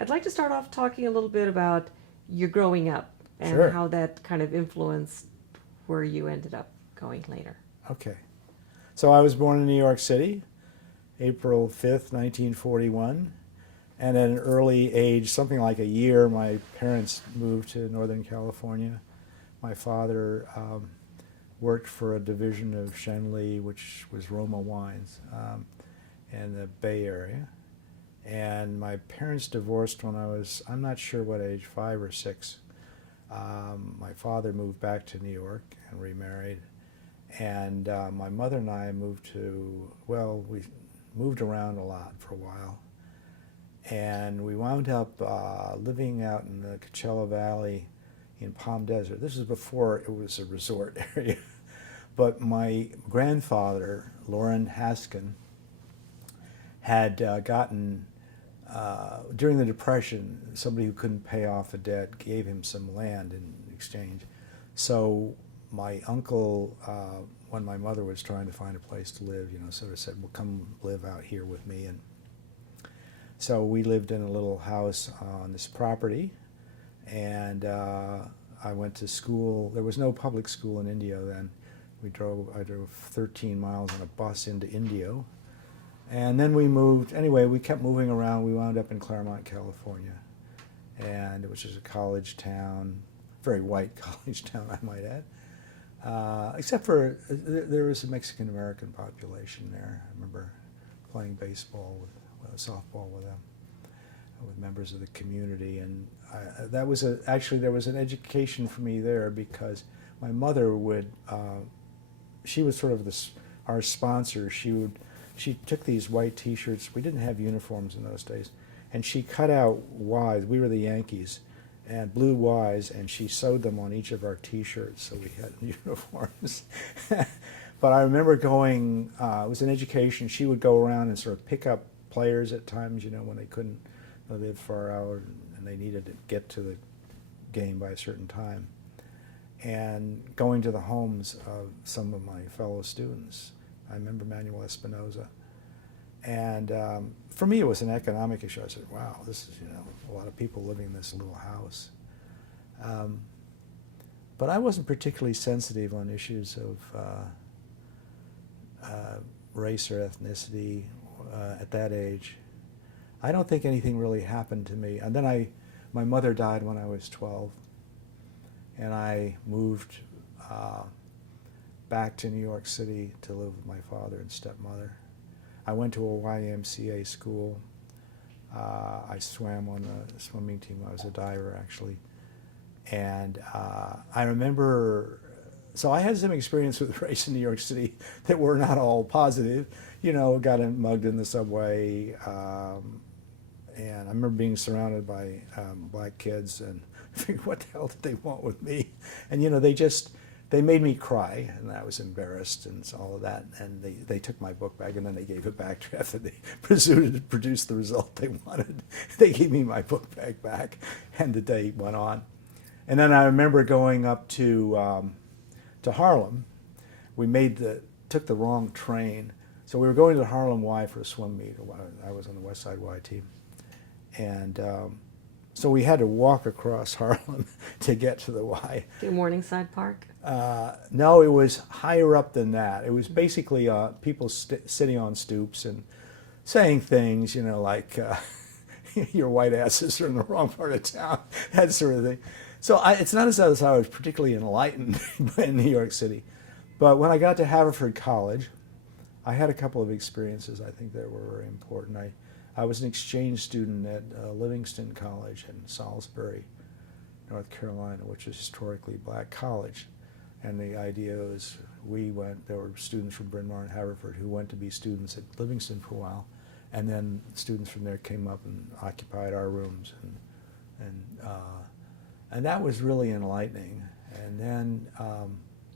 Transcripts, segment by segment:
I'd like to start off talking a little bit about your growing up and Sure. how that kind of influenced where you ended up going later. Okay. So I was born in New York City, April 5th, 1941. And at an early age, something like a year, my parents moved to Northern California. My father worked for a division of Shenley, which was Roma Wines, in the Bay Area. And my parents divorced when I was, I'm not sure what age, 5 or 6. My father moved back to New York and remarried. And my mother and I moved to, well, we moved around a lot for a while. And we wound up living out in the Coachella Valley in Palm Desert. This is before it was a resort area. But my grandfather, Loren had gotten, during the Depression, somebody who couldn't pay off a debt gave him some land in exchange. So my uncle, when my mother was trying to find a place to live, sort of said, well, come live out here with me. And so we lived in a little house on this property, and I went to school. There was no public school in Indio then. I drove 13 miles on a bus into Indio. And then we moved, anyway, we kept moving around. We wound up in Claremont, California, and which is a college town, very white college town, I might add. Except for, there was a Mexican-American population there. I remember playing baseball softball with them, with members of the community, and that was actually there was an education for me there because my mother would, she was sort of our sponsor. She took these white T-shirts. We didn't have uniforms in those days, and she cut out Ys. We were the Yankees, and blue Ys, and she sewed them on each of our T-shirts, so we had uniforms. But I remember going. It was an education. She would go around and sort of pick up players at times, when they couldn't live far out and they needed to get to the game by a certain time, and going to the homes of some of my fellow students. I remember Manuel Espinoza, and for me it was an economic issue. I said, wow, this is a lot of people living in this little house, but I wasn't particularly sensitive on issues of race or ethnicity at that age. I don't think anything really happened to me. And then my mother died when I was 12, and I moved back to New York City to live with my father and stepmother. I went to a YMCA school. I swam on the swimming team. I was a diver, actually. And I remember, so I had some experience with race in New York City that were not all positive. Got mugged in the subway, and I remember being surrounded by black kids and figuring, what the hell did they want with me? And they made me cry, and I was embarrassed and all of that. And they took my book back, and then they gave it back after they proceeded to produce the result they wanted. They gave me my book bag back, and the day went on. And then I remember going up to Harlem. We took the wrong train. So we were going to the Harlem Y for a swim meet. I was on the West Side Y team. And so we had to walk across Harlem to get to the Y. To Morningside Park? No, it was higher up than that. It was basically people sitting on stoops and saying things, like, your white asses are in the wrong part of town, that sort of thing. So it's not as though I was particularly enlightened in New York City. But when I got to Haverford College, I had a couple of experiences I think that were very important. I was an exchange student at Livingston College in Salisbury, North Carolina, which is historically black college. And the idea was there were students from Bryn Mawr and Haverford who went to be students at Livingston for a while. And then students from there came up and occupied our rooms. And that was really enlightening. And then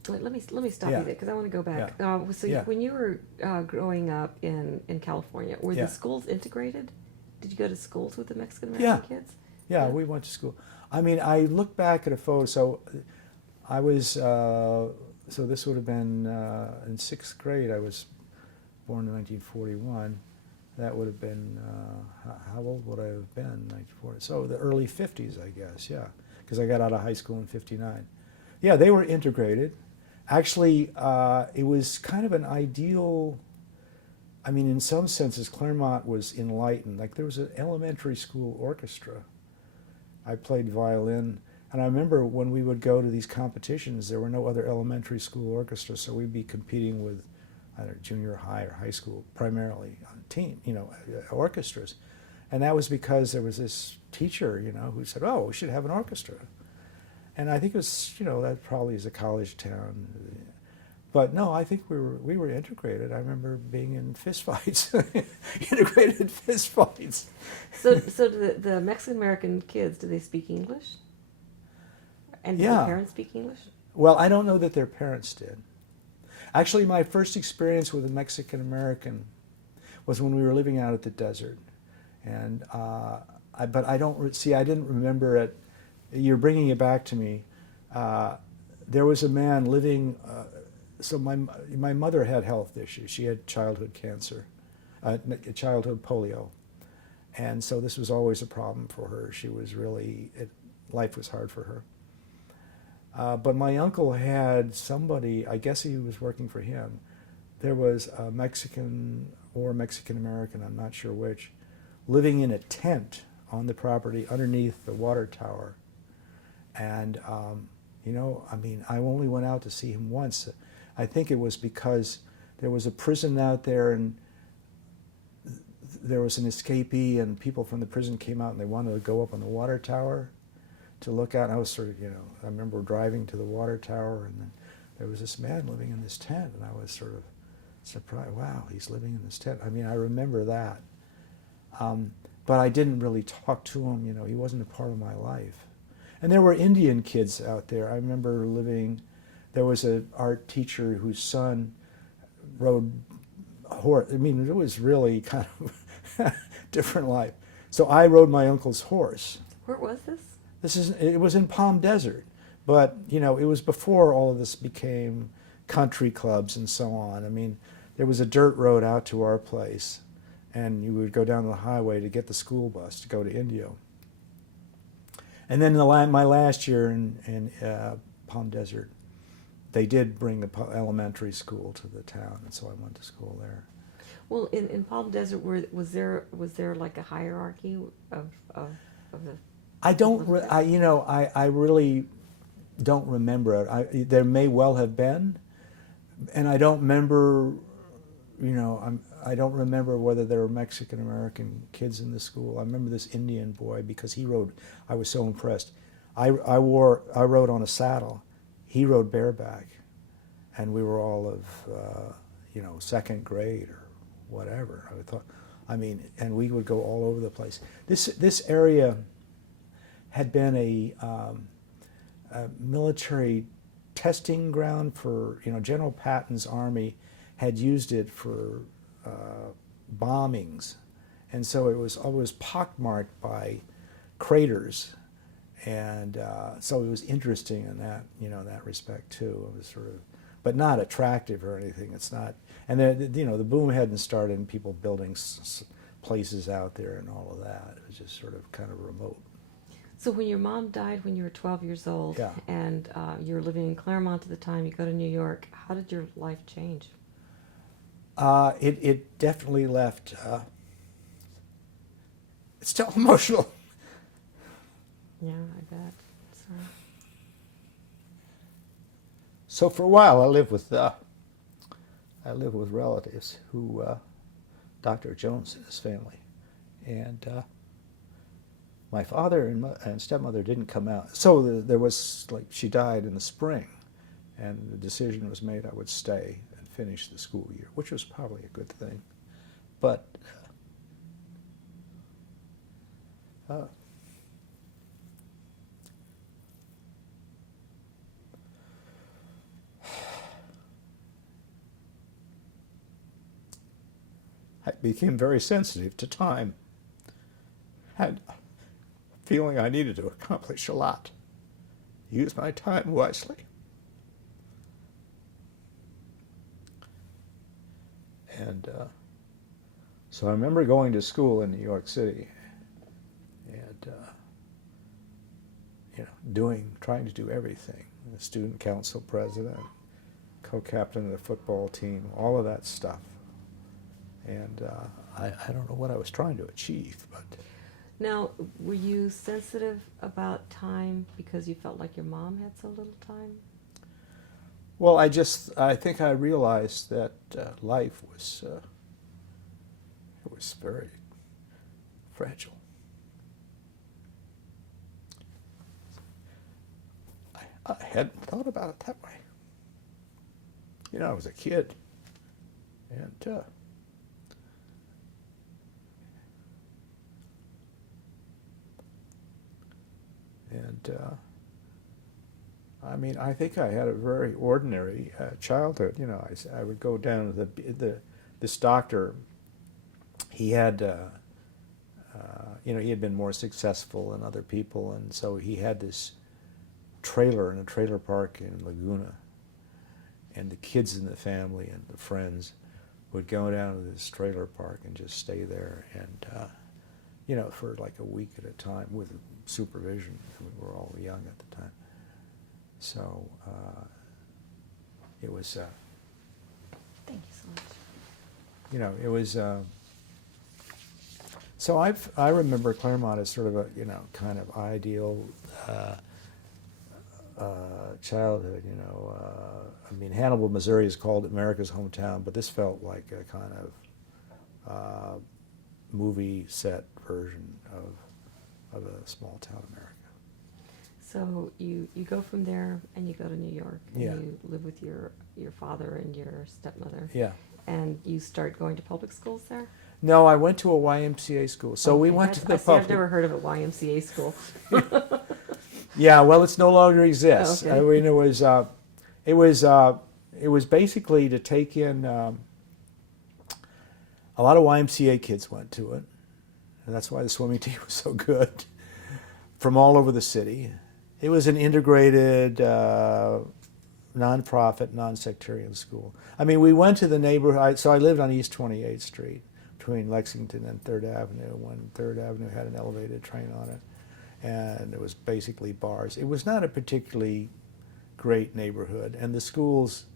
Let me stop you there because I want to go back. Yeah. When you were growing up in California, were the schools integrated? Did you go to schools with the Mexican American kids? Yeah, we went to school. I mean, I look back at a photo. So I was, so this would have been in 6th grade. I was born in 1941. That would have been, how old would I have been? 1940. So the early 50s, I guess, yeah, because I got out of high school in 59. Yeah, they were integrated. Actually, it was kind of an ideal, I mean, in some senses, Claremont was enlightened. Like, there was an elementary school orchestra. I played violin, and I remember when we would go to these competitions, there were no other elementary school orchestras, so we'd be competing with, I don't know, junior high or high school, primarily team, orchestras. And that was because there was this teacher, who said, oh, we should have an orchestra. And I think it was, that probably is a college town. But no, I think we were integrated. I remember being in fistfights, integrated fistfights. So do the Mexican American kids, do they speak English? And do the parents speak English? Well, I don't know that their parents did. Actually, my first experience with a Mexican American was when we were living out at the desert, and but I don't see. I didn't remember it. You're bringing it back to me. There was a man living. So my mother had health issues. She had childhood cancer, childhood polio, and so this was always a problem for her. She was really life was hard for her. But my uncle had somebody, I guess he was working for him. There was a Mexican or Mexican American, I'm not sure which, living in a tent on the property underneath the water tower. And, I mean, I only went out to see him once. I think it was because there was a prison out there and there was an escapee and people from the prison came out and they wanted to go up on the water tower to look out. And I was sort of, I remember driving to the water tower and then there was this man living in this tent and I was sort of surprised, wow, he's living in this tent. I mean, I remember that. But I didn't really talk to him, he wasn't a part of my life. And there were Indian kids out there. I remember there was an art teacher whose son rode a horse. I mean, it was really kind of different life. So I rode my uncle's horse. Where was this? It was in Palm Desert, but it was before all of this became country clubs and so on. I mean, there was a dirt road out to our place, and you would go down the highway to get the school bus to go to Indio. And then my last year in Palm Desert, they did bring the elementary school to the town, and so I went to school there. Well, in Palm Desert, was there like a hierarchy of the? I really don't remember it. There may well have been, and I don't remember. I don't remember whether there were Mexican American kids in the school. I remember this Indian boy because he rode. I was so impressed. I rode on a saddle. He rode bareback, and we were all of second grade or whatever. And we would go all over the place. This area had been a military testing ground for, General Patton's army had used it for bombings. And so it was always pockmarked by craters. And so it was interesting in that, that respect too. It was sort of, but not attractive or anything. It's not, and then, the boom hadn't started and people building places out there and all of that. It was just sort of kind of remote. So when your mom died when you were 12 years old, yeah. And you were living in Claremont at the time, you go to New York, how did your life change? It definitely left, it's still emotional. Yeah, I bet. Sorry. So for a while I lived with relatives who, Dr. Jones and his family, and my father and stepmother didn't come out. So there was, she died in the spring, and the decision was made I would stay and finish the school year, which was probably a good thing. But I became very sensitive to time. Had a feeling I needed to accomplish a lot. Use my time wisely. And So I remember going to school in New York City and, trying to do everything. The student council president, co-captain of the football team, all of that stuff. And I don't know what I was trying to achieve, but... Now, were you sensitive about time because you felt like your mom had so little time? Well, I think I realized that life was very fragile. I hadn't thought about it that way. I was a kid, and I think I had a very ordinary childhood. I would go down to this doctor. He had, he had been more successful than other people, and so he had this trailer in a trailer park in Laguna, and the kids in the family and the friends would go down to this trailer park and just stay there, and for like a week at a time with supervision. We were all young at the time, so it was. Thank you so much. It was. So I remember Claremont as sort of a kind of ideal childhood. Hannibal, Missouri is called America's hometown, but this felt like a kind of movie set version of a small town America. So you go from there and you go to New York and Yeah. you live with your father and your stepmother. Yeah. And you start going to public schools there? No, I went to a YMCA school. So we went to the public. I've never heard of a YMCA school. Yeah, well, it's no longer exists. Okay. It was basically to take in. A lot of YMCA kids went to it, and that's why the swimming team was so good. From all over the city, it was an integrated, nonprofit, non-sectarian school. We went to the neighborhood. So I lived on East 28th Street, between Lexington and 3rd Avenue, when 3rd Avenue had an elevated train on it. And it was basically bars. It was not a particularly great neighborhood. And the schools,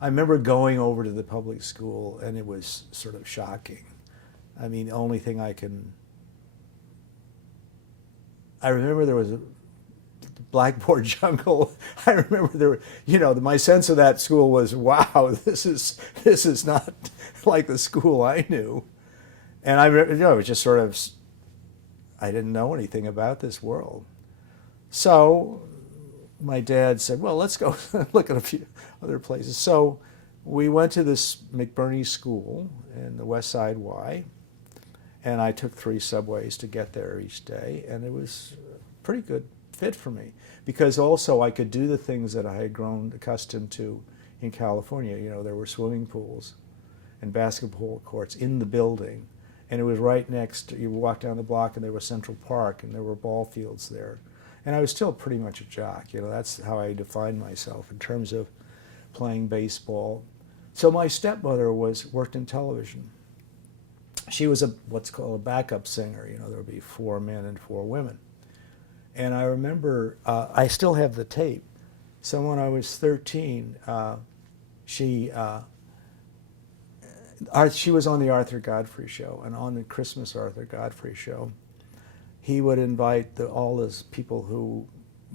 I remember going over to the public school, and it was sort of shocking. The only thing I remember there was a blackboard jungle. I remember my sense of that school was, wow, this is not like the school I knew. And it was just sort of, I didn't know anything about this world. So my dad said, well, let's go look at a few other places. So we went to this McBurney school in the West Side Y, and I took 3 subways to get there each day, and it was a pretty good fit for me, because also I could do the things that I had grown accustomed to in California. There were swimming pools and basketball courts in the building. And it was right next, you walk down the block and there was Central Park and there were ball fields there. And I was still pretty much a jock. That's how I defined myself in terms of playing baseball. So my stepmother worked in television. She was what's called a backup singer. There would be 4 men and 4 women. And I remember, I still have the tape. So when I was 13, she was on the Arthur Godfrey show, and on the Christmas Arthur Godfrey show, he would invite all those people who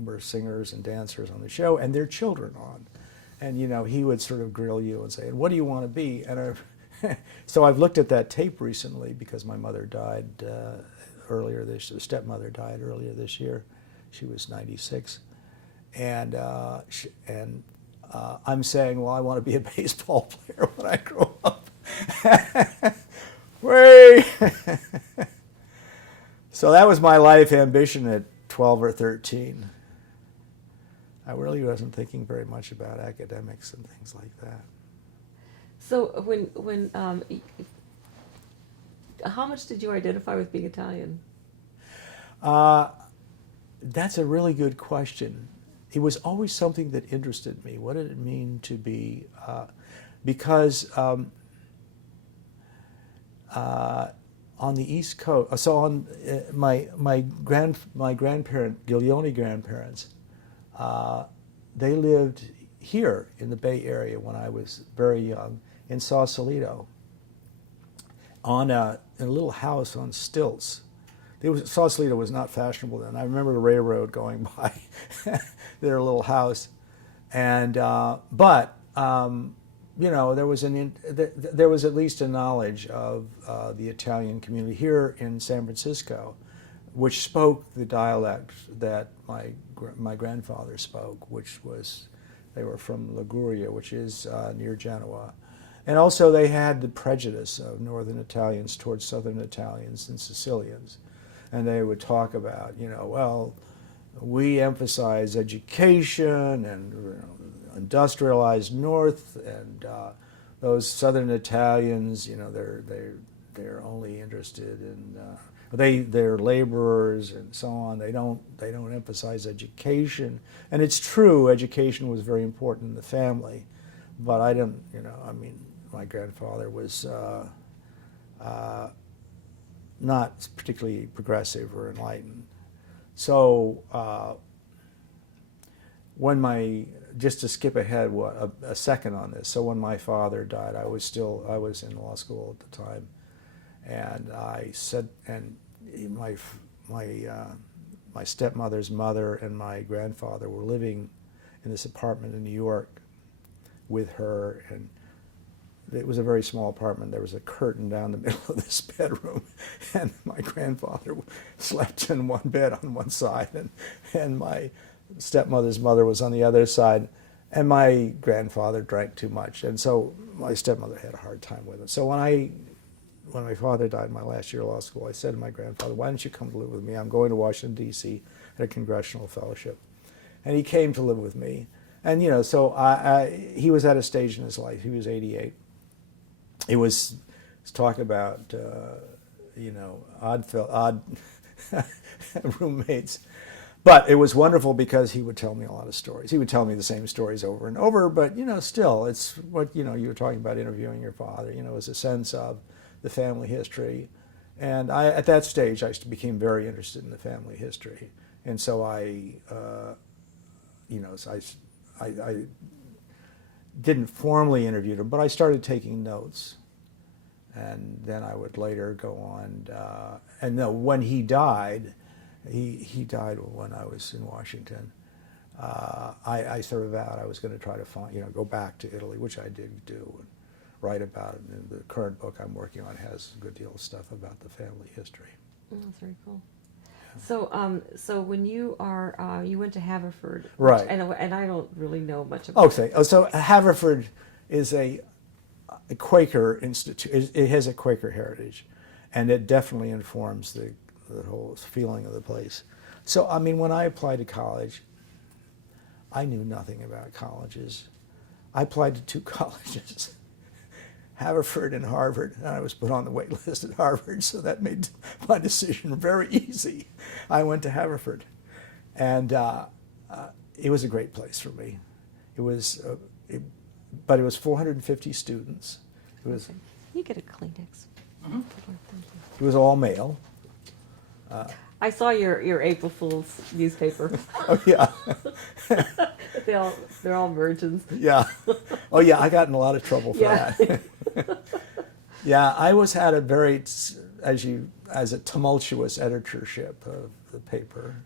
were singers and dancers on the show and their children on. And, he would sort of grill you and say, what do you want to be? And so I've looked at that tape recently because my mother died stepmother died earlier this year. She was 96. And I'm saying, well, I want to be a baseball player when I grow up. Way. So that was my life ambition at 12 or 13. I really wasn't thinking very much about academics and things like that. So when how much did you identify with being Italian? That's a really good question. It was always something that interested me. What did it mean to be? Because on the East Coast. So on my grandparent Ghiglione grandparents, they lived here in the Bay Area when I was very young in Sausalito, in a little house on stilts. Sausalito was not fashionable then. I remember the railroad going by their little house, and there was at least a knowledge of the Italian community here in San Francisco, which spoke the dialect that my grandfather spoke, they were from Liguria, which is near Genoa. And also they had the prejudice of northern Italians towards southern Italians and Sicilians. And they would talk about, well, we emphasize education and industrialized north, and those southern Italians, they're only interested in they're laborers and so on. They don't emphasize education, and it's true. Education was very important in the family, but my grandfather was not particularly progressive or enlightened. So just to skip ahead a second on this. So when my father died, I was in law school at the time, and my stepmother's mother and my grandfather were living in this apartment in New York with her, and it was a very small apartment. There was a curtain down the middle of this bedroom, and my grandfather slept in one bed on one side, and my stepmother's mother was on the other side, and my grandfather drank too much, and so my stepmother had a hard time with it. So when my father died in my last year of law school, I said to my grandfather, "Why don't you come to live with me? I'm going to Washington, D.C. at a congressional fellowship." And he came to live with me, and so he was at a stage in his life. He was 88. It was talk about odd roommates. But it was wonderful because he would tell me a lot of stories. He would tell me the same stories over and over, but still, it's what you were talking about interviewing your father. It was a sense of the family history, and at that stage I became very interested in the family history, and so I didn't formally interview him, but I started taking notes, and then I would later go on. When he died. He died when I was in Washington. I sort of vowed I was going to try to go back to Italy, which I did do, and write about it. And the current book I'm working on has a good deal of stuff about the family history. Oh, that's very cool. So when you went to Haverford, right? And I don't really know much about. Okay, so Haverford is a Quaker institute. It has a Quaker heritage, and it definitely informs the whole feeling of the place. So, when I applied to college, I knew nothing about colleges. I applied to 2 colleges, Haverford and Harvard, and I was put on the wait list at Harvard, so that made my decision very easy. I went to Haverford, and it was a great place for me. But it was 450 students. It was. Can you get a Kleenex? Mm-hmm. It was all male. I saw your April Fool's newspaper. Oh yeah. They're all virgins. Yeah. Oh yeah, I got in a lot of trouble for that. Yeah, I had a very as a tumultuous editorship of the paper.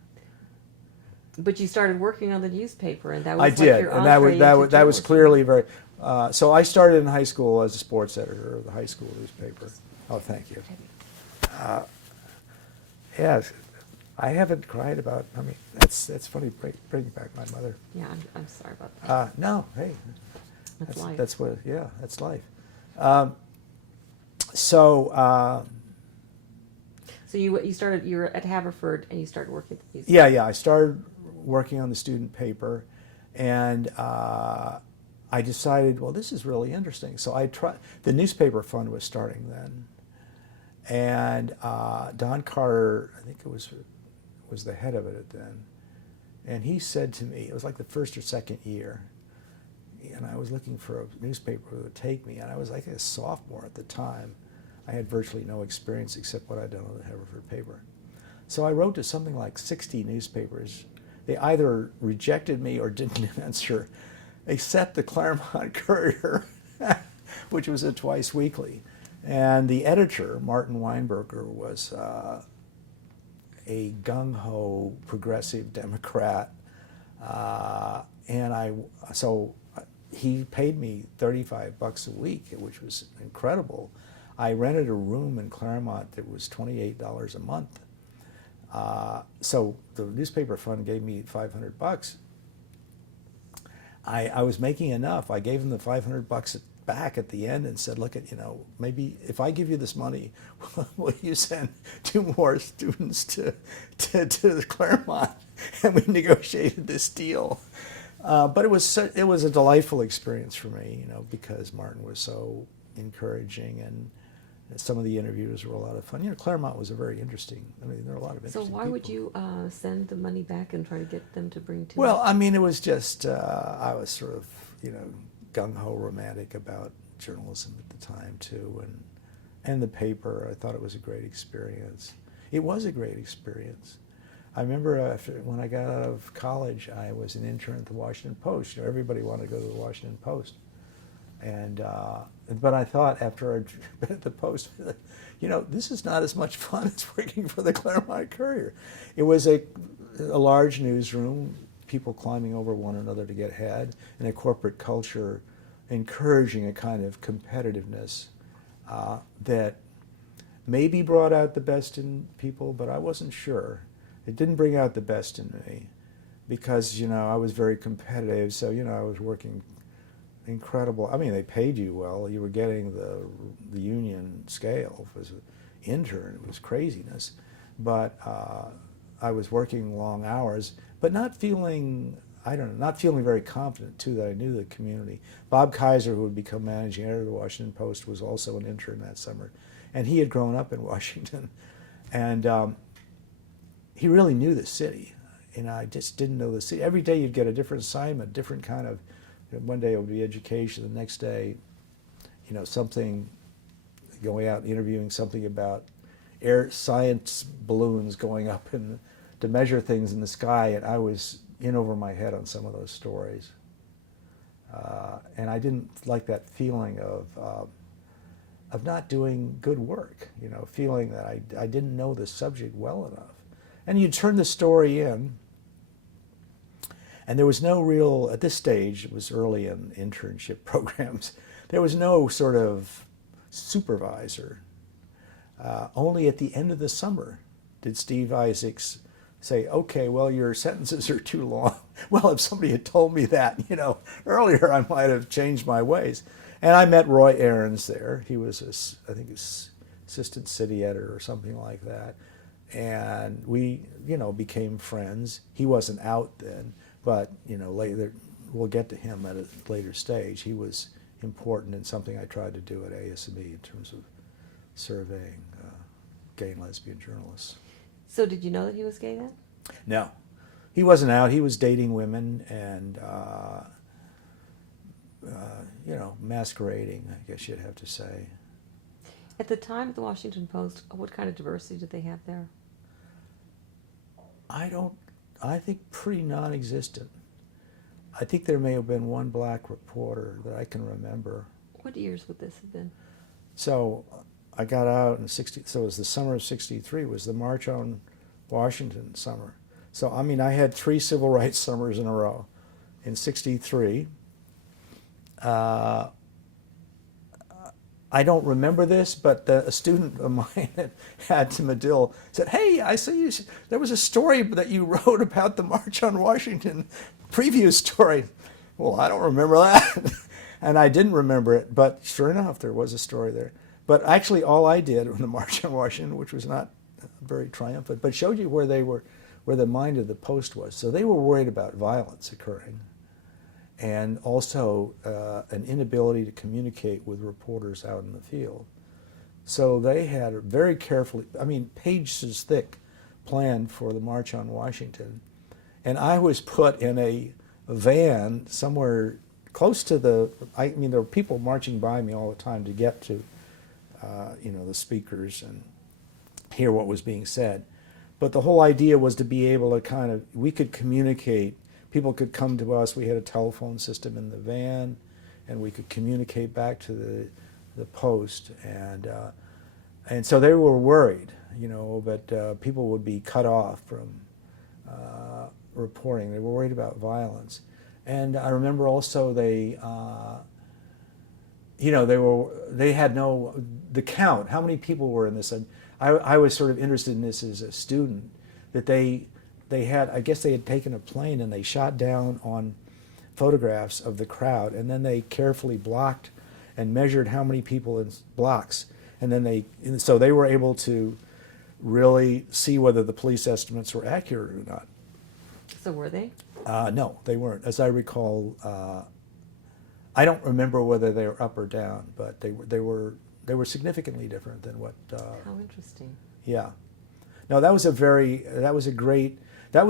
But you started working on the newspaper, and that was I did, your and entree into that was journalism. clearly very. So I started in high school as a sports editor of the high school newspaper. Oh, thank you. Yes, I haven't cried about. That's funny. Bringing back my mother. Yeah, I'm sorry about that. No, hey, That's life. That's what. Yeah, that's life. So you were at Haverford and you started working at the museum. yeah, I started working on the student paper, and I decided, well, this is really interesting. So I tried. The newspaper fund was starting then, and Don Carter, I think it was the head of it then, and he said to me, it was like the first or second year, and I was looking for a newspaper that would take me, and I was like a sophomore at the time. I had virtually no experience except what I'd done on the Haverford paper. So I wrote to something like 60 newspapers. They either rejected me or didn't answer, except the Claremont Courier, which was a twice weekly. And the editor, Martin Weinberger, was a gung-ho progressive Democrat. So he paid me $35 a week, which was incredible. I rented a room in Claremont that was $28 a month. So the newspaper fund gave me $500. I was making enough. I gave them the $500 back at the end and said, look, maybe if I give you this money, will you send 2 more students to Claremont? And we negotiated this deal. But it was a delightful experience for me, because Martin was so encouraging, and some of the interviews were a lot of fun. Claremont was a very interesting. There are a lot of interesting. So why would you send the money back and try to get them to bring to? Well, it was just I was sort of gung-ho romantic about journalism at the time too, and the paper. I thought it was a great experience. It was a great experience. I remember when I got out of college, I was an intern at the Washington Post. Everybody wanted to go to the Washington Post. But I thought after I'd been at the Post, this is not as much fun as working for the Claremont Courier. It was a large newsroom, people climbing over one another to get ahead, and a corporate culture encouraging a kind of competitiveness that maybe brought out the best in people, but I wasn't sure. It didn't bring out the best in me because, I was very competitive, so, I was working incredible. They paid you well. You were getting the union scale as an intern. It was craziness. But I was working long hours, but not feeling very confident, too, that I knew the community. Bob Kaiser, who had become managing editor of the Washington Post, was also an intern that summer. And he had grown up in Washington. And he really knew the city. And I just didn't know the city. Every day you'd get a different assignment, different kind of. One day it would be education, the next day, something, going out and interviewing something about air science balloons going up to measure things in the sky, and I was in over my head on some of those stories. And I didn't like that feeling of not doing good work, feeling that I didn't know the subject well enough. And you turn the story in, and there was no real, at this stage, it was early in internship programs, there was no sort of supervisor. Only at the end of the summer did Steve Isaacs say, okay, well, your sentences are too long. Well, if somebody had told me that, earlier, I might have changed my ways. And I met Roy Aarons there. He was, I think, assistant city editor or something like that. And we, became friends. He wasn't out then. But, later, we'll get to him at a later stage. He was important in something I tried to do at ASME in terms of surveying gay and lesbian journalists. So did you know that he was gay then? No. He wasn't out. He was dating women and, masquerading, I guess you'd have to say. At the time of the Washington Post, what kind of diversity did they have there? I think pretty non-existent. I think there may have been one black reporter that I can remember. What years would this have been? So I got out in so it was the summer of '63, was the March on Washington summer. So, I had 3 civil rights summers in a row. In '63, I don't remember this, but a student of mine at Medill said, hey, I see there was a story that you wrote about the March on Washington, preview story. Well, I don't remember that. And I didn't remember it, but sure enough, there was a story there. But actually all I did on the March on Washington, which was not very triumphant, but showed you where the mind of the Post was. So they were worried about violence occurring, and also an inability to communicate with reporters out in the field. So they had a very carefully, pages thick plan for the March on Washington. And I was put in a van somewhere close to there were people marching by me all the time to get to the speakers and hear what was being said. But the whole idea was to be able to we could communicate. People could come to us. We had a telephone system in the van, and we could communicate back to the post. And so they were worried, that people would be cut off from reporting. They were worried about violence. And I remember also they had the count, how many people were in this. And I was sort of interested in this as a student, that they had, I guess they had taken a plane and they shot down on photographs of the crowd, and then they carefully blocked and measured how many people in blocks. And then so they were able to really see whether the police estimates were accurate or not. So were they? No, they weren't. As I recall, I don't remember whether they were up or down, but they were significantly different than what. How interesting. Yeah, no, that was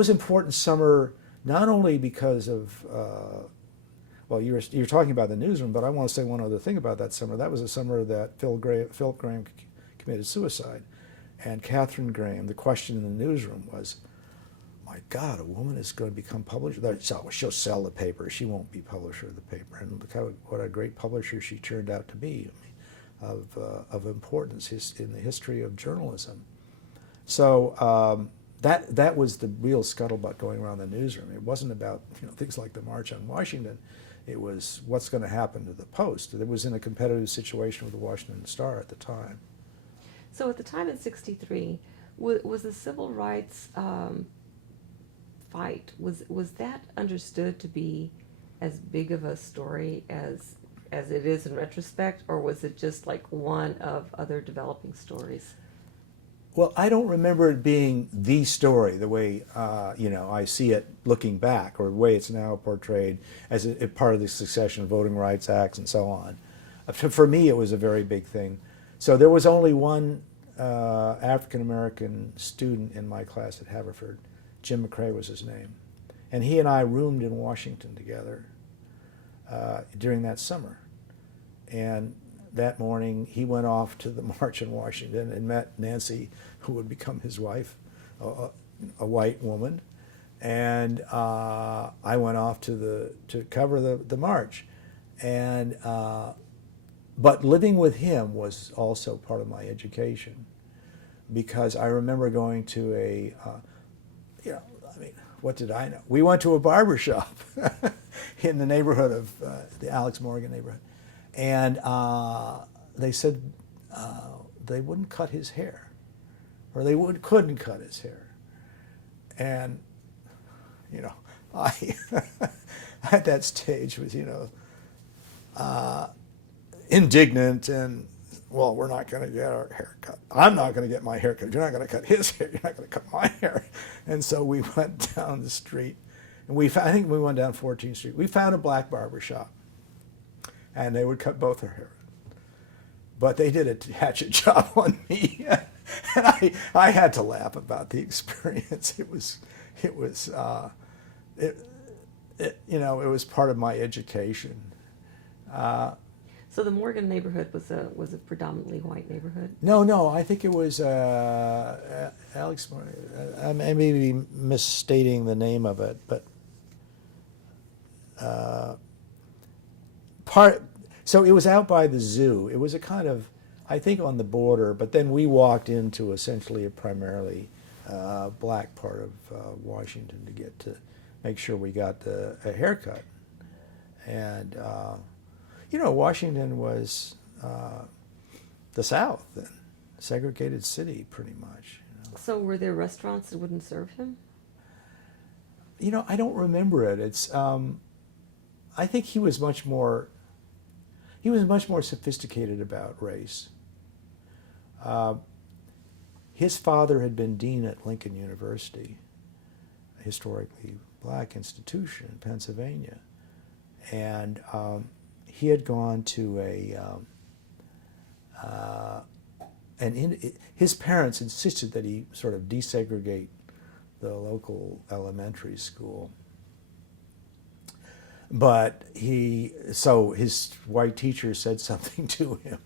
important summer, not only because of. Well, you're talking about the newsroom, but I want to say one other thing about that summer. That was a summer that Phil Graham committed suicide, and Catherine Graham. The question in the newsroom was, "My God, a woman is going to become publisher. She'll sell the paper. She won't be publisher of the paper." And look what a great publisher she turned out to be, of importance in the history of journalism. So that was the real scuttlebutt going around the newsroom. It wasn't about things like the March on Washington. It was what's going to happen to the Post. It was in a competitive situation with the Washington Star at the time. So at the time in '63, was the civil rights fight, was that understood to be as big of a story as it is in retrospect, or was it just like one of other developing stories? Well, I don't remember it being the story the way I see it looking back, or the way it's now portrayed as a part of the succession of Voting Rights Acts and so on. For me, it was a very big thing. So there was only one African-American student in my class at Haverford. Jim McCrae was his name. And he and I roomed in Washington together during that summer. And that morning, he went off to the March in Washington and met Nancy, who would become his wife, a white woman. And I went off to cover the march. And but living with him was also part of my education, because I remember going to what did I know? We went to a barber shop in the neighborhood of the Alex Morgan neighborhood. And they said they wouldn't cut his hair, or they couldn't cut his hair. And, I at that stage was, indignant and, well, we're not going to get our hair cut. I'm not going to get my hair cut. You're not going to cut his hair. You're not going to cut my hair. And so we went down the street, and I think we went down 14th Street. We found a black barber shop. And they would cut both her hair. But they did a hatchet job on me, and I had to laugh about the experience. It was part of my education. So the Morgan neighborhood was a predominantly white neighborhood? No, I think it was Alex Morgan. I may be misstating the name of it, but so it was out by the zoo. It was a kind of, I think, on the border, but then we walked into essentially a primarily black part of Washington to make sure we got a haircut. And, Washington was the South, and segregated city pretty much. So were there restaurants that wouldn't serve him? I don't remember it. It's, I think he was much more sophisticated about race. His father had been dean at Lincoln University, a historically black institution in Pennsylvania. And he had gone to his parents insisted that he sort of desegregate the local elementary school. But his white teacher said something to him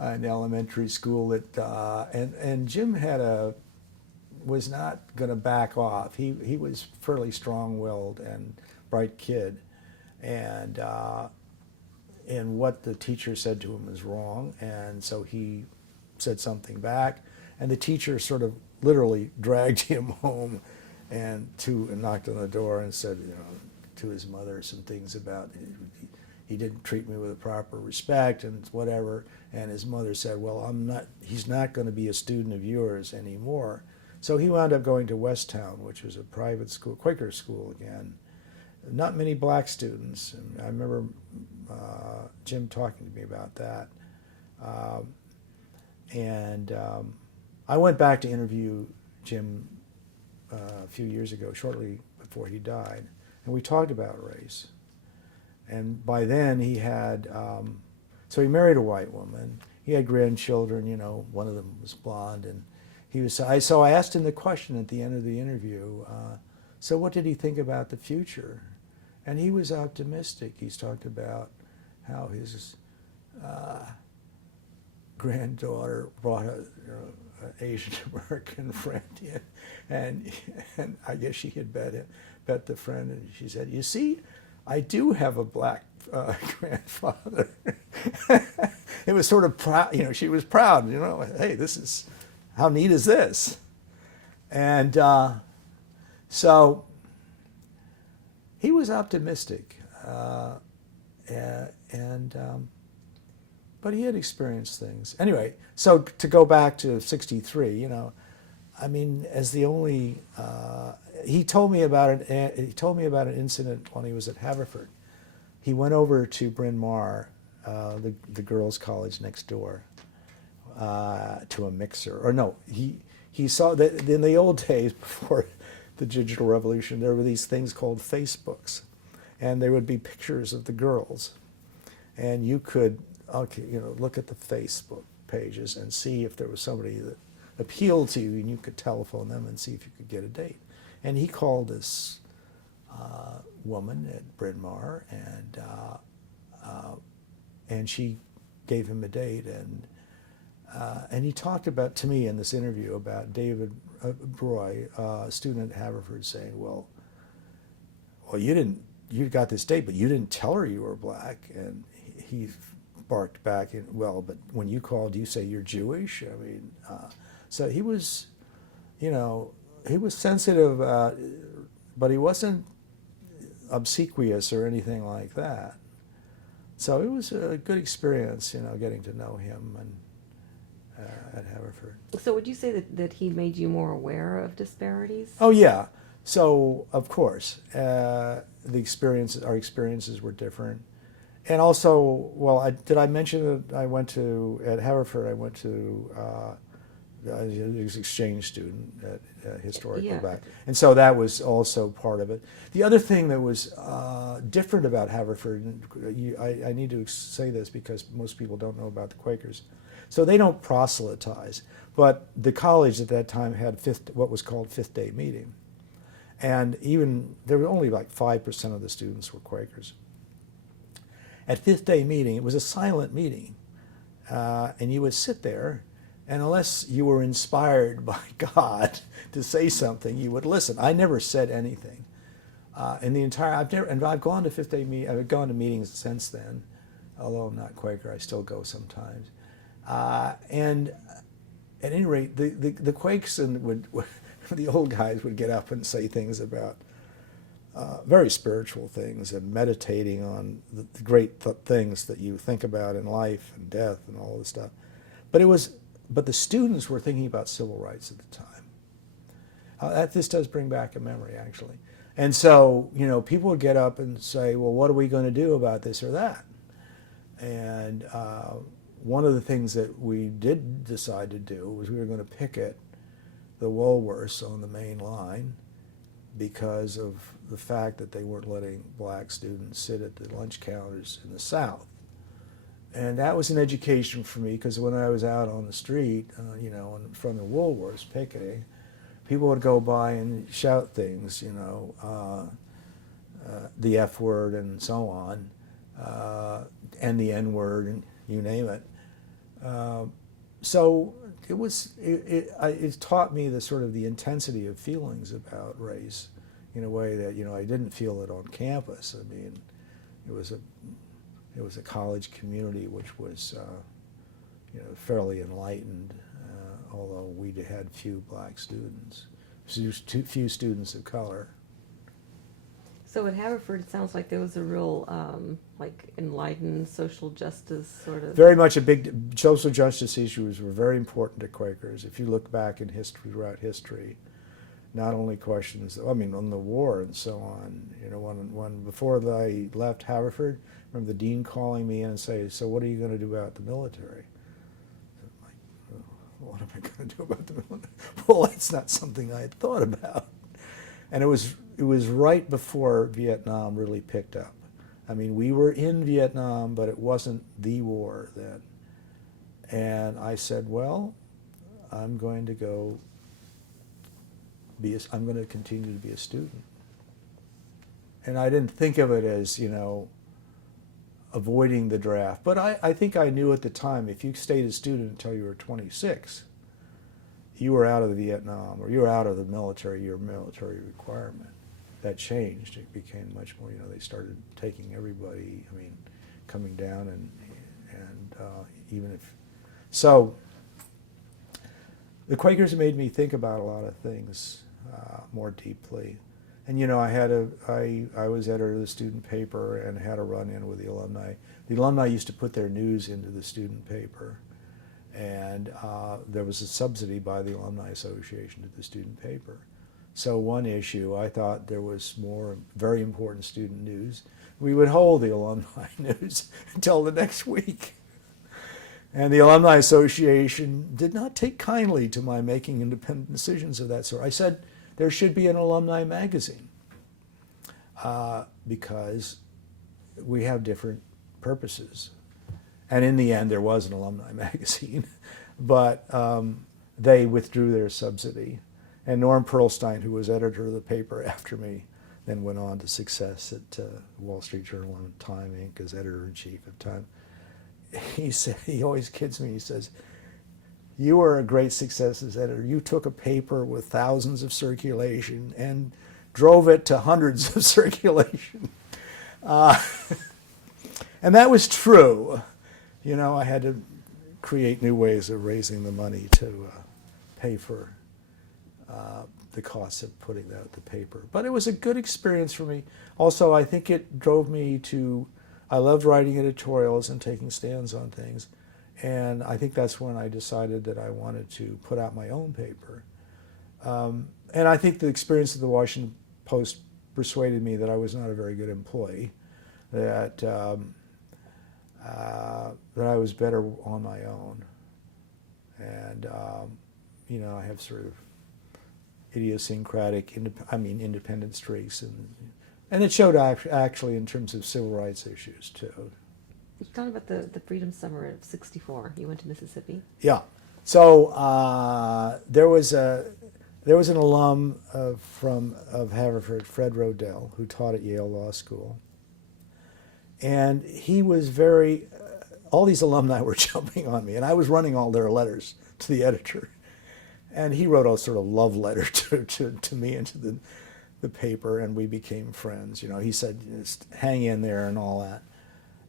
in elementary school that and Jim was not going to back off. He was fairly strong-willed and bright kid, and what the teacher said to him was wrong, and so he said something back, and the teacher sort of literally dragged him home and knocked on the door and said, to his mother some things about he didn't treat me with a proper respect and whatever, and his mother said, well, he's not going to be a student of yours anymore. So he wound up going to Westtown, which was a private school, Quaker school again. Not many black students. And I remember Jim talking to me about that. I went back to interview Jim a few years ago, shortly before he died, and we talked about race. And by then he had, so he married a white woman. He had grandchildren, one of them was blonde, and so I asked him the question at the end of the interview, so what did he think about the future? And he was optimistic. He's talked about how his granddaughter brought an Asian American friend in, and I guess she had bet the friend, and she said, you see, I do have a black grandfather. It was sort of proud, she was proud, hey, how neat is this? And so he was optimistic, but he had experienced things. Anyway, so to go back to '63, as the only, he told me about an incident when he was at Haverford. He went over to Bryn Mawr, the girls' college next door, to a mixer. Or no, he saw that in the old days before the digital revolution, there were these things called Facebooks, and there would be pictures of the girls, and you could look at the Facebook pages and see if there was somebody that appealed to you, and you could telephone them and see if you could get a date. And he called this woman at Bryn Mawr, and she gave him a date, and he talked about, to me in this interview, about David Broy, a student at Haverford, saying, well, you got this date, but you didn't tell her you were black. And he barked back, well, but when you called, you say you're Jewish? So he was, he was sensitive, but he wasn't obsequious or anything like that. So it was a good experience, getting to know him at Haverford. So would you say that he made you more aware of disparities? Oh yeah. So of course, our experiences were different, and also, well, did I mention that at Haverford? I went to I was an exchange student at historical back, and so that was also part of it. The other thing that was different about Haverford, and I need to say this because most people don't know about the Quakers. So they don't proselytize, but the college at that time had what was called fifth day meeting. And even, there were only like 5% of the students were Quakers. At fifth day meeting, it was a silent meeting. And you would sit there, and unless you were inspired by God to say something, you would listen. I never said anything. I've gone to fifth day meeting, I've gone to meetings since then, although I'm not Quaker, I still go sometimes. And at any rate, the Quakes the old guys would get up and say things about very spiritual things and meditating on the great things that you think about in life and death and all this stuff. But the students were thinking about civil rights at the time. This does bring back a memory, actually. And so, people would get up and say, well, what are we going to do about this or that? And one of the things that we did decide to do was we were going to picket the Woolworths on the main line because of the fact that they weren't letting black students sit at the lunch counters in the South. And that was an education for me, because when I was out on the street, in front of Woolworths picketing, people would go by and shout things, the F word and so on, and the N word, and you name it. So it taught me the sort of the intensity of feelings about race in a way that I didn't feel it on campus. I mean, it was a college community which was fairly enlightened, although we had few black students, few students of color. So at Haverford, it sounds like there was a real, like, enlightened social justice sort of. Very much a big social justice issues were very important to Quakers. If you look back in history, throughout history, not only questions, I mean, on the war and so on. When before I left Haverford, I remember the dean calling me in and saying, "So what are you going to do about the military?" I'm like, "Oh, what am I going to do about the military?" Well, that's not something I had thought about. And it was right before Vietnam really picked up. I mean, we were in Vietnam, but it wasn't the war then. And I said, well, I'm going to continue to be a student. And I didn't think of it as, avoiding the draft. But I think I knew at the time, if you stayed a student until you were 26, you were out of the Vietnam, or you were out of the military, your military requirement. That changed. It became much more, they started taking everybody, coming down and even if, so the Quakers made me think about a lot of things more deeply. And I was editor of the student paper and had a run-in with the alumni. The alumni used to put their news into the student paper. And there was a subsidy by the Alumni Association to the student paper. So one issue, I thought there was more very important student news. We would hold the alumni news until the next week. And the Alumni Association did not take kindly to my making independent decisions of that sort. I said there should be an alumni magazine because we have different purposes. And in the end, there was an alumni magazine, but they withdrew their subsidy. And Norm Pearlstein, who was editor of the paper after me, then went on to success at Wall Street Journal and Time Inc. as editor-in-chief of Time. He said, he always kids me, he says, "You were a great success as editor. You took a paper with thousands of circulation and drove it to hundreds of circulation." And that was true. I had to create new ways of raising the money to pay for the costs of putting out the paper. But it was a good experience for me. Also, I think it drove me to, I loved writing editorials and taking stands on things. And I think that's when I decided that I wanted to put out my own paper. And I think the experience of the Washington Post persuaded me that I was not a very good employee, that I was better on my own. And, I have sort of idiosyncratic, independent streaks. And it showed actually in terms of civil rights issues, too. You talking about the Freedom Summer of '64. You went to Mississippi? Yeah. So there was an alum of Haverford, Fred Rodell, who taught at Yale Law School. And he was all these alumni were jumping on me, and I was running all their letters to the editor. And he wrote a sort of love letter to me and to the paper, and we became friends. He said, "Just hang in there," and all that.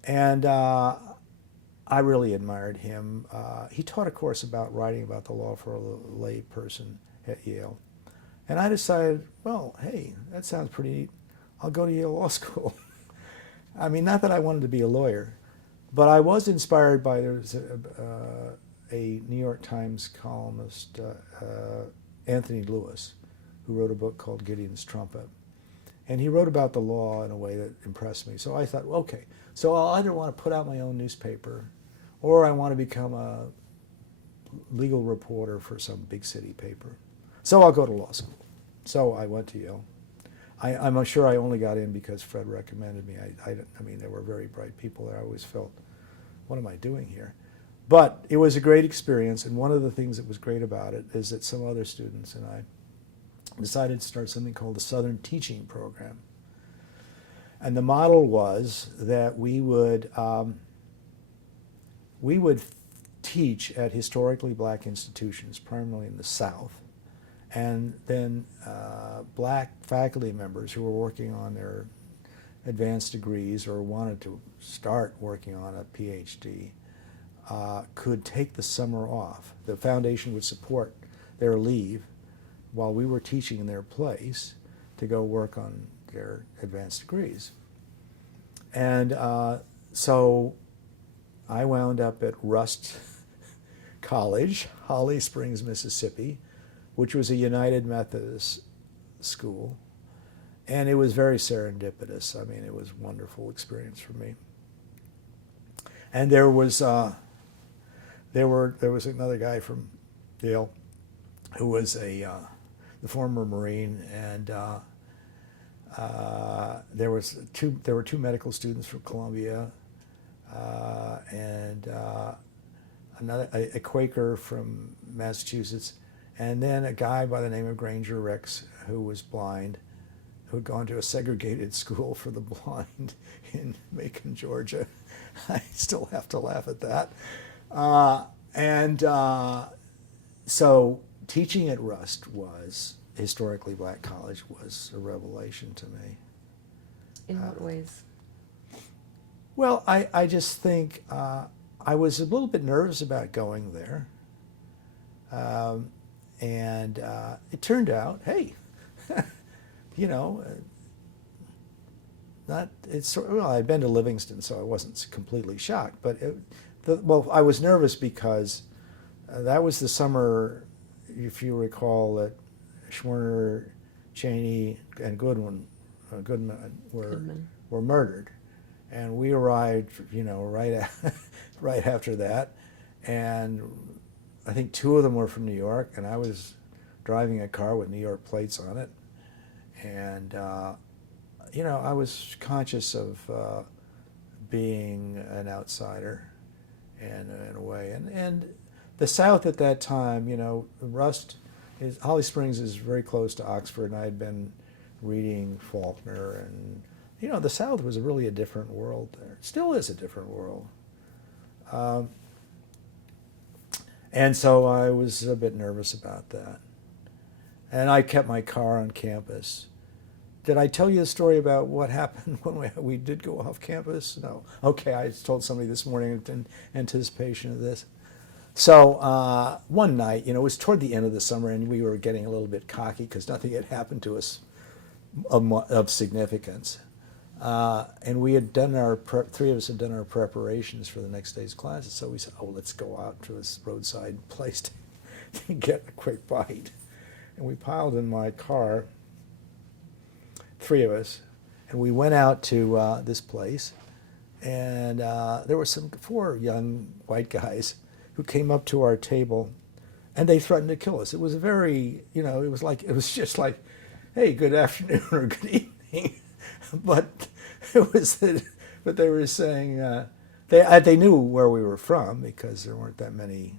And I really admired him. He taught a course about writing about the law for a lay person at Yale. And I decided, well, hey, that sounds pretty neat. I'll go to Yale Law School. Not that I wanted to be a lawyer, but I was inspired by, there was a New York Times columnist, Anthony Lewis, who wrote a book called Gideon's Trumpet. And he wrote about the law in a way that impressed me. So I thought, okay, so I'll either want to put out my own newspaper, or I want to become a legal reporter for some big city paper. So I'll go to law school. So I went to Yale. I'm sure I only got in because Fred recommended me. There were very bright people there. I always felt, what am I doing here? But it was a great experience, and one of the things that was great about it is that some other students and I decided to start something called the Southern Teaching Program. And the model was that we would teach at historically black institutions, primarily in the South, and then black faculty members who were working on their advanced degrees or wanted to start working on a PhD could take the summer off. The foundation would support their leave while we were teaching in their place to go work on their advanced degrees. And so I wound up at Rust College, Holly Springs, Mississippi, which was a United Methodist school. And it was very serendipitous. I mean, it was a wonderful experience for me. And there was another guy from Yale who was the former Marine, and there were two medical students from Columbia, and a Quaker from Massachusetts, and then a guy by the name of Granger Ricks who was blind, who had gone to a segregated school for the blind in Macon, Georgia. I still have to laugh at that. So teaching at Rust was, historically black college, was a revelation to me. In what ways? Well, I just think I was a little bit nervous about going there. And it turned out, hey, you know, I'd been to Livingston, so I wasn't completely shocked. But I was nervous because that was the summer, if you recall, that Schwerner, Cheney, and Goodman were murdered, and we arrived, you know, right after that, and I think two of them were from New York, and I was driving a car with New York plates on it, and you know, I was conscious of being an outsider, and in a way, and the South at that time, you know, Holly Springs is very close to Oxford, and I had been reading Faulkner, and you know, the South was really a different world there. It still is a different world. And so I was a bit nervous about that. And I kept my car on campus. Did I tell you a story about what happened when we did go off campus? No. Okay, I told somebody this morning in anticipation of this. So one night, you know, it was toward the end of the summer, and we were getting a little bit cocky because nothing had happened to us of significance. And we had done three of us had done our preparations for the next day's classes. So we said, oh, let's go out to this roadside place to get a quick bite. And we piled in my car, three of us, and we went out to this place. And there were four young white guys who came up to our table, and they threatened to kill us. It was very, you know, it was just like, hey, good afternoon or good evening. But but they were saying they knew where we were from because there weren't that many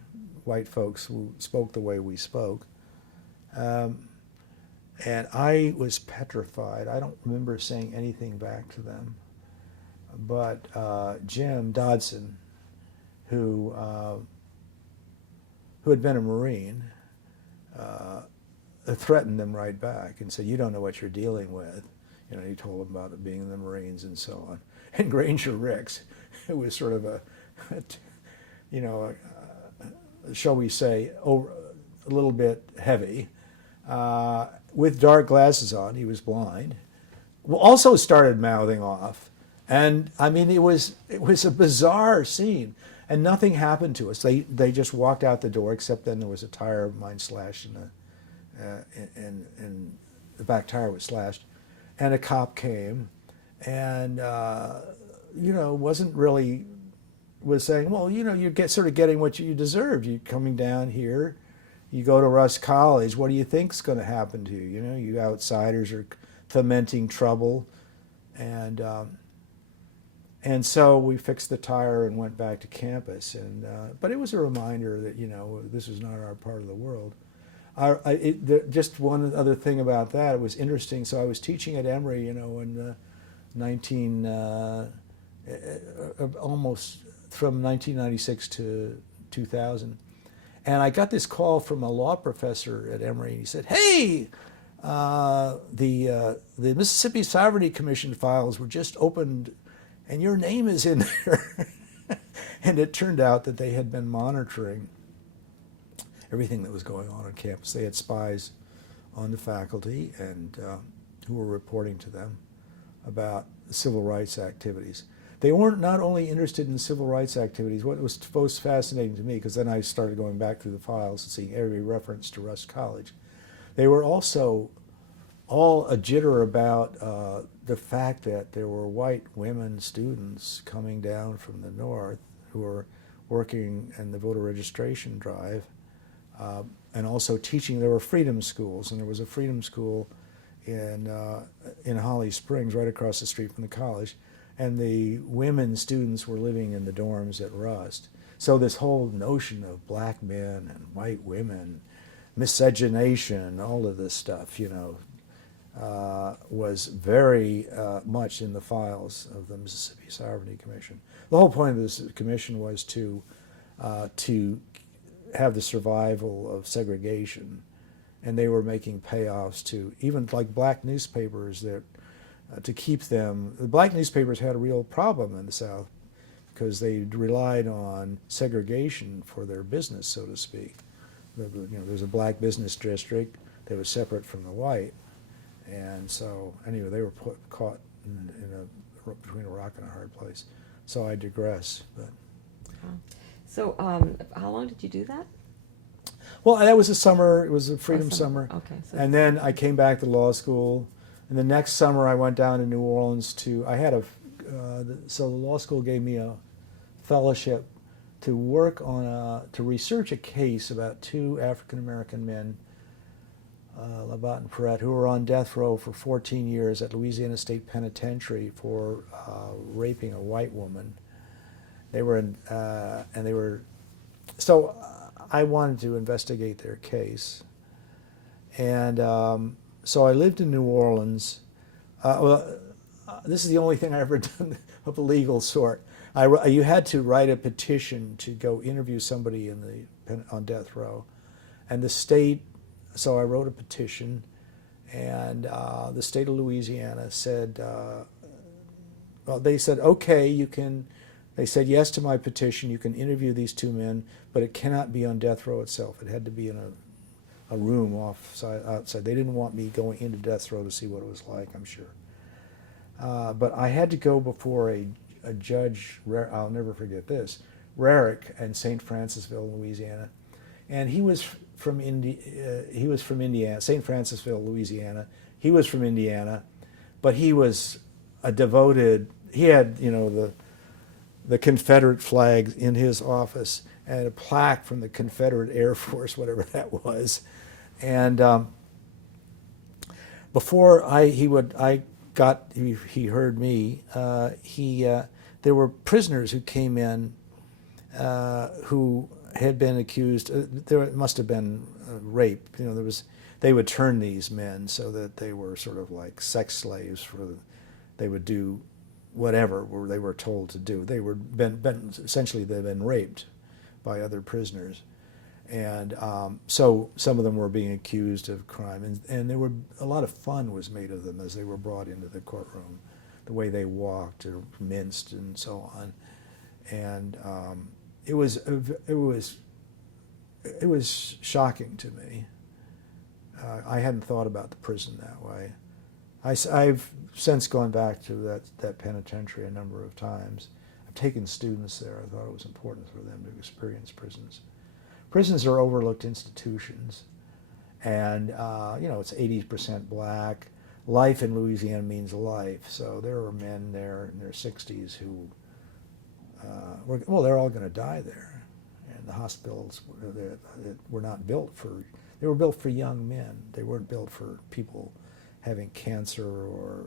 white folks who spoke the way we spoke, and I was petrified. I don't remember saying anything back to them, but Jim Dodson, who had been a Marine, threatened them right back and said, "You don't know what you're dealing with." You know, he told them about it being in the Marines and so on. And Granger Ricks, who was sort of shall we say, a little bit heavy, with dark glasses on, he was blind, also started mouthing off. And I mean, it was a bizarre scene, and nothing happened to us. They just walked out the door, except then there was a tire of mine slashed, and the back tire was slashed. And a cop came, and you know, was saying, well, you know, you're sort of getting what you deserved. You're coming down here, you go to Rust College. What do you think's going to happen to you? You know, you outsiders are fomenting trouble, and so we fixed the tire and went back to campus. And but it was a reminder that, you know, this was not our part of the world. Just one other thing about that, it was interesting. So I was teaching at Emory, you know, in almost from 1996 to 2000. And I got this call from a law professor at Emory, and he said, "Hey, the Mississippi Sovereignty Commission files were just opened, and your name is in there." And it turned out that they had been monitoring everything that was going on campus. They had spies on the faculty and who were reporting to them about civil rights activities. They weren't not only interested in civil rights activities. What was most fascinating to me, because then I started going back through the files and seeing every reference to Rust College, they were also all a jitter about the fact that there were white women students coming down from the north who were working in the voter registration drive and also teaching. There were freedom schools, and there was a freedom school in Holly Springs right across the street from the college, and the women students were living in the dorms at Rust. So this whole notion of black men and white women, miscegenation, all of this stuff, was very much in the files of the Mississippi Sovereignty Commission. The whole point of this commission was to have the survival of segregation, and they were making payoffs to even like black newspapers that to keep them. The black newspapers had a real problem in the South because they relied on segregation for their business, so to speak. There's a black business district that was separate from the white, and so anyway, they were caught between a rock and a hard place. So I digress, but. So how long did you do that? Well, that was a summer. It was a freedom summer. Okay. So and then I came back to law school. And the next summer I went down to New Orleans so the law school gave me a fellowship to work on to research a case about two African-American men, Labat and Perret, who were on death row for 14 years at Louisiana State Penitentiary for raping a white woman. So I wanted to investigate their case. And so I lived in New Orleans. This is the only thing I ever done of a legal sort. You had to write a petition to go interview somebody on death row. And the state, so I wrote a petition, and the state of Louisiana said, they said, okay, you can. They said yes to my petition. You can interview these two men, but it cannot be on death row itself. It had to be in a room outside. They didn't want me going into death row to see what it was like, I'm sure. But I had to go before a judge. I'll never forget this. Rarick in St. Francisville, Louisiana, and he was from Indiana, St. Francisville, Louisiana. He was from Indiana, but he was a devoted. He had the Confederate flag in his office and a plaque from the Confederate Air Force, whatever that was. And before he heard me, there were prisoners who came in who had been accused. There must have been rape. They would turn these men so that they were sort of like sex slaves they would do whatever they were told to do. They were essentially they'd been raped by other prisoners, and so some of them were being accused of crime, and there were a lot of fun was made of them as they were brought into the courtroom, the way they walked or minced and so on, and it was shocking to me. I hadn't thought about the prison that way. I've since gone back to that penitentiary a number of times. I've taken students there. I thought it was important for them to experience prisons. Prisons are overlooked institutions, and it's 80% black. Life in Louisiana means life, so there are men there in their 60s who, they're all going to die there, and the hospitals were not built for. They were built for young men. They weren't built for people having cancer or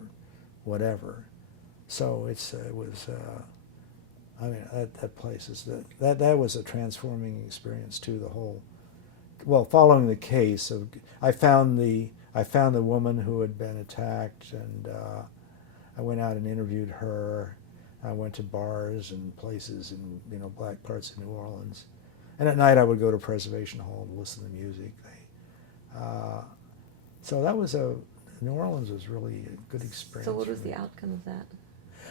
whatever. So that place is that was a transforming experience too. Following the case I found the woman who had been attacked, and I went out and interviewed her. I went to bars and places in black parts of New Orleans. And at night I would go to Preservation Hall and listen to music. So that was New Orleans was really a good experience. So what was for me. the outcome of that?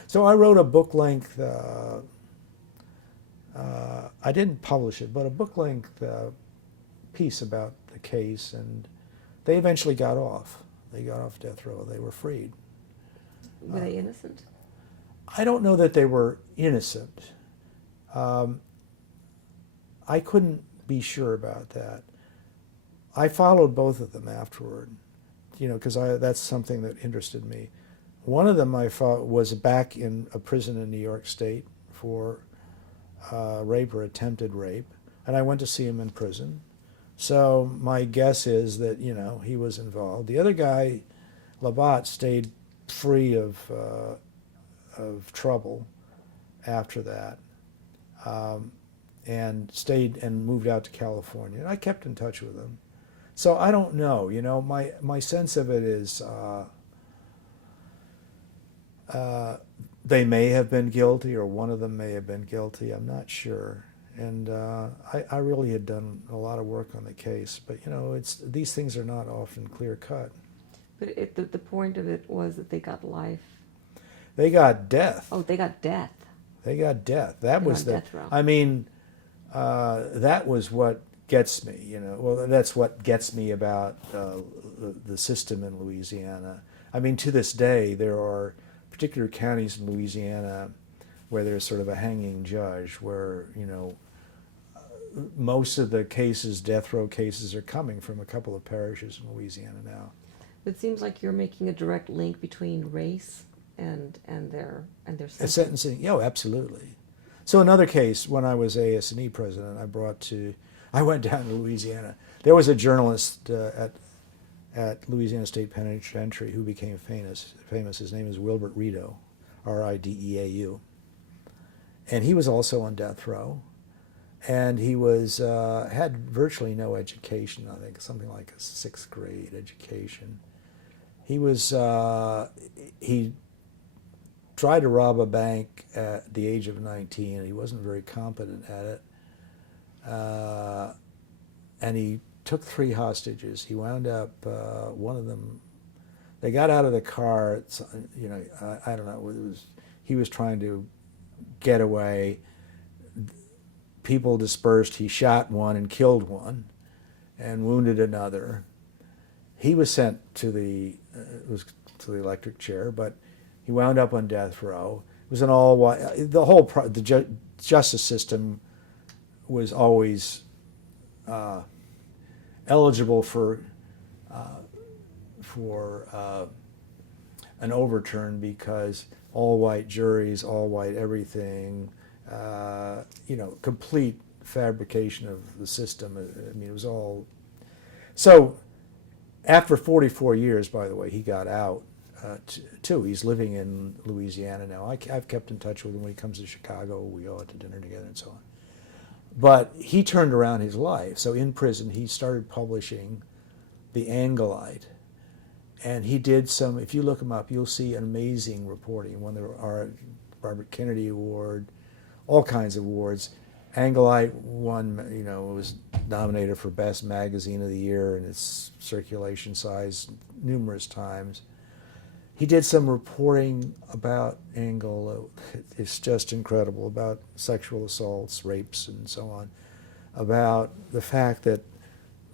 So I wrote a book-length, I didn't publish it, but a book-length piece about the case, and they eventually got off. They got off death row. They were freed. Were they innocent? I don't know that they were innocent. I couldn't be sure about that. I followed both of them afterward, because that's something that interested me. One of them I thought was back in a prison in New York State for rape or attempted rape, and I went to see him in prison. So my guess is that he was involved. The other guy, Labat, stayed free of trouble after that, and stayed and moved out to California. And I kept in touch with him. So I don't know. My sense of it is they may have been guilty, or one of them may have been guilty. I'm not sure. And I really had done a lot of work on the case, but these things are not often clear cut. But the point of it was that they got life. They got death. Oh, they got death. They got death. That They was got death row. I mean, that was what gets me. Well, that's what gets me about the system in Louisiana. I mean, to this day, there are particular counties in Louisiana where there's sort of a hanging judge, where most of the cases, death row cases, are coming from a couple of parishes in Louisiana now. It seems like you're making a direct link between race and their A sentencing, yeah, absolutely. So another case, when I was AS&E president, I went down to Louisiana. There was a journalist at Louisiana State Penitentiary who became famous. His name is Wilbert Rideau, Rideau. And he was also on death row. And he had virtually no education, I think, something like a 6th grade education. He tried to rob a bank at the age of 19, and he wasn't very competent at it. And he took 3 hostages. He wound up, one of them, they got out of the car, I don't know, he was trying to get away. People dispersed. He shot one and killed one and wounded another. He was sent to the electric chair, but he wound up on death row. It was an the justice system was always eligible for an overturn because all white juries, all white everything, complete fabrication of the system. I mean, it was all. So after 44 years, by the way, he got out too. He's living in Louisiana now. I've kept in touch with him when he comes to Chicago. We go out to dinner together and so on. But he turned around his life. So in prison, he started publishing The Angelite. And he did some, if you look him up, you'll see an amazing reporting. Won the Robert Kennedy Award, all kinds of awards. Angelite won, was nominated for Best Magazine of the Year in its circulation size numerous times. He did some reporting about Angle. It's just incredible, about sexual assaults, rapes, and so on. About the fact that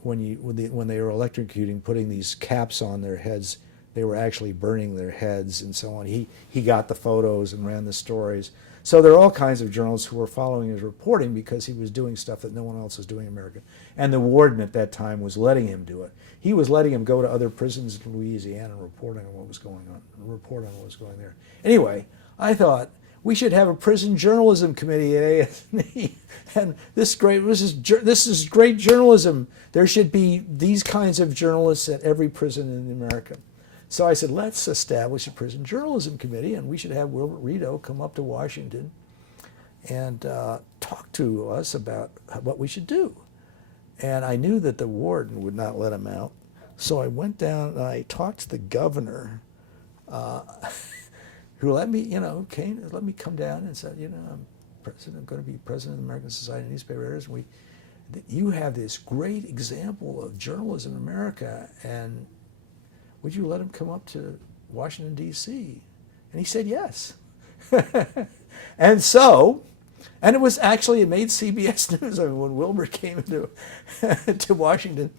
when they were electrocuting, putting these caps on their heads, they were actually burning their heads and so on. He got the photos and ran the stories. So there are all kinds of journalists who were following his reporting because he was doing stuff that no one else was doing in America. And the warden at that time was letting him do it. He was letting him go to other prisons in Louisiana and report on what was going there. Anyway, I thought we should have a prison journalism committee at AS&E. And this is great journalism. There should be these kinds of journalists at every prison in America. So I said, let's establish a prison journalism committee, and we should have Wilbert Rideau come up to Washington and talk to us about what we should do. And I knew that the warden would not let him out. So I went down and I talked to the governor, who let me, let me come down and said, I'm going to be president of the American Society of Newspaper Editors. And you have this great example of journalism in America, and would you let him come up to Washington, D.C.? And he said yes. And so, and it was actually, it made CBS News. I mean, when Wilbert came into to Washington.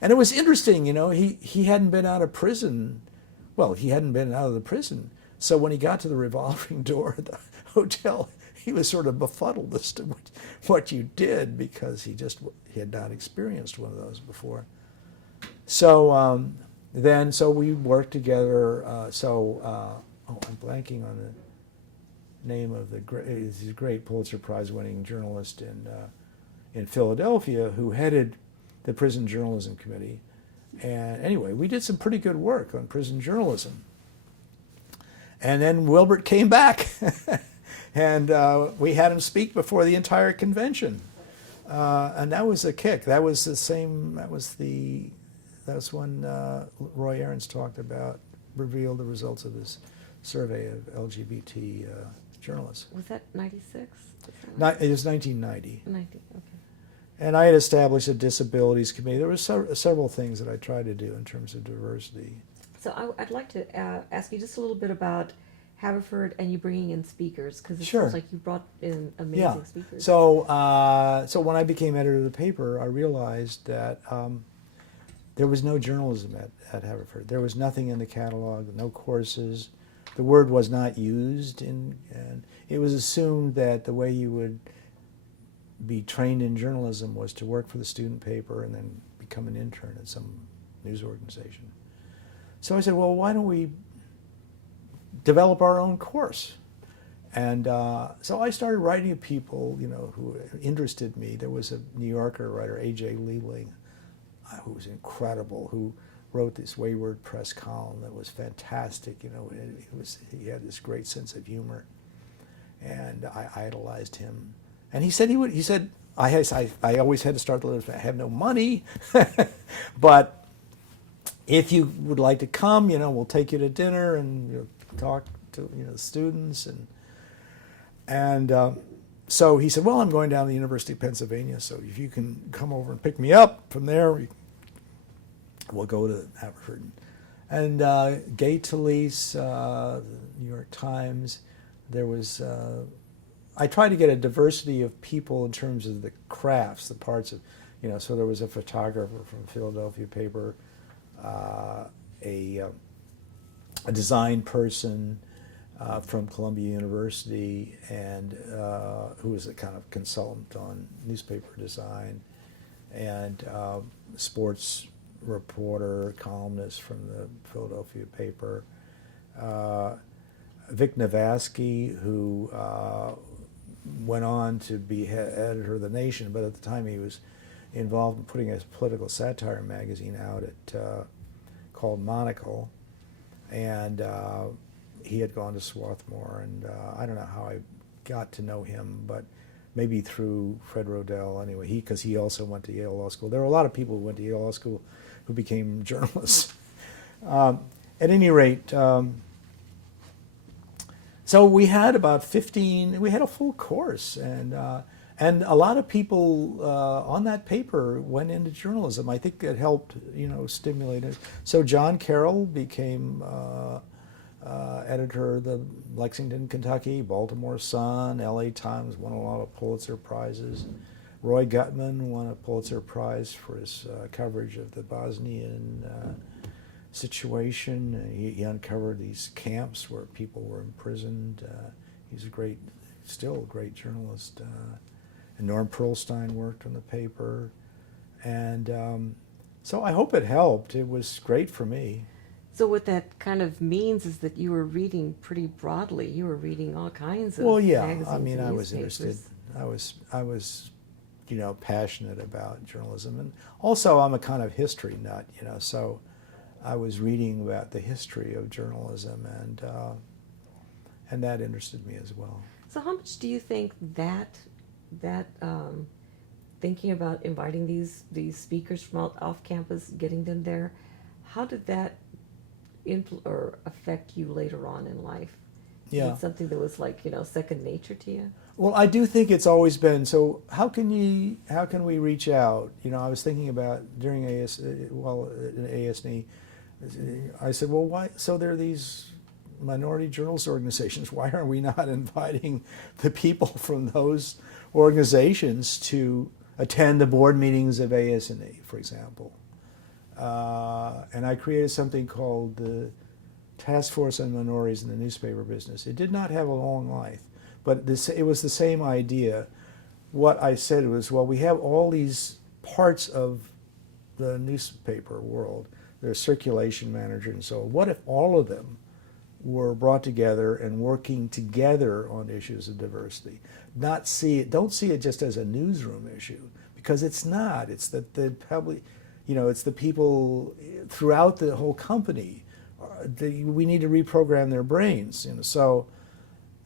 And it was interesting, you know, he hadn't been out of prison. Well, he hadn't been out of the prison. So when he got to the revolving door at the hotel, he was sort of befuddled as to what you did, because he had not experienced one of those before. So so we worked together. I'm blanking on the name of he's a great Pulitzer Prize winning journalist in Philadelphia who headed the Prison Journalism Committee. And anyway, we did some pretty good work on prison journalism. And then Wilbert came back, and we had him speak before the entire convention. And that was a kick. That was that's when Roy Aarons revealed the results of his survey of LGBT journalists. Was that 96? It was 1990. 90, okay. And I had established a disabilities committee. There were several things that I tried to do in terms of diversity. So I'd like to ask you just a little bit about Haverford and you bringing in speakers, because it Sure. sounds like you brought in amazing speakers. So when I became editor of the paper, I realized that there was no journalism at Haverford. There was nothing in the catalog, no courses. The word was not used, and it was assumed that the way you would be trained in journalism was to work for the student paper and then become an intern at some news organization. So I said, well, why don't we develop our own course? And so I started writing to people, you know, who interested me. There was a New Yorker writer, A.J. Liebling, who was incredible, who wrote this Wayward Press column that was fantastic. You know, he had this great sense of humor, and I idolized him. And he said he said, I always had to start the letter, I have no money, but if you would like to come, you know, we'll take you to dinner and talk to, you know, the students. And so he said, well, I'm going down to the University of Pennsylvania, so if you can come over and pick me up from there, we'll go to Haverford. And Gay Talese, the New York Times, there was, I tried to get a diversity of people in terms of the crafts, the parts of, you know, so there was a photographer from the Philadelphia paper, a design person from Columbia University, and who was a kind of consultant on newspaper design, and sports reporter, columnist from the Philadelphia paper, Vic Navasky, who went on to be editor of The Nation, but at the time he was involved in putting a political satire magazine out called Monocle, and he had gone to Swarthmore, and I don't know how I got to know him, but maybe through Fred Rodell anyway, because he also went to Yale Law School. There were a lot of people who went to Yale Law School who became journalists. At any rate, so we had about 15, we had a full course, and a lot of people on that paper went into journalism. I think it helped, you know, stimulate it. So John Carroll became editor of the Lexington, Kentucky, Baltimore Sun, LA Times, won a lot of Pulitzer Prizes. Roy Gutman won a Pulitzer Prize for his coverage of the Bosnian situation. He uncovered these camps where people were imprisoned. He's still a great journalist. And Norm Pearlstein worked on the paper. And so I hope it helped. It was great for me. So what that kind of means is that you were reading pretty broadly. You were reading all kinds of magazines. I mean, and I was newspapers. interested. I was, you know, passionate about journalism, and also I'm a kind of history nut, you know. So I was reading about the history of journalism, and that interested me as well. So how much do you think that thinking about inviting these speakers from off campus, getting them there, how did that affect you later on in life? Yeah. Was it something that was like, you know, second nature to you? Well, I do think it's always been. So how can we reach out? I was thinking about during in ASNE, I said, well, why? So there are these minority journalist organizations. Why are we not inviting the people from those organizations to attend the board meetings of ASNE, for example? And I created something called the Task Force on Minorities in the Newspaper Business. It did not have a long life, but it was the same idea. What I said was, well, we have all these parts of the newspaper world. There's circulation manager and so on. What if all of them were brought together and working together on issues of diversity? Don't see it just as a newsroom issue, because it's not. It's that the public, it's the people throughout the whole company. We need to reprogram their brains, So,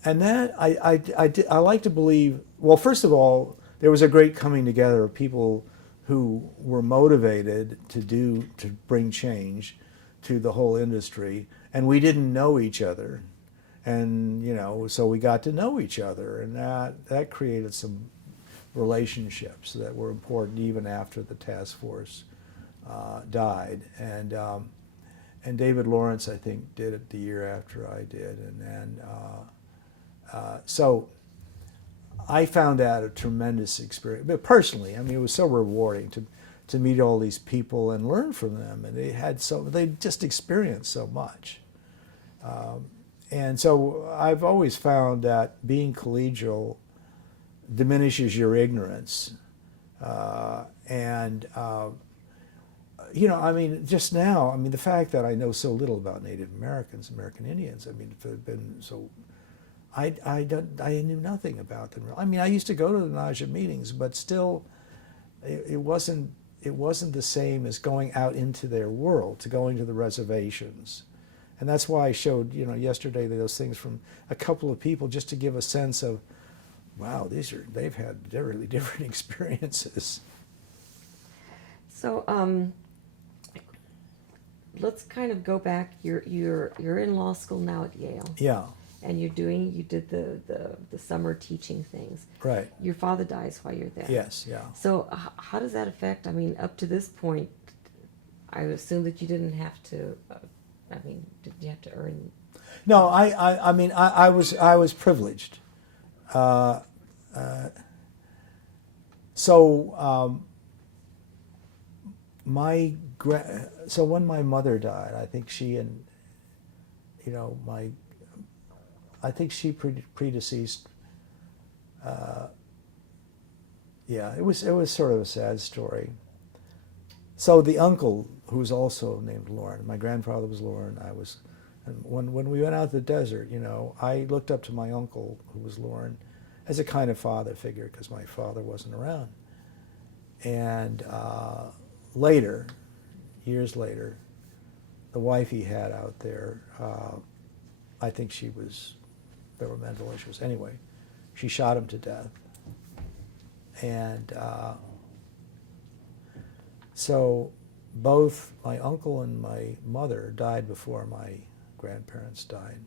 and that I like to believe. Well, first of all, there was a great coming together of people who were motivated to bring change to the whole industry, and we didn't know each other, and so we got to know each other, and that created some relationships that were important even after the task force died, and David Lawrence, I think, did it the year after I did, and so I found that a tremendous experience. But personally, I mean, it was so rewarding to meet all these people and learn from them, and they just experienced so much, and so I've always found that being collegial diminishes your ignorance, and. I mean, just now, I mean, the fact that I know so little about Native Americans, American Indians, I mean, I knew nothing about them. I mean, I used to go to the NAJA meetings, but still, it wasn't the same as going out into their world, to going to the reservations. And that's why I showed, yesterday those things from a couple of people, just to give a sense of, wow, they've had really different experiences. So, let's kind of go back. You're in law school now at Yale. Yeah. And you did the summer teaching things. Right. Your father dies while you're there. Yes, yeah. So how does that affect? I mean, up to this point, I assume that you didn't have to. Did you have to earn? No, I mean, I was privileged. So when my mother died, I think she predeceased. Yeah, it was sort of a sad story. So the uncle, who's also named Loren, my grandfather was Loren. And when we went out to the desert, I looked up to my uncle, who was Loren, as a kind of father figure, because my father wasn't around. And years later, the wife he had out there, I think there were mental issues. Anyway, she shot him to death. And so both my uncle and my mother died before my grandparents died.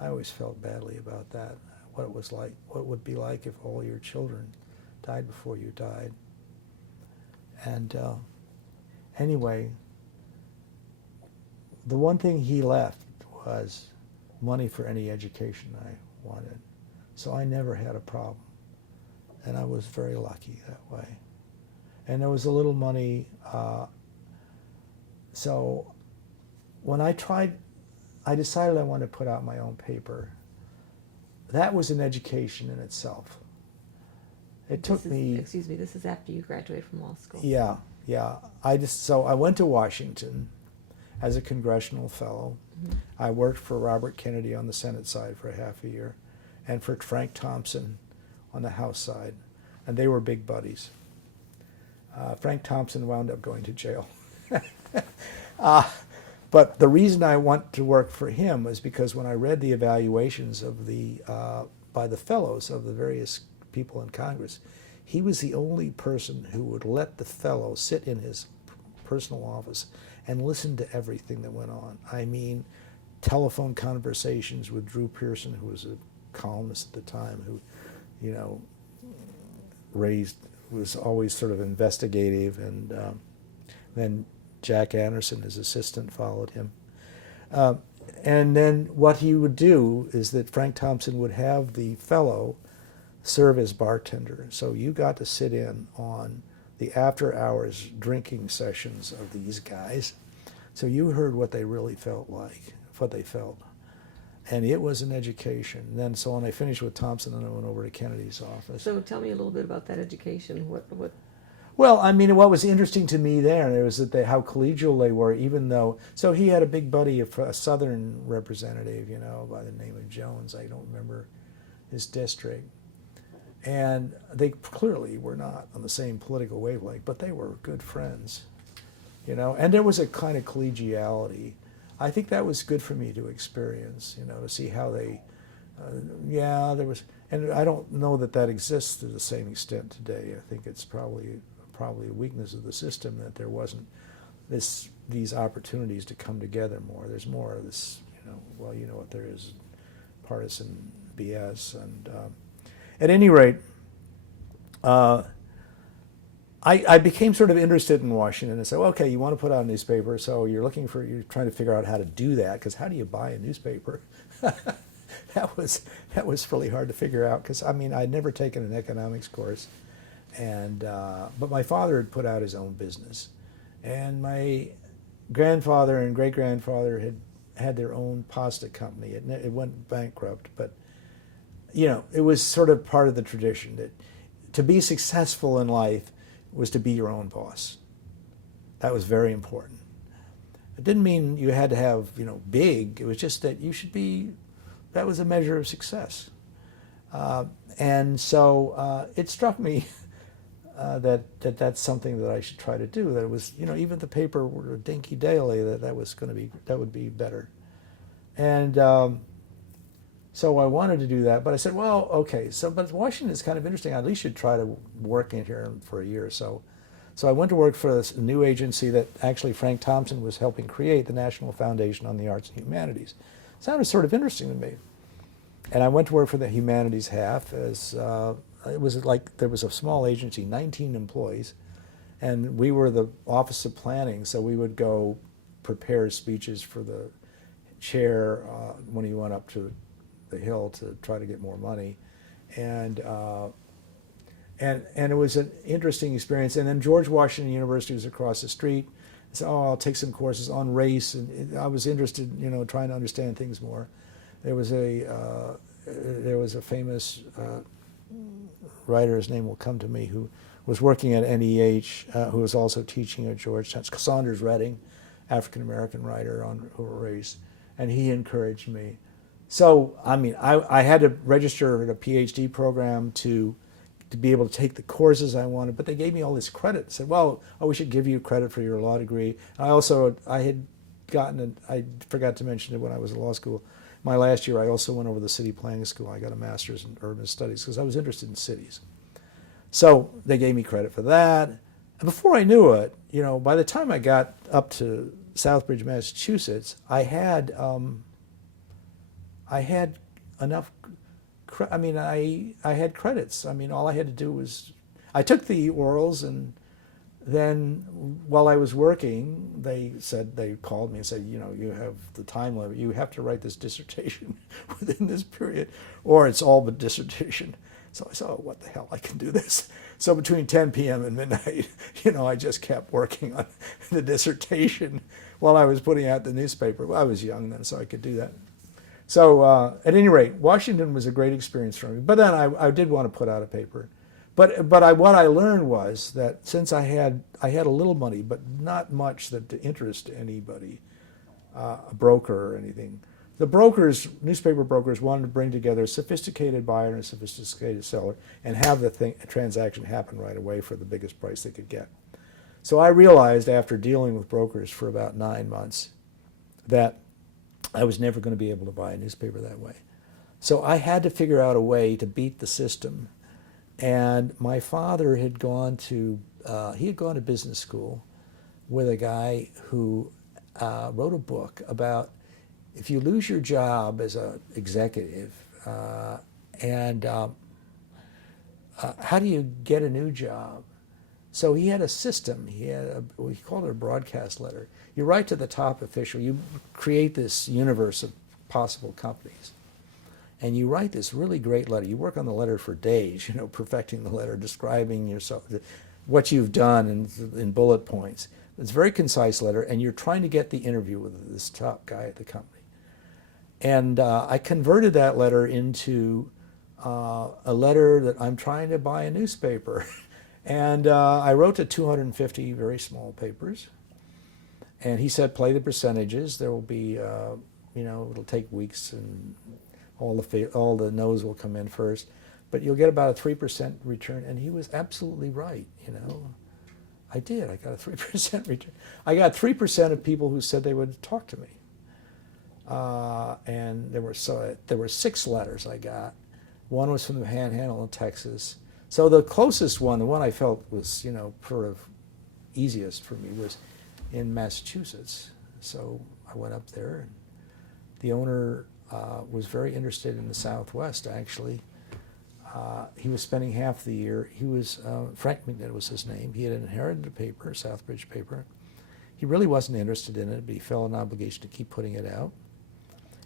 I always felt badly about that, what it would be like if all your children died before you died. And anyway, the one thing he left was money for any education I wanted. So I never had a problem. And I was very lucky that way. And there was a little money. So when I decided I wanted to put out my own paper. That was an education in itself. It took me... Excuse me, this is after you graduated from law school. Yeah. So I went to Washington as a congressional fellow. Mm-hmm. I worked for Robert Kennedy on the Senate side for half a year, and for Frank Thompson on the House side, and they were big buddies. Frank Thompson wound up going to jail. But the reason I want to work for him was because when I read the evaluations of by the fellows of the various people in Congress, he was the only person who would let the fellow sit in his personal office and listen to everything that went on. I mean, telephone conversations with Drew Pearson, who was a columnist at the time, who you know, raised, was always sort of investigative, and then Jack Anderson, his assistant, followed him. And then what he would do is that Frank Thompson would have the fellow serve as bartender. So you got to sit in on the after-hours drinking sessions of these guys. So you heard what they really felt like, what they felt. And it was an education. And then, so when I finished with Thompson, then I went over to Kennedy's office. So tell me a little bit about that education. What? Well, I mean, what was interesting to me there was that how collegial they were, even though, so he had a big buddy, a Southern representative, you know, by the name of Jones. I don't remember his district. And they clearly were not on the same political wavelength, but they were good friends, you know. And there was a kind of collegiality. I think that was good for me to experience, you know, to see how they, yeah, there was, and I don't know that that exists to the same extent today. I think it's probably a weakness of the system that there wasn't these opportunities to come together more. There's more of this, you know, well, you know what there is, partisan BS. And at any rate, I became sort of interested in Washington and said, well, okay, you want to put out a newspaper, so you're trying to figure out how to do that, because how do you buy a newspaper? That was really hard to figure out, because I mean, I'd never taken an economics course, and but my father had put out his own business, and my grandfather and great grandfather had their own pasta company. It went bankrupt, but you know, it was sort of part of the tradition that to be successful in life was to be your own boss. That was very important. It didn't mean you had to have, you know, big. It was just that you should be, that was a measure of success. And so it struck me that's something that I should try to do. That it was, you know, even the paper were a dinky daily, that would be better. And so I wanted to do that, but I said, well, okay, but Washington is kind of interesting. I at least should try to work in here for a year or so. So I went to work for this new agency that actually Frank Thompson was helping create, the National Foundation on the Arts and Humanities. It sounded sort of interesting to me. And I went to work for the humanities half, as it was like there was a small agency, 19 employees, and we were the Office of Planning, so we would go prepare speeches for the chair when he went up to the Hill to try to get more money, and it was an interesting experience. And then George Washington University was across the street. I said, oh, I'll take some courses on race, and I was interested, you know, trying to understand things more. There was a famous writer, his name will come to me, who was working at NEH, who was also teaching at Georgetown, Saunders Redding, African American writer on race, and he encouraged me. So, I mean, I had to register at a PhD program to be able to take the courses I wanted, but they gave me all this credit. They said, well, we should give you credit for your law degree. I had gotten, I forgot to mention it when I was in law school, my last year I also went over to the city planning school. I got a master's in urban studies because I was interested in cities. So they gave me credit for that. And before I knew it, you know, by the time I got up to Southbridge, Massachusetts, I had enough, I had credits. I mean, all I had to do was, I took the orals, and then while I was working, they called me and said, you know, you have the time limit. You have to write this dissertation within this period, or it's all but dissertation. So I said, oh, what the hell, I can do this. So between 10 p.m. and midnight, you know, I just kept working on the dissertation while I was putting out the newspaper. Well, I was young then, so I could do that. So at any rate, Washington was a great experience for me. But then I did want to put out a paper. But what I learned was that since I had a little money, but not much to interest anybody, a broker or anything, the brokers, newspaper brokers, wanted to bring together a sophisticated buyer and a sophisticated seller and have the transaction happen right away for the biggest price they could get. So I realized after dealing with brokers for about 9 months that I was never going to be able to buy a newspaper that way. So I had to figure out a way to beat the system. And my father had gone to business school with a guy who wrote a book about if you lose your job as an executive and how do you get a new job? So he had a system. He had we called it a broadcast letter. You write to the top official. You create this universe of possible companies, and you write this really great letter. You work on the letter for days, perfecting the letter, describing yourself, what you've done in bullet points. It's a very concise letter, and you're trying to get the interview with this top guy at the company. And I converted that letter into a letter that I'm trying to buy a newspaper. And I wrote to 250 very small papers. And he said, play the percentages. There will be, it'll take weeks, and all the no's will come in first. But you'll get about a 3% return. And he was absolutely right, I did. I got a 3% return. I got 3% of people who said they would talk to me. And there were 6 letters I got. One was from the Panhandle in Texas. So the closest one, the one I felt was, sort of easiest for me, was in Massachusetts. So I went up there, and the owner was very interested in the Southwest, actually. He was spending half the year. He was, Frank McNitt was his name. He had inherited a paper, a Southbridge paper. He really wasn't interested in it, but he felt an obligation to keep putting it out.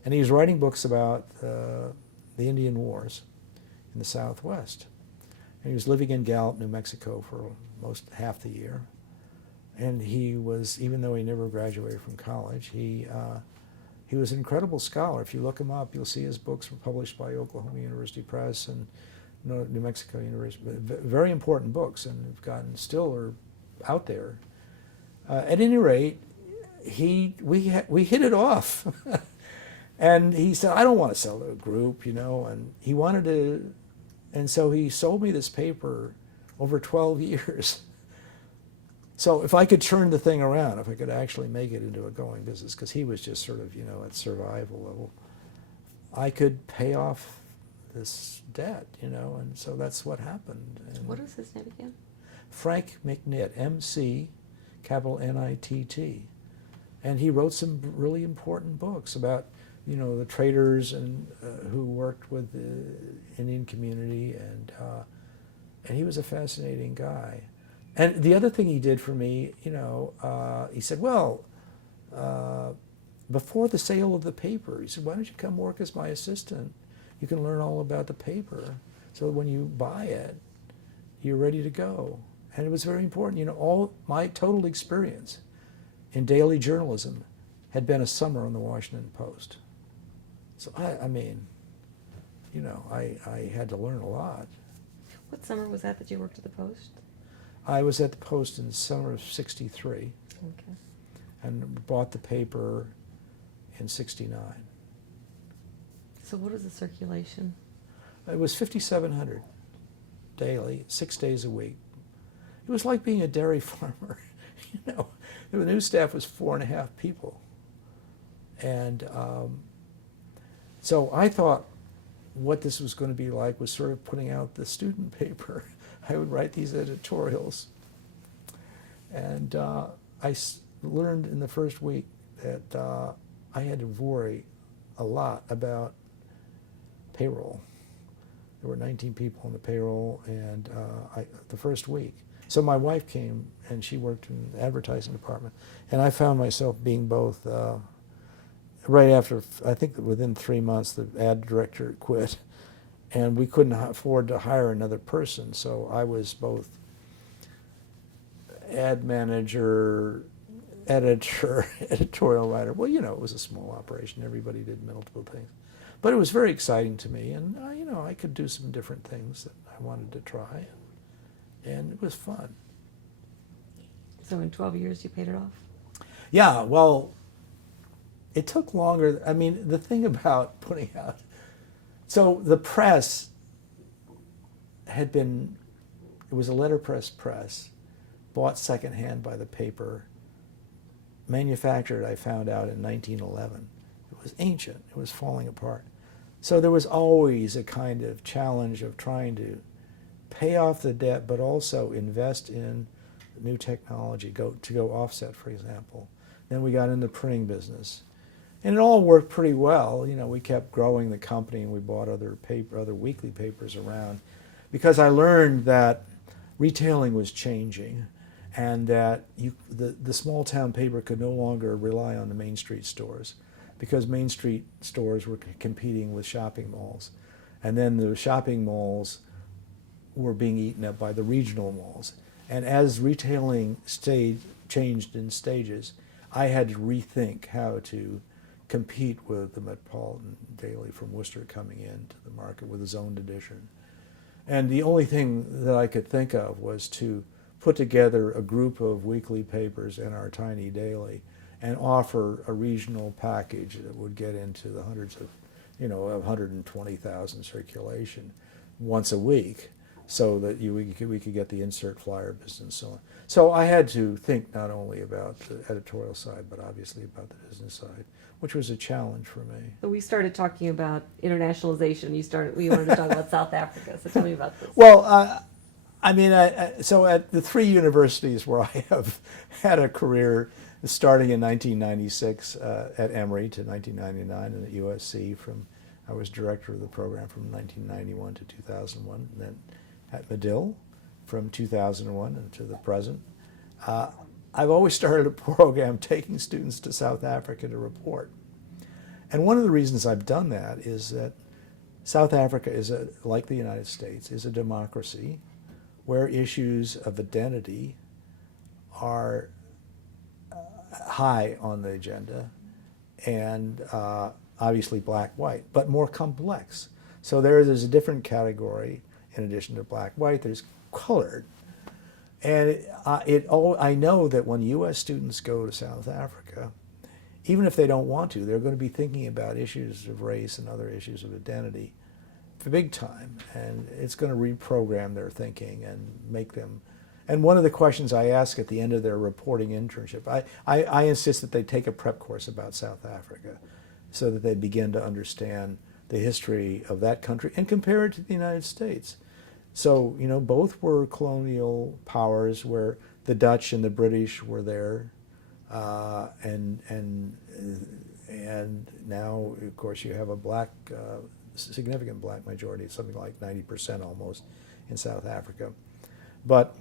And he was writing books about the Indian Wars in the Southwest. And he was living in Gallup, New Mexico for most half the year. And he was, even though he never graduated from college, he was an incredible scholar. If you look him up, you'll see his books were published by Oklahoma University Press and New Mexico University. Very important books, and have gotten still are out there. At any rate, we hit it off. And he said, I don't want to sell to a group, and he wanted to, and so he sold me this paper over 12 years. So if I could turn the thing around, if I could actually make it into a going business, because he was just sort of, at survival level, I could pay off this debt, and so that's what happened. And What is his name again? Frank McNitt, M-C, capital N-I-T-T. And he wrote some really important books about the traders and who worked with the Indian community, and he was a fascinating guy. And the other thing he did for me, he said, well, before the sale of the paper, he said, why don't you come work as my assistant? You can learn all about the paper, so when you buy it, you're ready to go. And it was very important. All my total experience in daily journalism had been a summer on the Washington Post. So I mean, I had to learn a lot. What summer was that you worked at the Post? I was at the Post in the summer of '63. Okay. And bought the paper in '69. So what is the circulation? It was 5,700 daily, 6 days a week. It was like being a dairy farmer. The news staff was 4.5 people. And so I thought what this was going to be like was sort of putting out the student paper. I would write these editorials. And I learned in the first week that I had to worry a lot about payroll. There were 19 people on the payroll, and the first week. So my wife came, and she worked in the advertising department, and I found myself being both, right after, I think within 3 months, the ad director quit, and we couldn't afford to hire another person, so I was both ad manager, editor, editorial writer. Well, it was a small operation. Everybody did multiple things. But it was very exciting to me, and I could do some different things that I wanted to try, and it was fun. So in 12 years you paid it off? Yeah, well, it took longer. I mean, the thing about putting out, so the press had been, it was a letterpress press, bought secondhand by the paper, manufactured, I found out, in 1911. It was ancient. It was falling apart. So there was always a kind of challenge of trying to pay off the debt, but also invest in new technology, to go offset, for example. Then we got into the printing business. And it all worked pretty well. We kept growing the company, and we bought other weekly papers around. because I learned that retailing was changing, and that the small town paper could no longer rely on the Main Street stores, because Main Street stores were competing with shopping malls, and then the shopping malls were being eaten up by the regional malls. And as retailing changed in stages, I had to rethink how to compete with the Metropolitan Daily from Worcester coming into the market with his own edition. And the only thing that I could think of was to put together a group of weekly papers in our tiny daily and offer a regional package that would get into the hundreds of, 120,000 circulation once a week, so that we could get the insert flyer business and so on. So I had to think not only about the editorial side, but obviously about the business side, which was a challenge for me. So we started talking about internationalization. We wanted to talk about South Africa. So tell me about this. Well, so at the three universities where I have had a career, starting in 1996 at Emory to 1999, and at USC I was director of the program from 1991 to 2001, and then at Medill from 2001 and to the present. I've always started a program taking students to South Africa to report. And one of the reasons I've done that is that South Africa is, like the United States, is a democracy where issues of identity are high on the agenda, and obviously black-white, but more complex. So there's a different category. In addition to black-white, there's colored. And I know that when U.S. students go to South Africa, even if they don't want to, they're going to be thinking about issues of race and other issues of identity for big time. And it's going to reprogram their thinking and make them. And one of the questions I ask at the end of their reporting internship, I insist that they take a prep course about South Africa so that they begin to understand the history of that country and compare it to the United States. So, both were colonial powers where the Dutch and the British were there, and now, of course, you have a significant black majority, something like 90% almost, in South Africa. But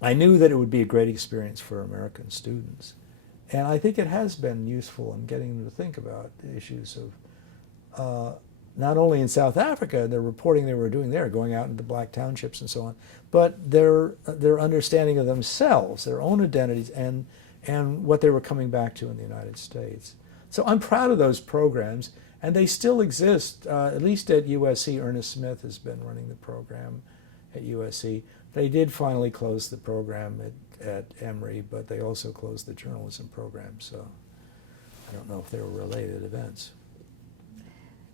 I knew that it would be a great experience for American students, and I think it has been useful in getting them to think about the issues of not only in South Africa, the reporting they were doing there, going out into black townships and so on, but their understanding of themselves, their own identities, and what they were coming back to in the United States. So I'm proud of those programs, and they still exist, at least at USC. Ernest Smith has been running the program at USC. They did finally close the program at Emory, but they also closed the journalism program, so I don't know if they were related events.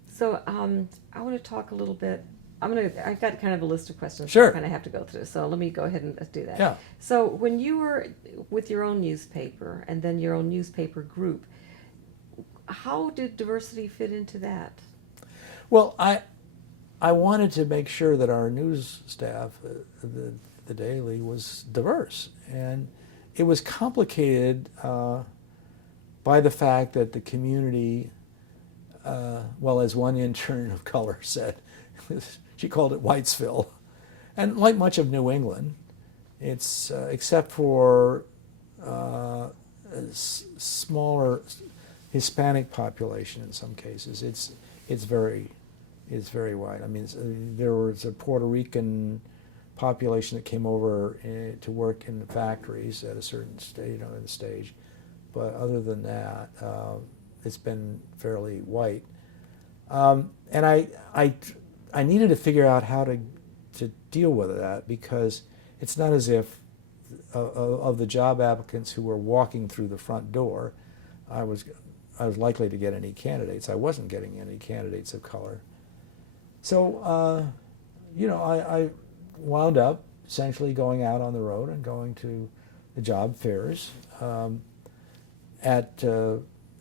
So I want to talk a little bit. I've got kind of a list of questions. Sure. I kind of have to go through. So let me go ahead and do that. Yeah. So when you were with your own newspaper and then your own newspaper group, how did diversity fit into that? Well, I wanted to make sure that our news staff, the Daily, was diverse, and it was complicated by the fact that the community. Well, as one intern of color said, she called it Whitesville. And like much of New England, it's, except for a smaller Hispanic population in some cases, it's very white. I mean, there was a Puerto Rican population that came over to work in the factories at a certain stage, in the stage. But other than that, it's been fairly white, and I needed to figure out how to deal with that, because it's not as if of the job applicants who were walking through the front door, I was likely to get any candidates. I wasn't getting any candidates of color, so I wound up essentially going out on the road and going to the job fairs at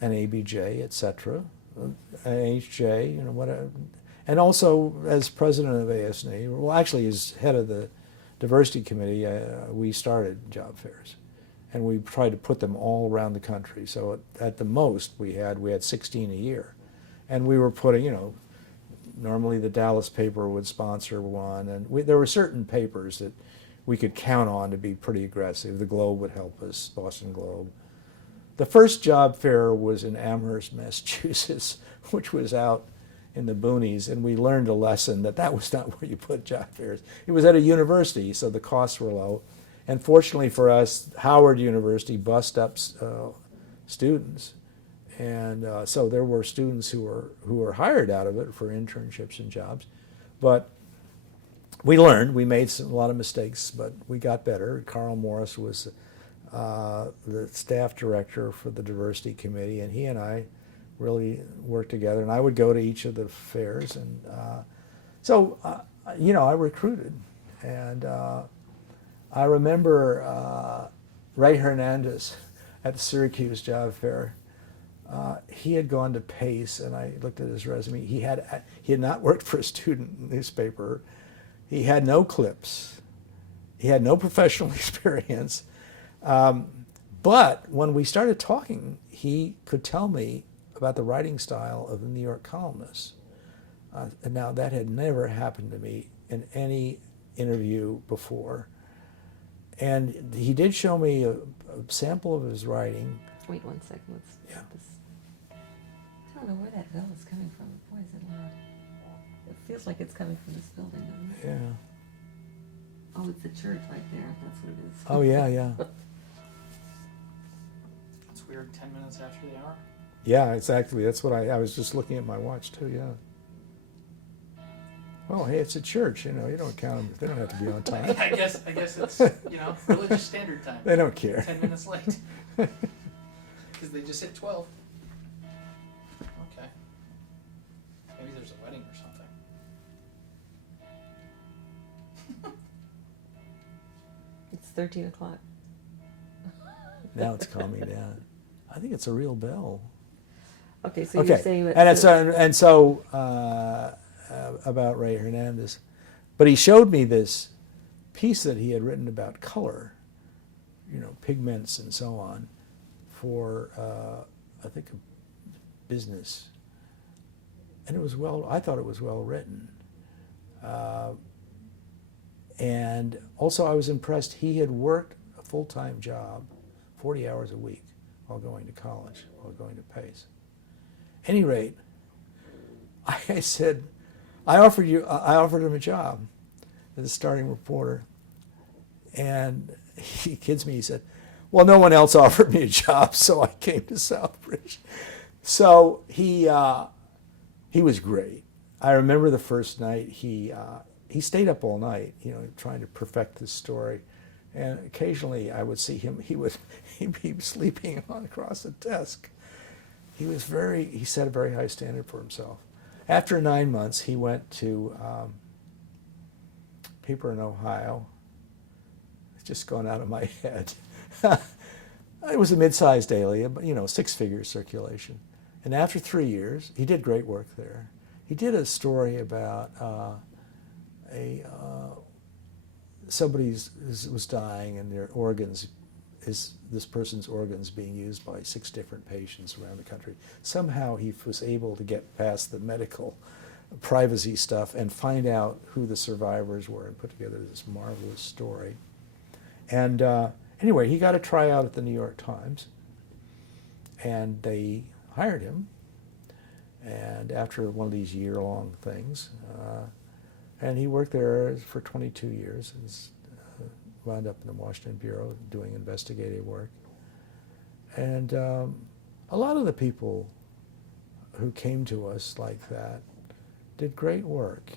an ABJ, etc., an HJ, whatever. And also, as president of ASNE, well, actually as head of the diversity committee, we started job fairs, and we tried to put them all around the country. So at the most, we had 16 a year, and we were putting, normally the Dallas paper would sponsor one, and there were certain papers that we could count on to be pretty aggressive. The Globe would help us, Boston Globe. The first job fair was in Amherst, Massachusetts, which was out in the boonies, and we learned a lesson that was not where you put job fairs. It was at a university, so the costs were low. And fortunately for us, Howard University bussed up students. And so there were students who were hired out of it for internships and jobs. But we learned, we made a lot of mistakes, but we got better. Carl Morris was the staff director for the diversity committee, and he and I really worked together. And I would go to each of the fairs, and so I recruited. And I remember Ray Hernandez at the Syracuse Job Fair. He had gone to Pace, and I looked at his resume. He had not worked for a student newspaper. He had no clips. He had no professional experience. But when we started talking, he could tell me about the writing style of the New York columnists. And now that had never happened to me in any interview before. And he did show me a sample of his writing. Wait 1 second. Let's Yeah. this. I don't know where that bell is coming from. Boy, is it loud. It feels like it's coming from this building, doesn't it? Yeah. Oh, it's the church right there. That's what it is. Oh, yeah, yeah. It's weird, 10 minutes after the hour. Yeah, exactly. That's what I was just looking at my watch too, yeah. Well, hey, it's a church, you don't count them. They don't have to be on time. I guess it's, religious standard time. They don't care. 10 minutes late. Because they just hit 12. Okay. Maybe there's a wedding or something. It's 13 o'clock. Now it's calming down. I think it's a real bell. Okay, so you're saying that. And so about Ray Hernandez, but he showed me this piece that he had written about color, pigments and so on, for I think a business, and I thought it was well written, and also I was impressed. He had worked a full-time job, 40 hours a week, while going to college, while going to Pace. At any rate, I said, I offered him a job as a starting reporter, and he kids me. He said, "Well, no one else offered me a job, so I came to Southbridge." So he was great. I remember the first night he stayed up all night, trying to perfect this story, and occasionally I would see him. He'd be sleeping across the desk. He set a very high standard for himself. After 9 months, he went to paper in Ohio. It's just gone out of my head. It was a mid-sized daily, but 6-figure circulation. And after 3 years, he did great work there. He did a story about somebody was dying, and their organs, this person's organs being used by 6 different patients around the country. Somehow he was able to get past the medical privacy stuff and find out who the survivors were and put together this marvelous story. And anyway, he got a tryout at the New York Times, and they hired him. And after one of these year-long things, and he worked there for 22 years. And wound up in the Washington Bureau doing investigative work. And a lot of the people who came to us like that did great work.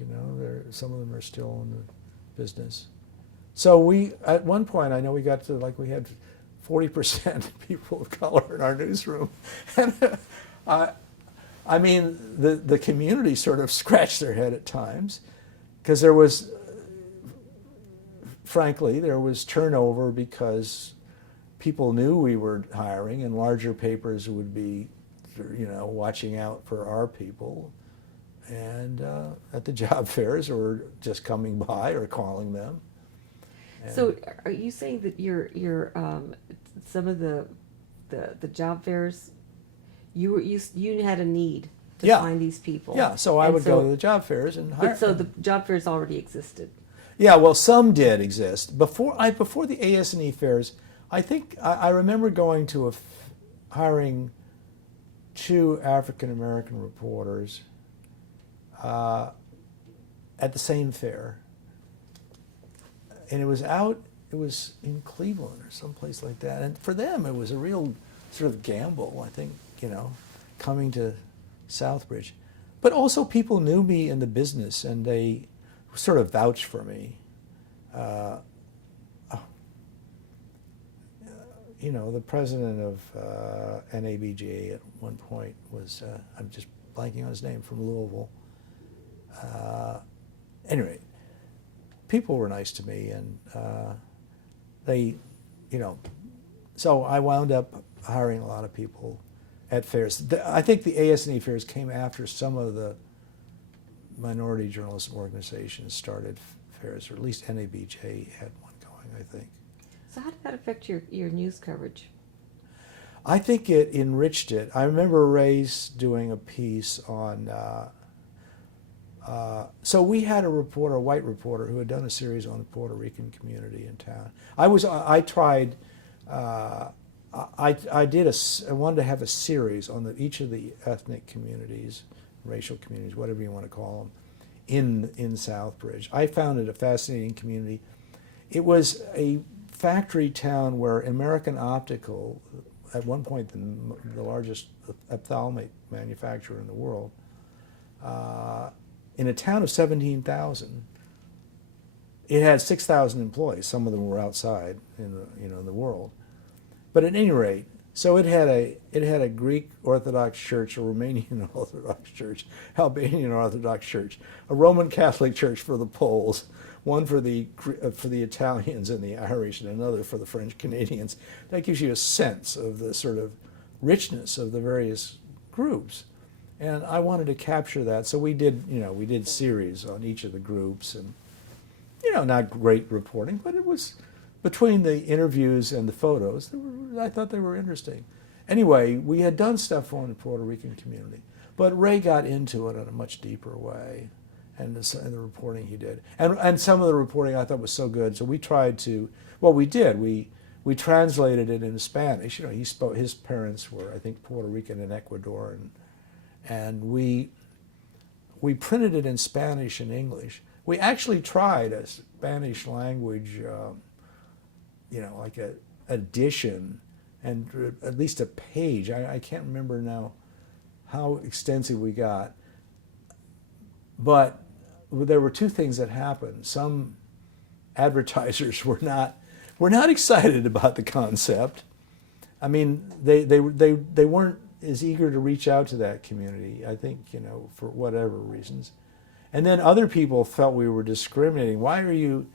Some of them are still in the business. So at one point, I know we got to we had 40% people of color in our newsroom. And I mean, the community sort of scratched their head at times, because frankly, there was turnover because people knew we were hiring, and larger papers would be, watching out for our people, and at the job fairs, or just coming by or calling them. And so, are you saying that your some of the job fairs, you had a need to Yeah. find these people. Yeah, so I And would go to the job fairs and hire But so the them. job fairs already existed. Yeah, well, some did exist before the AS&E fairs. I think I remember going to hiring 2 African American reporters at the same fair, and it was in Cleveland or someplace like that. And for them, it was a real sort of gamble. I think, coming to Southbridge, but also people knew me in the business and they sort of vouched for me. The president of NABJ at one point was, I'm just blanking on his name, from Louisville. Anyway, people were nice to me, and they, so I wound up hiring a lot of people at fairs. I think the AS&E fairs came after some of the minority journalism organizations started fairs, or at least NABJ had one going, I think. So how did that affect your news coverage? I think it enriched it. I remember Ray's doing a piece on, so we had a white reporter, who had done a series on the Puerto Rican community in town. I wanted to have a series on each of the ethnic communities, racial communities, whatever you want to call them, in Southbridge. I found it a fascinating community. It was a factory town where American Optical, at one point the largest ophthalmic manufacturer in the world, in a town of 17,000, it had 6,000 employees. Some of them were outside in the world. But at any rate, so it had a Greek Orthodox church, a Romanian Orthodox church, Albanian Orthodox church, a Roman Catholic church for the Poles, one for the Italians and the Irish, and another for the French Canadians. That gives you a sense of the sort of richness of the various groups. And I wanted to capture that, so we did series on each of the groups, and not great reporting, but it was, between the interviews and the photos, I thought they were interesting. Anyway, we had done stuff on the Puerto Rican community, but Ray got into it in a much deeper way, and the reporting he did, and some of the reporting I thought was so good. So we tried to, we translated it into Spanish. His parents were, I think, Puerto Rican and Ecuadorian, and we printed it in Spanish and English. We actually tried a Spanish language, like an edition, and at least a page. I can't remember now how extensive we got, but there were 2 things that happened. Some advertisers were not excited about the concept. I mean, they weren't as eager to reach out to that community, I think, for whatever reasons. And then other people felt we were discriminating. Why are you,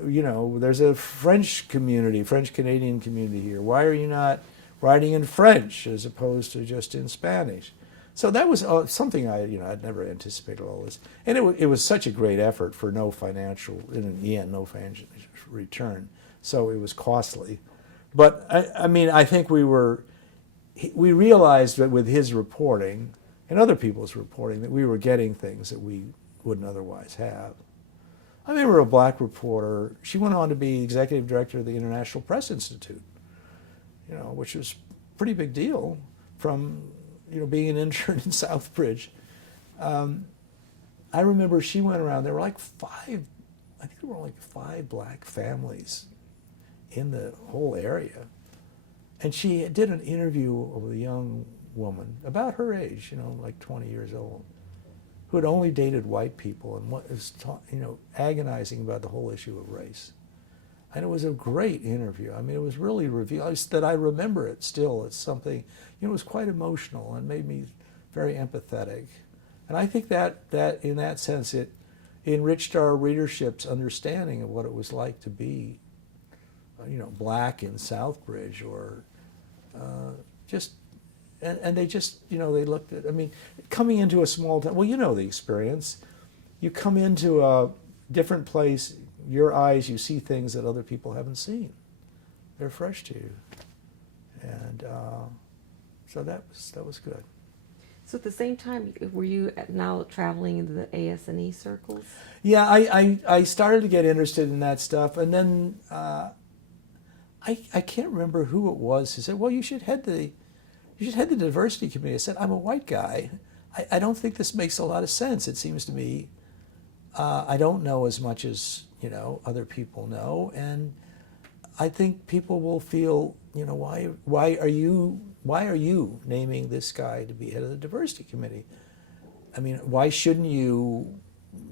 there's a French Canadian community here. Why are you not writing in French as opposed to just in Spanish? So that was something I'd never anticipated all this. And it was such a great effort for no financial return. So it was costly. But I think we realized that with his reporting and other people's reporting that we were getting things that we wouldn't otherwise have. I remember a black reporter, she went on to be executive director of the International Press Institute, which was a pretty big deal from, being an intern in Southbridge. I remember she went around, there were like 5 black families in the whole area. And she did an interview with a young woman about her age, like 20 years old, who had only dated white people and was agonizing about the whole issue of race. And it was a great interview. I mean, it was really revealing, that I remember it still. It's something, it was quite emotional and made me very empathetic. And I think that in that sense, it enriched our readership's understanding of what it was like to be, black in Southbridge, or and they just, they looked at, coming into a small town, well, the experience. You come into a different place, your eyes, you see things that other people haven't seen. They're fresh to you. And so that was good. So at the same time, were you now traveling into the AS&E circles? Yeah, I started to get interested in that stuff, and then I can't remember who it was who said, "Well, you should head the diversity committee." I said, "I'm a white guy. I don't think this makes a lot of sense. It seems to me I don't know as much as other people know, and I think people will feel why are you naming this guy to be head of the diversity committee? I mean, why shouldn't you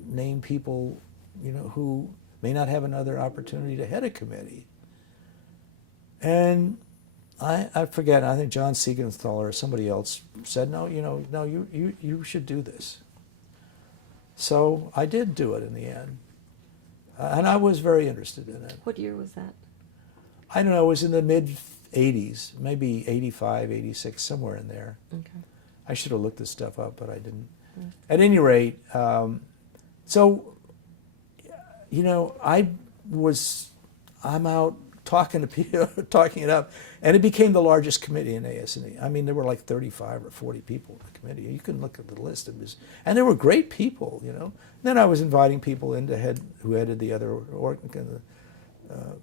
name people who may not have another opportunity to head a committee?" And I forget. I think John Siegenthaler or somebody else said, "No, no, you should do this." So I did do it in the end, and I was very interested in it. What year was that? I don't know. It was in the mid '80s, maybe '85, '86, somewhere in there. Okay. I should have looked this stuff up, but I didn't. Mm. At any rate, so I'm out talking to people, talking it up, and it became the largest committee in AS&E. I mean, there were like 35 or 40 people in the committee. You can look at the list of this, and there were great people. Then I was inviting people in who headed the other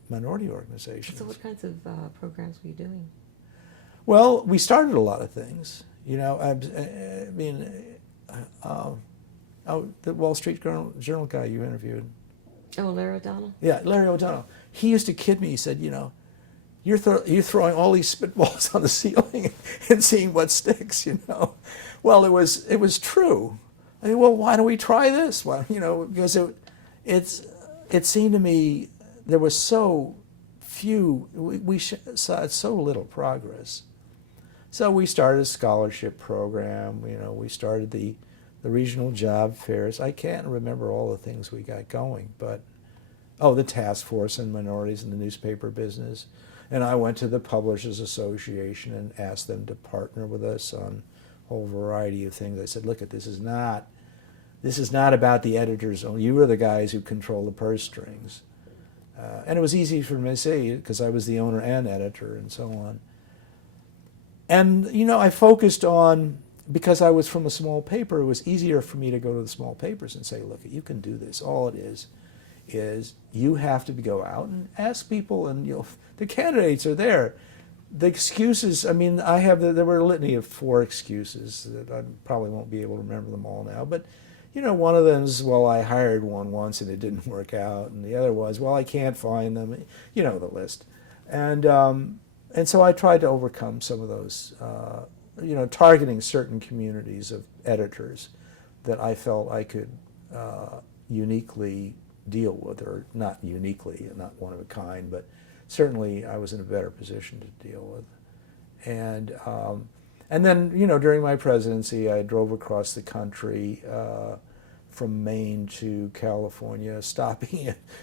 minority organizations. So what kinds of programs were you doing? Well, we started a lot of things. The Wall Street Journal guy you interviewed. Oh, Larry O'Donnell? Yeah, Larry O'Donnell. He used to kid me. He said, you're throwing all these spitballs on the ceiling and seeing what sticks. Well, it was true. I mean, well, why don't we try this? Well, because it seemed to me there was so few. We saw so little progress. So we started a scholarship program. We started the regional job fairs. I can't remember all the things we got going, but the task force on minorities in the newspaper business. And I went to the Publishers Association and asked them to partner with us on a whole variety of things. I said, look, this is not about the editors. You are the guys who control the purse strings. And it was easy for me to say because I was the owner and editor and so on. And, I focused on, because I was from a small paper, it was easier for me to go to the small papers and say, look, you can do this. All it is you have to go out and ask people, and the candidates are there. The excuses, I mean, there were a litany of 4 excuses that I probably won't be able to remember them all now, but one of them is, well, I hired one once and it didn't work out, and the other was, well, I can't find them, the list. And so I tried to overcome some of those, targeting certain communities of editors that I felt I could uniquely deal with, or not uniquely, not one of a kind, but certainly I was in a better position to deal with. And then, during my presidency, I drove across the country from Maine to California,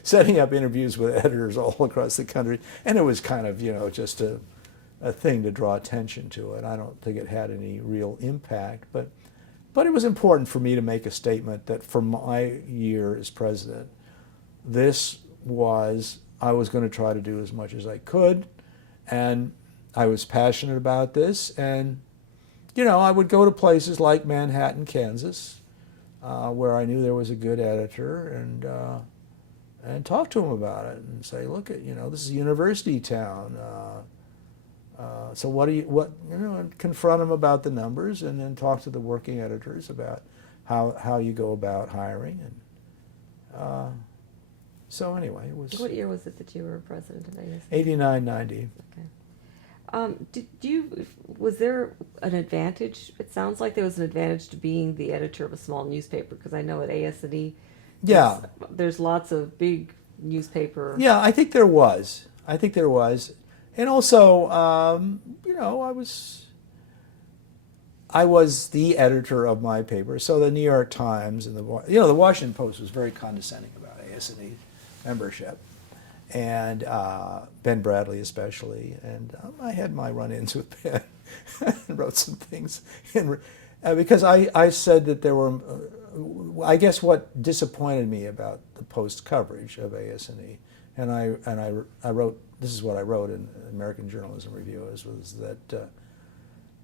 setting up interviews with editors all across the country. And it was kind of, just a thing to draw attention to it. I don't think it had any real impact, but it was important for me to make a statement that for my year as president, I was going to try to do as much as I could, and I was passionate about this. And I would go to places like Manhattan, Kansas, where I knew there was a good editor, and talk to him about it and say, look, this is a university town. So and confront them about the numbers, and then talk to the working editors about how you go about hiring. And so anyway, it was. What year was it that you were president of AS? 89, 90. Okay. Was there an advantage? It sounds like there was an advantage to being the editor of a small newspaper, because I know at AS&E, Yeah. there's lots of big newspaper. Yeah, I think there was. And also, I was the editor of my paper. So the New York Times and the Washington Post was very condescending about AS&E membership, and Ben Bradley especially. And I had my run-ins with Ben and wrote some things. Because I said that there were, I guess what disappointed me about the Post coverage of AS&E, and I wrote, this is what I wrote in American Journalism Review, was that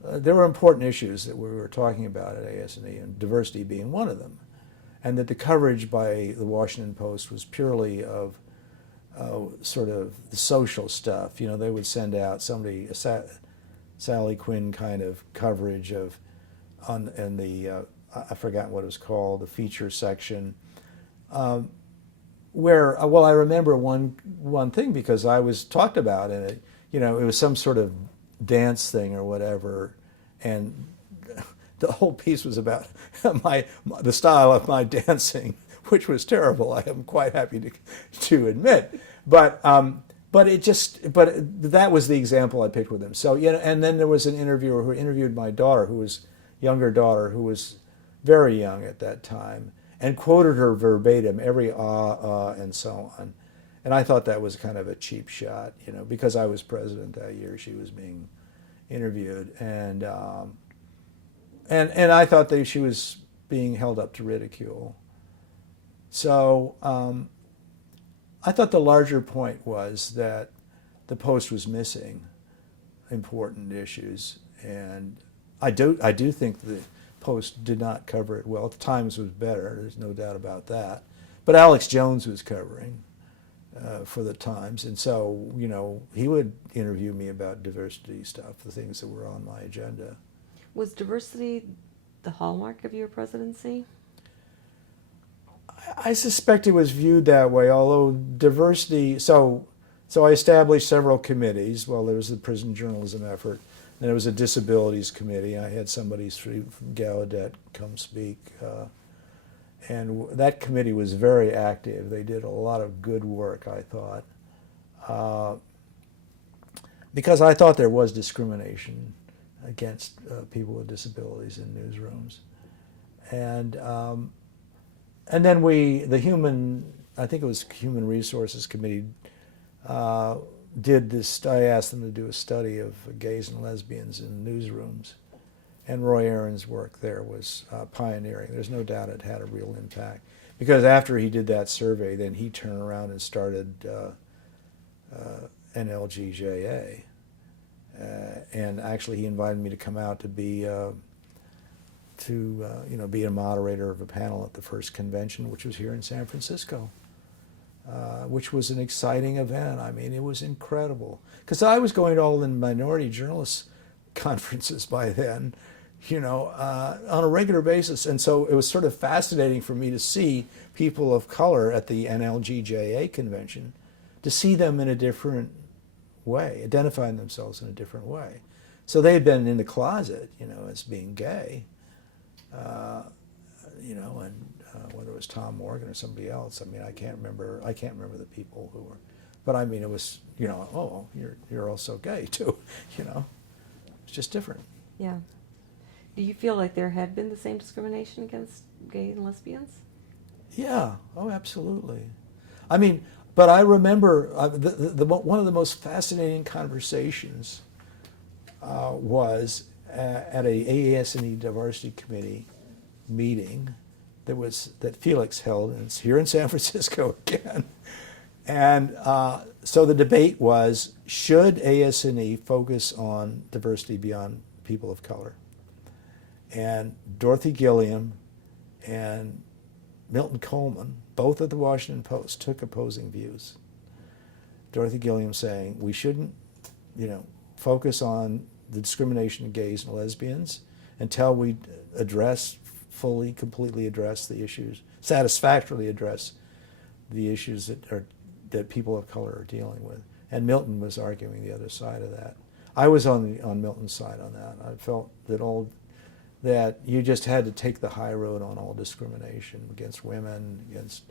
there were important issues that we were talking about at AS&E, and diversity being one of them, and that the coverage by the Washington Post was purely of sort of the social stuff. You know, they would send out somebody, Sally Quinn kind of coverage of, and the, I forgot what it was called, the feature section, where, well, I remember one thing because I was talked about in it. You know, it was some sort of dance thing or whatever, and the whole piece was about the style of my dancing, which was terrible. I am quite happy to admit, but that was the example I picked with him. So, you know, and then there was an interviewer who interviewed my daughter, younger daughter, who was very young at that time, and quoted her verbatim, every and so on. And I thought that was kind of a cheap shot, you know, because I was president that year. She was being interviewed, and I thought that she was being held up to ridicule. So I thought the larger point was that the Post was missing important issues, and I do think the Post did not cover it well. The Times was better, there's no doubt about that. But Alex Jones was covering for the Times, and so, you know, he would interview me about diversity stuff, the things that were on my agenda. Was diversity the hallmark of your presidency? I suspect it was viewed that way, although diversity, so I established several committees. Well, there was the prison journalism effort, and there was a disabilities committee. I had somebody from Gallaudet come speak, and that committee was very active. They did a lot of good work, I thought, because I thought there was discrimination against people with disabilities in newsrooms. And then I think it was Human Resources Committee, did this. I asked them to do a study of gays and lesbians in newsrooms, and Roy Aaron's work there was pioneering. There's no doubt it had a real impact, because after he did that survey, then he turned around and started NLGJA, and actually he invited me to come out to be be a moderator of a panel at the first convention, which was here in San Francisco, which was an exciting event. I mean, it was incredible, because I was going to all the minority journalists conferences by then, you know, on a regular basis. And so it was sort of fascinating for me to see people of color at the NLGJA convention, to see them in a different way, identifying themselves in a different way. So they had been in the closet, you know, as being gay. You know, and whether it was Tom Morgan or somebody else, I mean, I can't remember the people who were, but I mean, it was, you know, oh, you're also gay too, you know, it's just different. Yeah. Do you feel like there had been the same discrimination against gay and lesbians? Yeah, oh, absolutely. I mean, but I remember one of the most fascinating conversations was at a AAS&E Diversity Committee meeting that Felix held, and it's here in San Francisco again. And so the debate was, should AS&E focus on diversity beyond people of color? And Dorothy Gilliam and Milton Coleman, both at the Washington Post, took opposing views. Dorothy Gilliam saying we shouldn't, you know, focus on the discrimination of gays and lesbians until we completely address the issues, satisfactorily address the issues that people of color are dealing with. And Milton was arguing the other side of that. I was on Milton's side on that. I felt that you just had to take the high road on all discrimination against women, against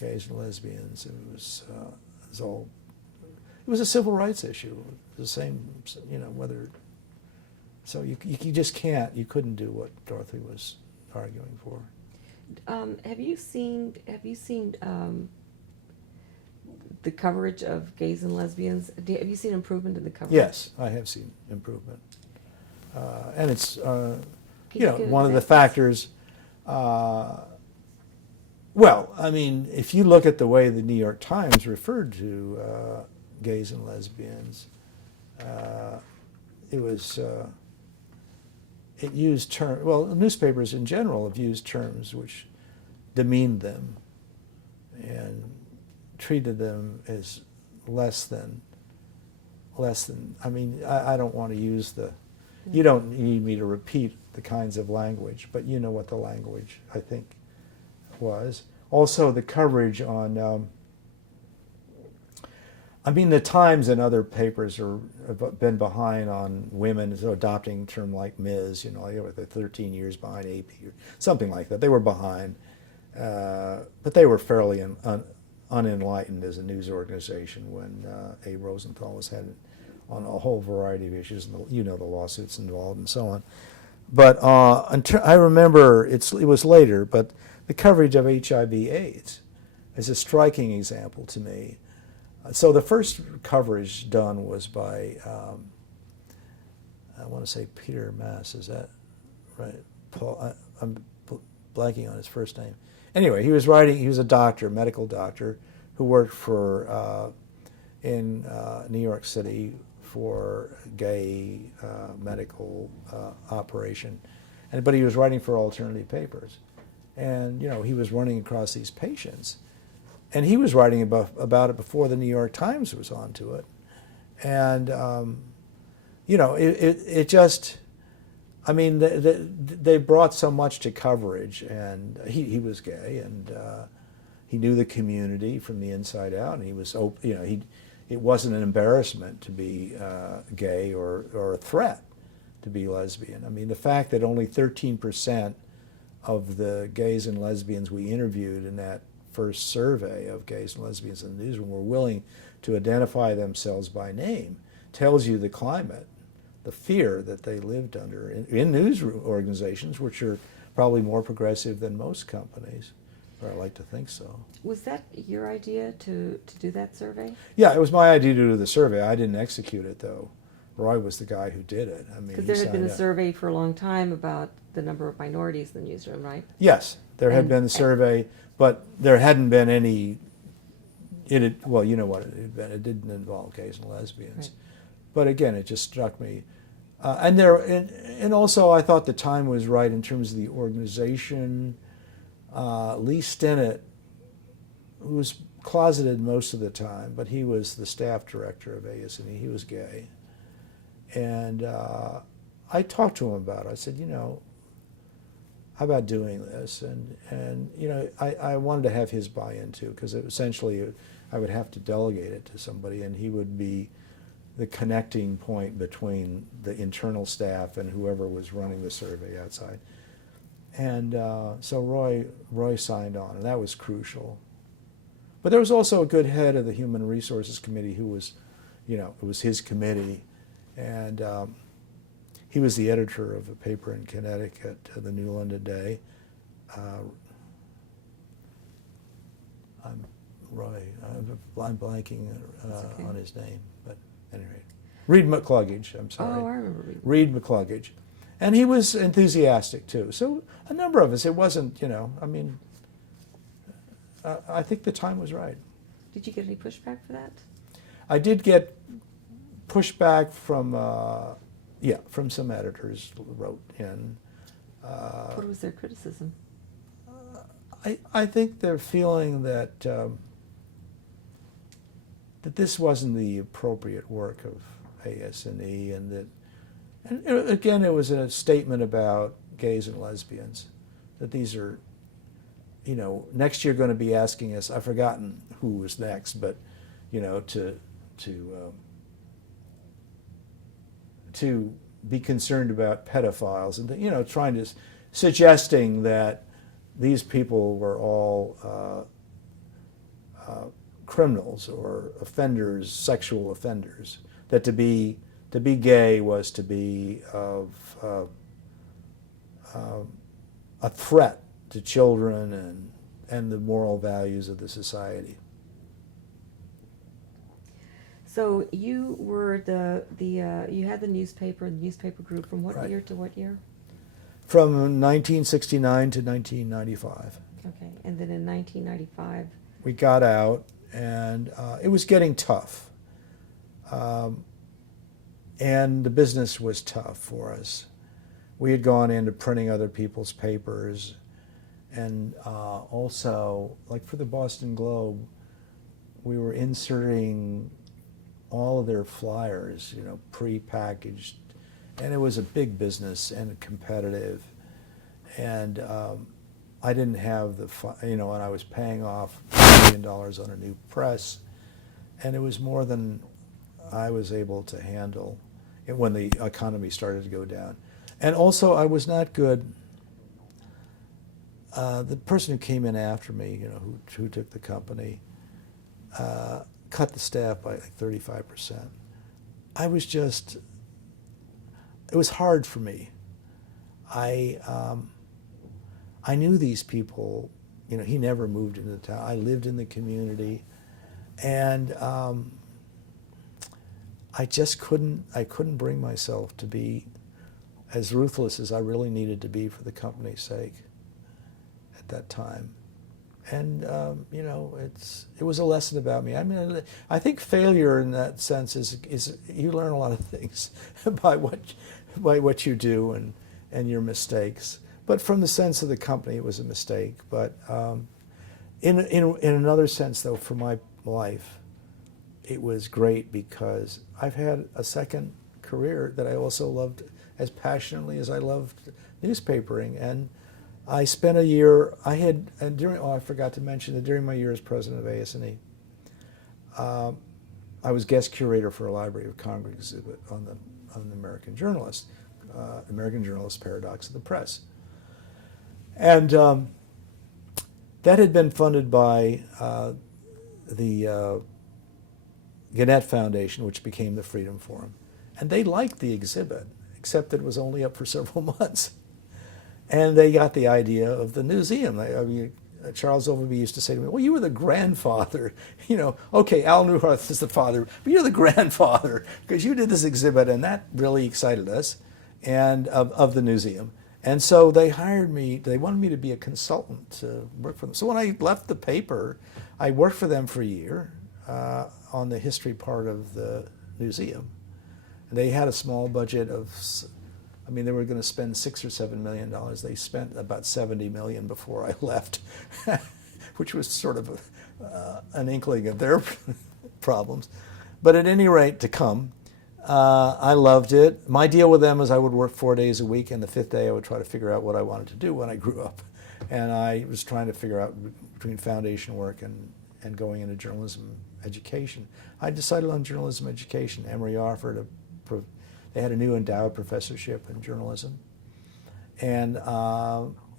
gays and lesbians. It was a civil rights issue. The same, you know, whether. So you just couldn't do what Dorothy was arguing for. Have you seen the coverage of gays and lesbians? Have you seen improvement in the coverage? Yes, I have seen improvement, and it's Can you one of the factors. Well, I mean, if you look at the way the New York Times referred to gays and lesbians, it was it used terms, well, newspapers in general have used terms which demeaned them and treated them as less than, I mean, I don't want to use the, you don't need me to repeat the kinds of language, but you know what the language, I think, was. Also, the coverage on, I mean, the Times and other papers have been behind on women adopting a term like Ms., you know, like they're 13 years behind AP or something like that. They were behind, but they were fairly unenlightened as a news organization when A. Rosenthal was headed on a whole variety of issues, and you know the lawsuits involved and so on. But I remember, it was later, but the coverage of HIV/AIDS is a striking example to me. So the first coverage done was by, I want to say Peter Maas, is that right? Paul, I'm blanking on his first name. Anyway, he was a doctor, medical doctor, who worked for, in New York City for gay medical operation. But he was writing for alternative papers. And, you know, he was running across these patients. And he was writing about it before the New York Times was onto it. And, you know, it just, I mean, they brought so much to coverage. And he was gay, and he knew the community from the inside out. And he was, you know, it wasn't an embarrassment to be gay or a threat to be lesbian. I mean, the fact that only 13% of the gays and lesbians we interviewed in that first survey of gays and lesbians in the newsroom were willing to identify themselves by name tells you the climate, the fear that they lived under in news organizations, which are probably more progressive than most companies, or I like to think so. Was that your idea to do that survey? Yeah, it was my idea to do the survey. I didn't execute it, though. Roy was the guy who did it. I mean, because there had been a survey for a long time about the number of minorities in the newsroom, right? Yes, there had been a survey, but there hadn't been any. Well, you know what it had been. It didn't involve gays and lesbians, Right. But again, it just struck me, and also I thought the time was right in terms of the organization. Lee Stinnett, who was closeted most of the time, but he was the staff director of AS&E. He was gay. And I talked to him about it. I said, you know, how about doing this? And you know, I wanted to have his buy-in too, because essentially I would have to delegate it to somebody, and he would be the connecting point between the internal staff and whoever was running the survey outside. And so Roy signed on, and that was crucial. But there was also a good head of the Human Resources Committee who was, you know, it was his committee. And he was the editor of a paper in Connecticut, the New London Day. I'm blanking okay. on his name, but anyway, Reed McCluggage. I'm sorry. Oh, I remember Reed McCluggage, and he was enthusiastic too. So a number of us. It wasn't, you know. I mean, I think the time was right. Did you get any pushback for that? I did get pushback from, from some editors who wrote in. What was their criticism? I think they're feeling that that this wasn't the appropriate work of AS&E, and that, and again, it was a statement about gays and lesbians, that these are, you know, next year going to be asking us, I've forgotten who was next, but, you know, to be concerned about pedophiles, and, you know, suggesting that these people were all criminals or offenders, sexual offenders. That to be gay was to be a threat to children and the moral values of the society. So you were you had the newspaper group from what Right. year to what year? From 1969 to 1995. Okay, and then in 1995. We got out, and it was getting tough. And the business was tough for us. we had gone into printing other people's papers, and also, like for the Boston Globe, we were inserting all of their flyers, you know, pre-packaged, and it was a big business and competitive, and I didn't have the, you know, and I was paying off $1 million on a new press, and it was more than I was able to handle when the economy started to go down. And also, I was not good. The person who came in after me, you know, who took the company, cut the staff by like 35%. I was just, it was hard for me. I knew these people, you know, he never moved into the town. I lived in the community, and I just couldn't bring myself to be as ruthless as I really needed to be for the company's sake at that time. And you know, it was a lesson about me. I mean, I think failure in that sense is you learn a lot of things by what you do and your mistakes. But from the sense of the company, it was a mistake. But in another sense, though, for my life, it was great because I've had a second career that I also loved as passionately as I loved newspapering. And I spent a year, I forgot to mention that during my year as president of AS&E, I was guest curator for a Library of Congress exhibit on the American Journalist, Paradox of the Press. And that had been funded by the Gannett Foundation, which became the Freedom Forum. And they liked the exhibit, except that it was only up for several months. And they got the idea of the museum. I mean, Charles Overby used to say to me, well, you were the grandfather. You know, okay, Al Newhouse is the father, but you're the grandfather because you did this exhibit, and that really excited us and of the museum. And so they hired me, they wanted me to be a consultant to work for them. So when I left the paper, I worked for them for a year on the history part of the museum. And they had a small budget of, I mean, they were going to spend $6 or $7 million. They spent about $70 million before I left, which was sort of an inkling of their problems. But at any rate, to come, I loved it. My deal with them was I would work 4 days a week, and the fifth day I would try to figure out what I wanted to do when I grew up. And I was trying to figure out between foundation work and going into journalism education. I decided on journalism education. Emory offered they had a new endowed professorship in journalism. And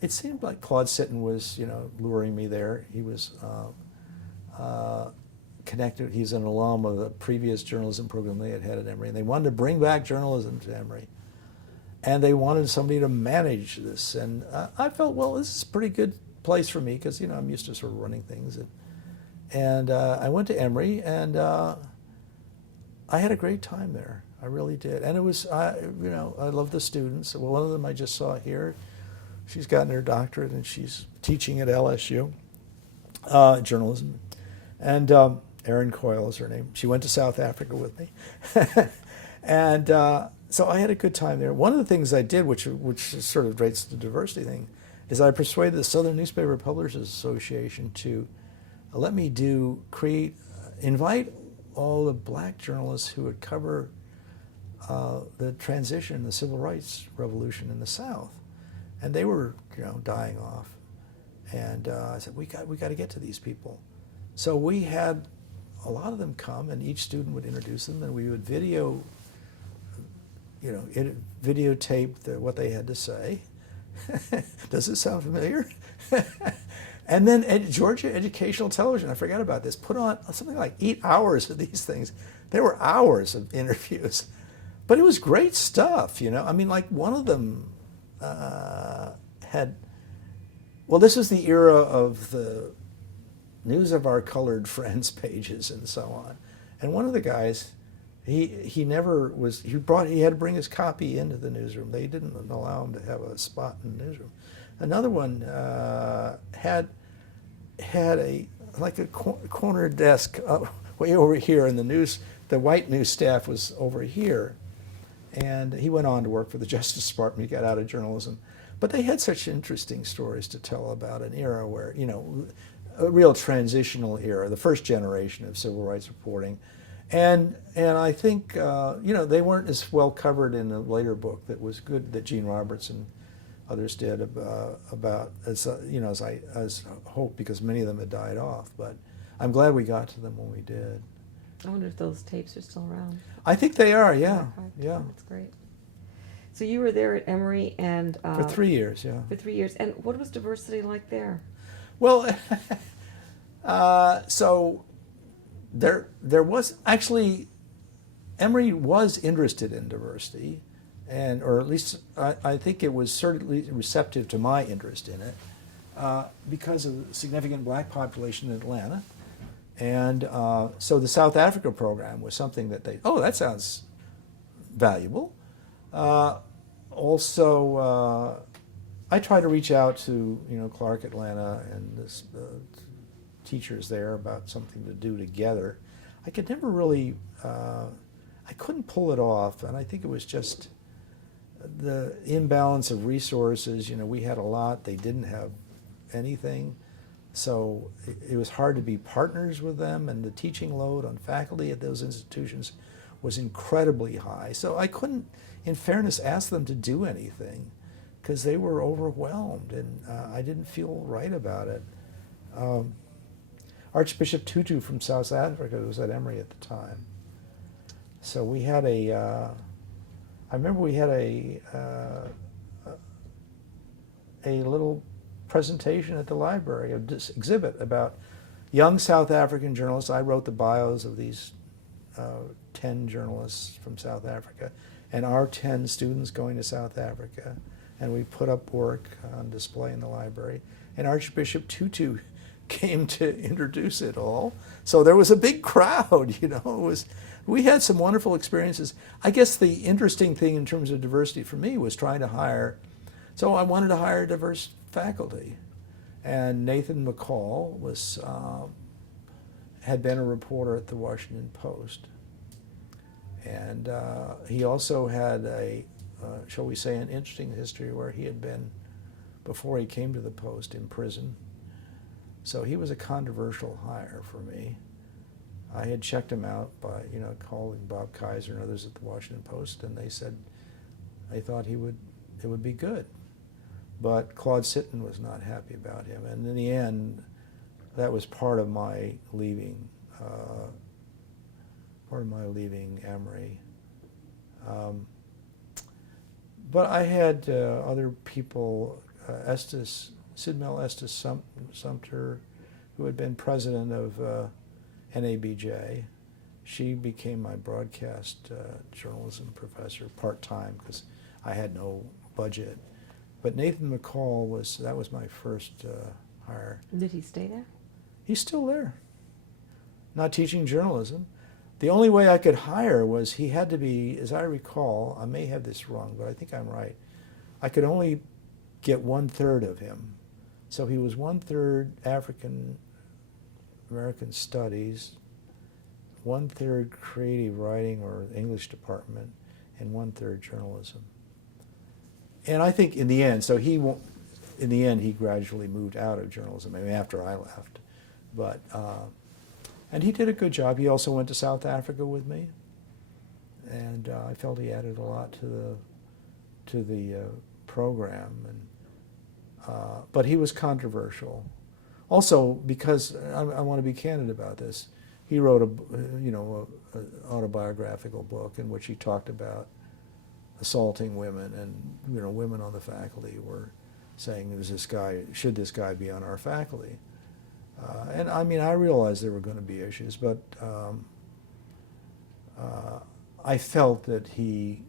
it seemed like Claude Sitton was, you know, luring me there. He was connected. He's an alum of the previous journalism program they had at Emory. And they wanted to bring back journalism to Emory. And they wanted somebody to manage this. And I felt, well, this is a pretty good place for me because, you know, I'm used to sort of running things. And I went to Emory, and I had a great time there. I really did. And it was, you know, I love the students. Well, one of them I just saw here. She's gotten her doctorate, and she's teaching at LSU, journalism. And Erin Coyle is her name. She went to South Africa with me. And so I had a good time there. One of the things I did, which sort of relates to the diversity thing, is I persuaded the Southern Newspaper Publishers Association to let me invite all the black journalists who would cover the transition, the civil rights revolution in the South, and they were, you know, dying off. And I said, we got to get to these people. So we had a lot of them come, and each student would introduce them, and we would videotape what they had to say. Does it sound familiar? And then Georgia Educational Television, I forgot about this, put on something like 8 hours of these things. There were hours of interviews. But it was great stuff, you know. I mean, like one of them this was the era of the News of Our Colored Friends pages and so on. And one of the guys, he had to bring his copy into the newsroom. They didn't allow him to have a spot in the newsroom. Another one had a corner desk way over here, and the white news staff was over here. And he went on to work for the Justice Department. He got out of journalism. But they had such interesting stories to tell about an era where, a real transitional era, the first generation of civil rights reporting. And I think, they weren't as well covered in a later book that was good, that Gene Roberts and others did about as hope, because many of them had died off. But I'm glad we got to them when we did. I wonder if those tapes are still around. I think they are, yeah. Archived. Yeah. That's great. So you were there at Emory and For 3 years, yeah. For 3 years, and what was diversity like there? Well, so there was actually, Emory was interested in diversity, or at least I think it was certainly receptive to my interest in it, because of the significant black population in Atlanta. And so the South Africa program was something that that sounds valuable. Also, I try to reach out to Clark Atlanta and teachers there about something to do together. I could never really, I couldn't pull it off, and I think it was just the imbalance of resources. We had a lot, they didn't have anything. So it was hard to be partners with them, and the teaching load on faculty at those institutions was incredibly high. So I couldn't, in fairness, ask them to do anything because they were overwhelmed, and I didn't feel right about it. Archbishop Tutu from South Africa was at Emory at the time. So we had I remember we had a little presentation at the library, a exhibit about young South African journalists. I wrote the bios of these 10 journalists from South Africa and our 10 students going to South Africa. And we put up work on display in the library. And Archbishop Tutu came to introduce it all. So there was a big crowd, we had some wonderful experiences. I guess the interesting thing in terms of diversity for me was trying to hire, so I wanted to hire diverse faculty. And Nathan McCall had been a reporter at the Washington Post. And he also had shall we say, an interesting history where he had been, before he came to the Post, in prison. So he was a controversial hire for me. I had checked him out by, calling Bob Kaiser and others at the Washington Post, and they said they thought it would be good. But Claude Sitton was not happy about him, and in the end, that was part of my leaving Emory. But I had other people, Sidmel Estes Sumter, who had been president of NABJ. She became my broadcast journalism professor part-time because I had no budget. But Nathan McCall was my first hire. Did he stay there? He's still there, not teaching journalism. The only way I could hire was he had to be, as I recall, I may have this wrong, but I think I'm right, I could only get 1/3 of him. So he was 1/3 African American Studies, 1/3 creative writing or English department, and 1/3 journalism. And I think in the end, he gradually moved out of journalism, after I left. But, and he did a good job. He also went to South Africa with me. And I felt he added a lot to the program. But he was controversial. Also, because I want to be candid about this, he wrote a autobiographical book in which he talked about assaulting women, and women on the faculty were saying, should this guy be on our faculty? And I realized there were going to be issues, but I felt that he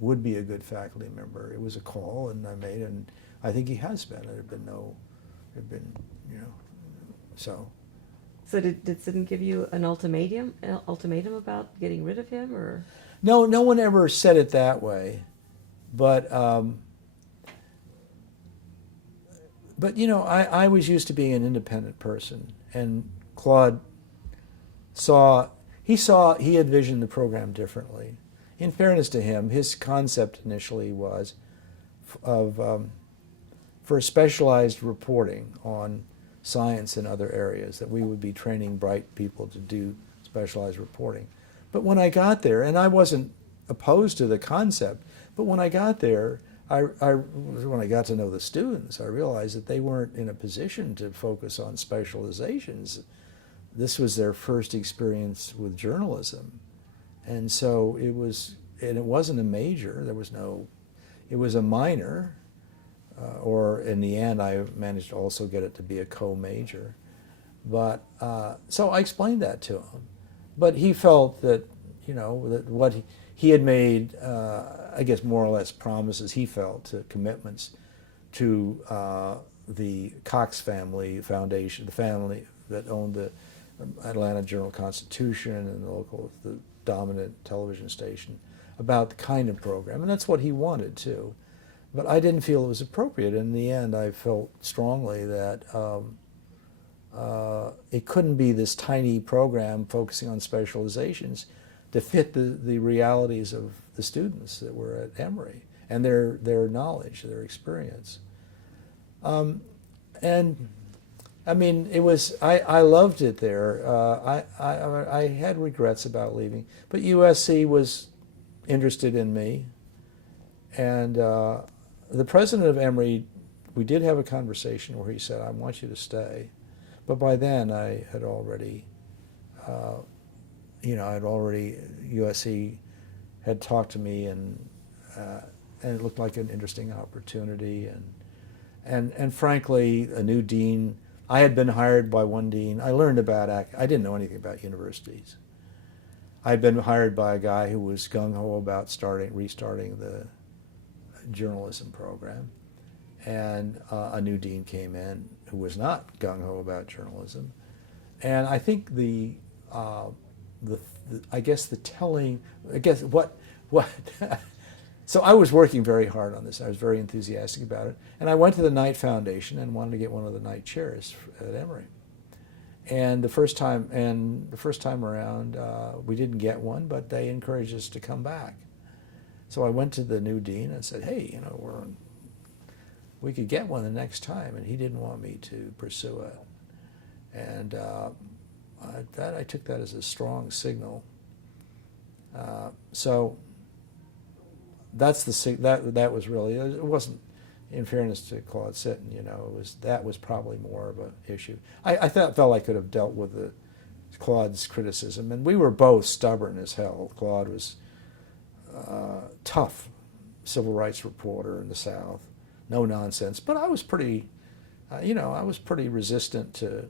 would be a good faculty member. It was a call, and I made it, and I think he has been. So. So did Sidden give you an ultimatum about getting rid of him, or? No one ever said it that way, but I was used to being an independent person, and Claude he envisioned the program differently. In fairness to him, his concept initially was for specialized reporting on science and other areas, that we would be training bright people to do specialized reporting. But when I got there, and I wasn't opposed to the concept, but when I got there, when I got to know the students, I realized that they weren't in a position to focus on specializations. This was their first experience with journalism. And so it wasn't a major, it was a minor, or in the end I managed to also get it to be a co-major. But, so I explained that to him. But he felt that, that what he had made, I guess more or less promises, he felt, to commitments to the Cox family foundation, the family that owned the Atlanta Journal-Constitution and the dominant television station, about the kind of program. And that's what he wanted too. But I didn't feel it was appropriate. In the end, I felt strongly that it couldn't be this tiny program focusing on specializations to fit the realities of the students that were at Emory and their knowledge, their experience. And I mean, I loved it there. I had regrets about leaving, but USC was interested in me. And the president of Emory, we did have a conversation where he said, I want you to stay. But by then I had already, USC had talked to me, and it looked like an interesting opportunity. And frankly, a new dean, I had been hired by one dean. I learned about, I didn't know anything about universities. I had been hired by a guy who was gung-ho about restarting the journalism program. And a new dean came in who was not gung-ho about journalism. And I think so I was working very hard on this. I was very enthusiastic about it. And I went to the Knight Foundation and wanted to get one of the Knight chairs at Emory. And the first time around, we didn't get one, but they encouraged us to come back. So I went to the new dean and said, hey, we could get one the next time, and he didn't want me to pursue it. And I took that as a strong signal. So that's that was really, it wasn't, in fairness to Claude Sitton, that was probably more of an issue. I felt I could have dealt with Claude's criticism, and we were both stubborn as hell. Claude was tough civil rights reporter in the South, no nonsense. But I was pretty, I was pretty resistant to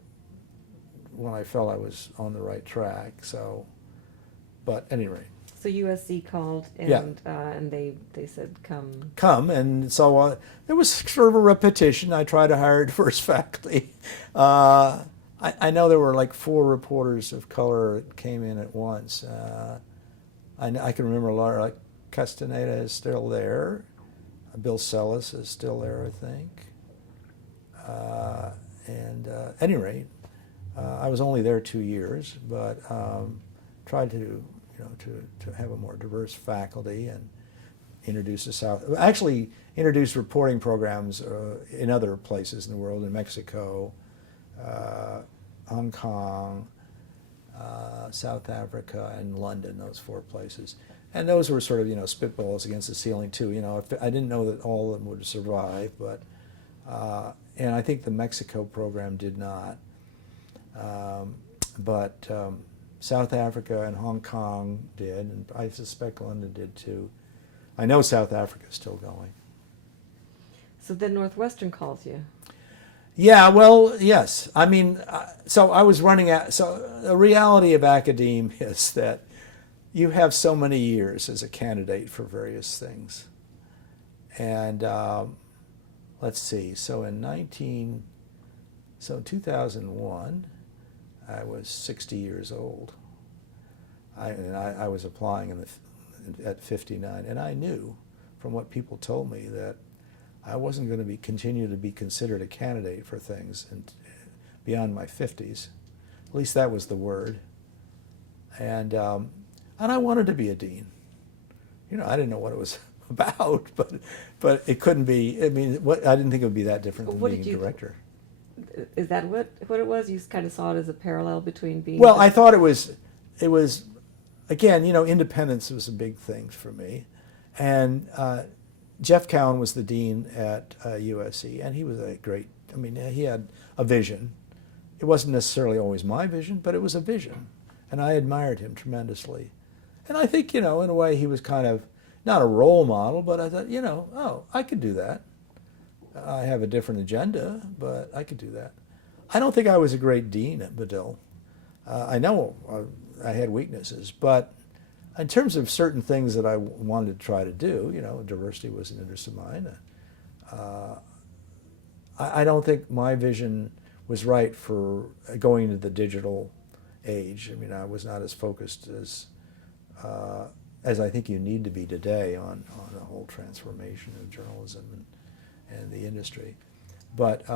when I felt I was on the right track. So, but anyway. So USC called, and Yeah. And they said come. Come, and so there was sort of a repetition. I tried to hire diverse faculty. I know there were like 4 reporters of color that came in at once. I can remember Laura Castaneda is still there. Bill Sellis is still there, I think. At any rate, I was only there 2 years, but tried to have a more diverse faculty and introduce introduce reporting programs in other places in the world, in Mexico, Hong Kong, South Africa, and London, those 4 places. And those were sort of, spitballs against the ceiling too. I didn't know that all of them would survive, but, and I think the Mexico program did not. But South Africa and Hong Kong did, and I suspect London did too. I know South Africa is still going. So then Northwestern calls you. Yeah, well, yes. I mean, so I was running out. So the reality of academe is that you have so many years as a candidate for various things. And let's see, so in 2001, I was 60 years old. I was applying at 59, and I knew from what people told me that I wasn't going to continue to be considered a candidate for things beyond my 50s. At least that was the word. and I wanted to be a dean. You know, I didn't know what it was about, but it couldn't be. I mean, I didn't think it would be that different than What being did you- director. Is that what it was? You kind of saw it as a parallel between being. Well, I thought it was, again, you know, independence was a big thing for me, and Jeff Cowan was the dean at USC, and he was a great. I mean, he had a vision. It wasn't necessarily always my vision, but it was a vision, and I admired him tremendously. And I think, you know, in a way, he was kind of not a role model, but I thought, you know, oh, I could do that. I have a different agenda, but I could do that. I don't think I was a great dean at Medill. I know I had weaknesses, but in terms of certain things that I wanted to try to do, you know, diversity was an interest of mine. I don't think my vision was right for going into the digital age. I mean, I was not as focused as I think you need to be today on the whole transformation of journalism and the industry. But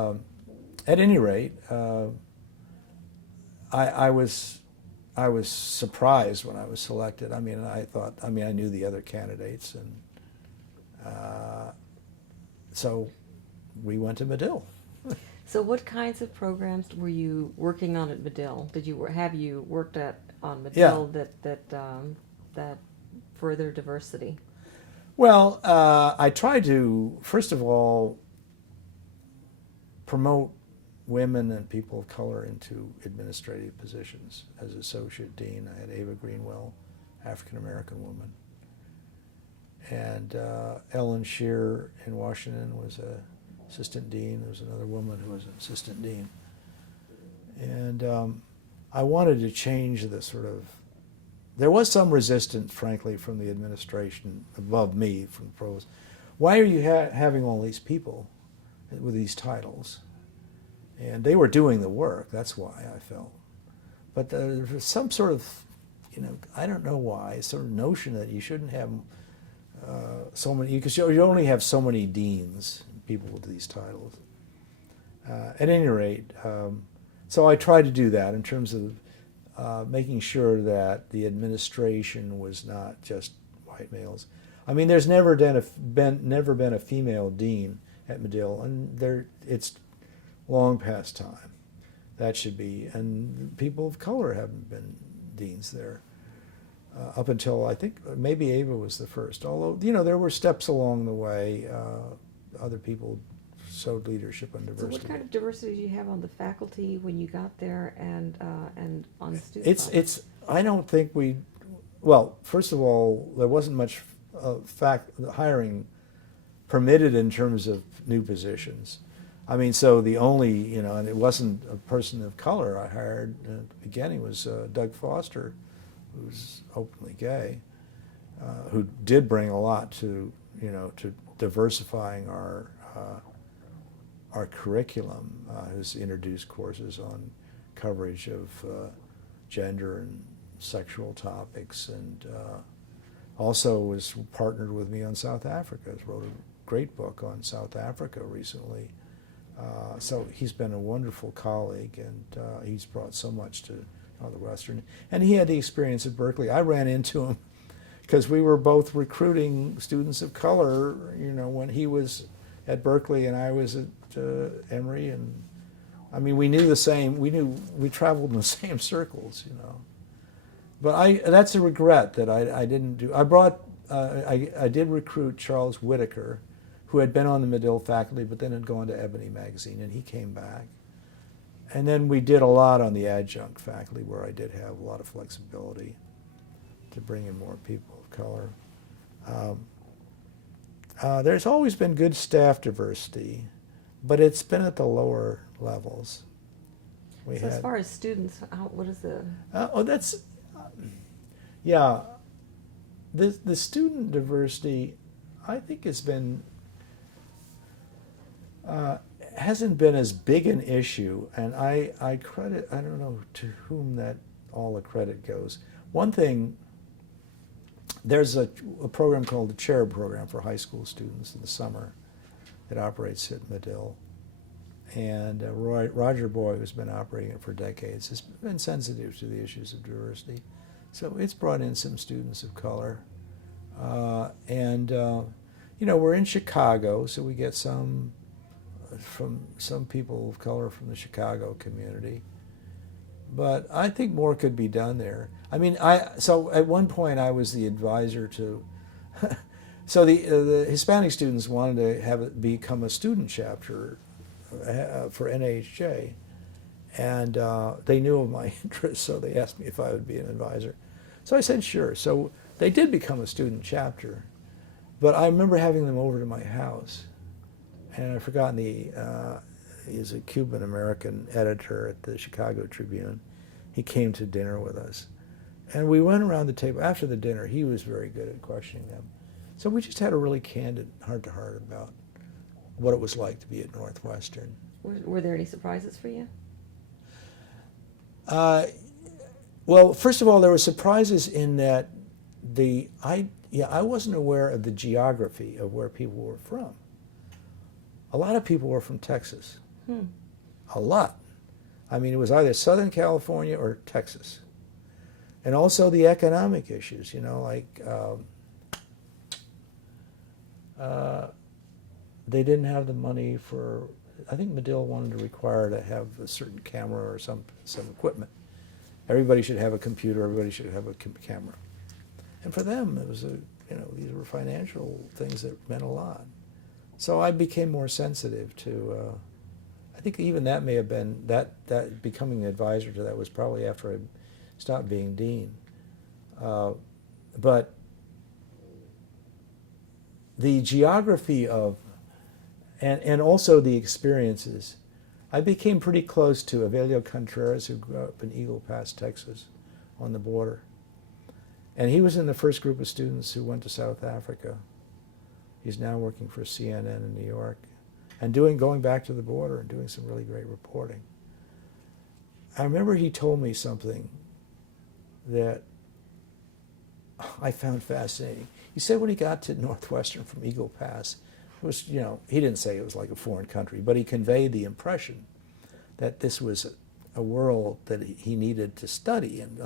at any rate, I was surprised when I was selected. I mean, I knew the other candidates, and so we went to Medill. So, what kinds of programs were you working on at Medill? Have you worked on Medill that further diversity? Well, I tried to, first of all, promote women and people of color into administrative positions. As associate dean, I had Ava Greenwell, African-American woman. And Ellen Shear in Washington was a assistant dean. There was another woman who was an assistant dean. And I wanted to change the sort of, there was some resistance, frankly, from the administration above me, from the provost. Why are you having all these people with these titles? And they were doing the work, that's why I felt. But there was some sort of, you know, I don't know why, sort of notion that you shouldn't have so many, because you only have so many deans, people with these titles. At any rate, so I tried to do that in terms of making sure that the administration was not just white males. I mean, there's never been a female dean at Medill, and it's long past time. That should be, and people of color haven't been deans there up until, I think, maybe Ava was the first. Although, you know, there were steps along the way. Other people showed leadership on diversity. So what kind of diversity do you have on the faculty when you got there, and on the student side? It's I don't think well, first of all, there wasn't much hiring permitted in terms of new positions. I mean, so the only, you know, and it wasn't a person of color I hired at the beginning, was Doug Foster, who's openly gay, who did bring a lot to, you know, to diversifying our curriculum, who's introduced courses on coverage of gender and sexual topics, and also was partnered with me on South Africa. Wrote a great book on South Africa recently. So he's been a wonderful colleague, and he's brought so much to Northwestern. And he had the experience at Berkeley. I ran into him because we were both recruiting students of color, you know, when he was at Berkeley and I was at Emory. And I mean, we traveled in the same circles, you know. But that's a regret that I didn't do. I did recruit Charles Whitaker, who had been on the Medill faculty, but then had gone to Ebony magazine, and he came back. And then we did a lot on the adjunct faculty, where I did have a lot of flexibility to bring in more people of color. There's always been good staff diversity, but it's been at the lower levels. As far as students, what is the... yeah, the student diversity, I think, has been... hasn't been as big an issue, and I don't know to whom all the credit goes. One thing, there's a program called the Chair Program for high school students in the summer that operates at Medill, and Roger Boy, who's been operating it for decades, has been sensitive to the issues of diversity. So it's brought in some students of color. You know, we're in Chicago, so we get some from some people of color from the Chicago community. But I think more could be done there. I mean, so at one point I was the advisor to, so the Hispanic students wanted to have it become a student chapter for NHJ, and they knew of my interest, so they asked me if I would be an advisor. So I said sure. So they did become a student chapter, but I remember having them over to my house, and I've forgotten he's a Cuban American editor at the Chicago Tribune. He came to dinner with us, and we went around the table. After the dinner, he was very good at questioning them, so we just had a really candid heart-to-heart about what it was like to be at Northwestern. Were there any surprises for you? Well, first of all, there were surprises in that I wasn't aware of the geography of where people were from. A lot of people were from Texas. A lot. I mean, it was either Southern California or Texas. And also the economic issues, you know, like they didn't have the money for, I think Medill wanted to require to have a certain camera or some equipment. Everybody should have a computer, everybody should have a camera. And for them, it was these were financial things that meant a lot. So I became more sensitive to, I think even that may have been, that becoming an advisor to that was probably after I stopped being dean. But the geography of, and also the experiences, I became pretty close to Avelio Contreras, who grew up in Eagle Pass, Texas, on the border. And he was in the first group of students who went to South Africa. He's now working for CNN in New York and going back to the border and doing some really great reporting. I remember he told me something that I found fascinating. He said when he got to Northwestern from Eagle Pass, it was, he didn't say it was like a foreign country, but he conveyed the impression that this was a world that he needed to study and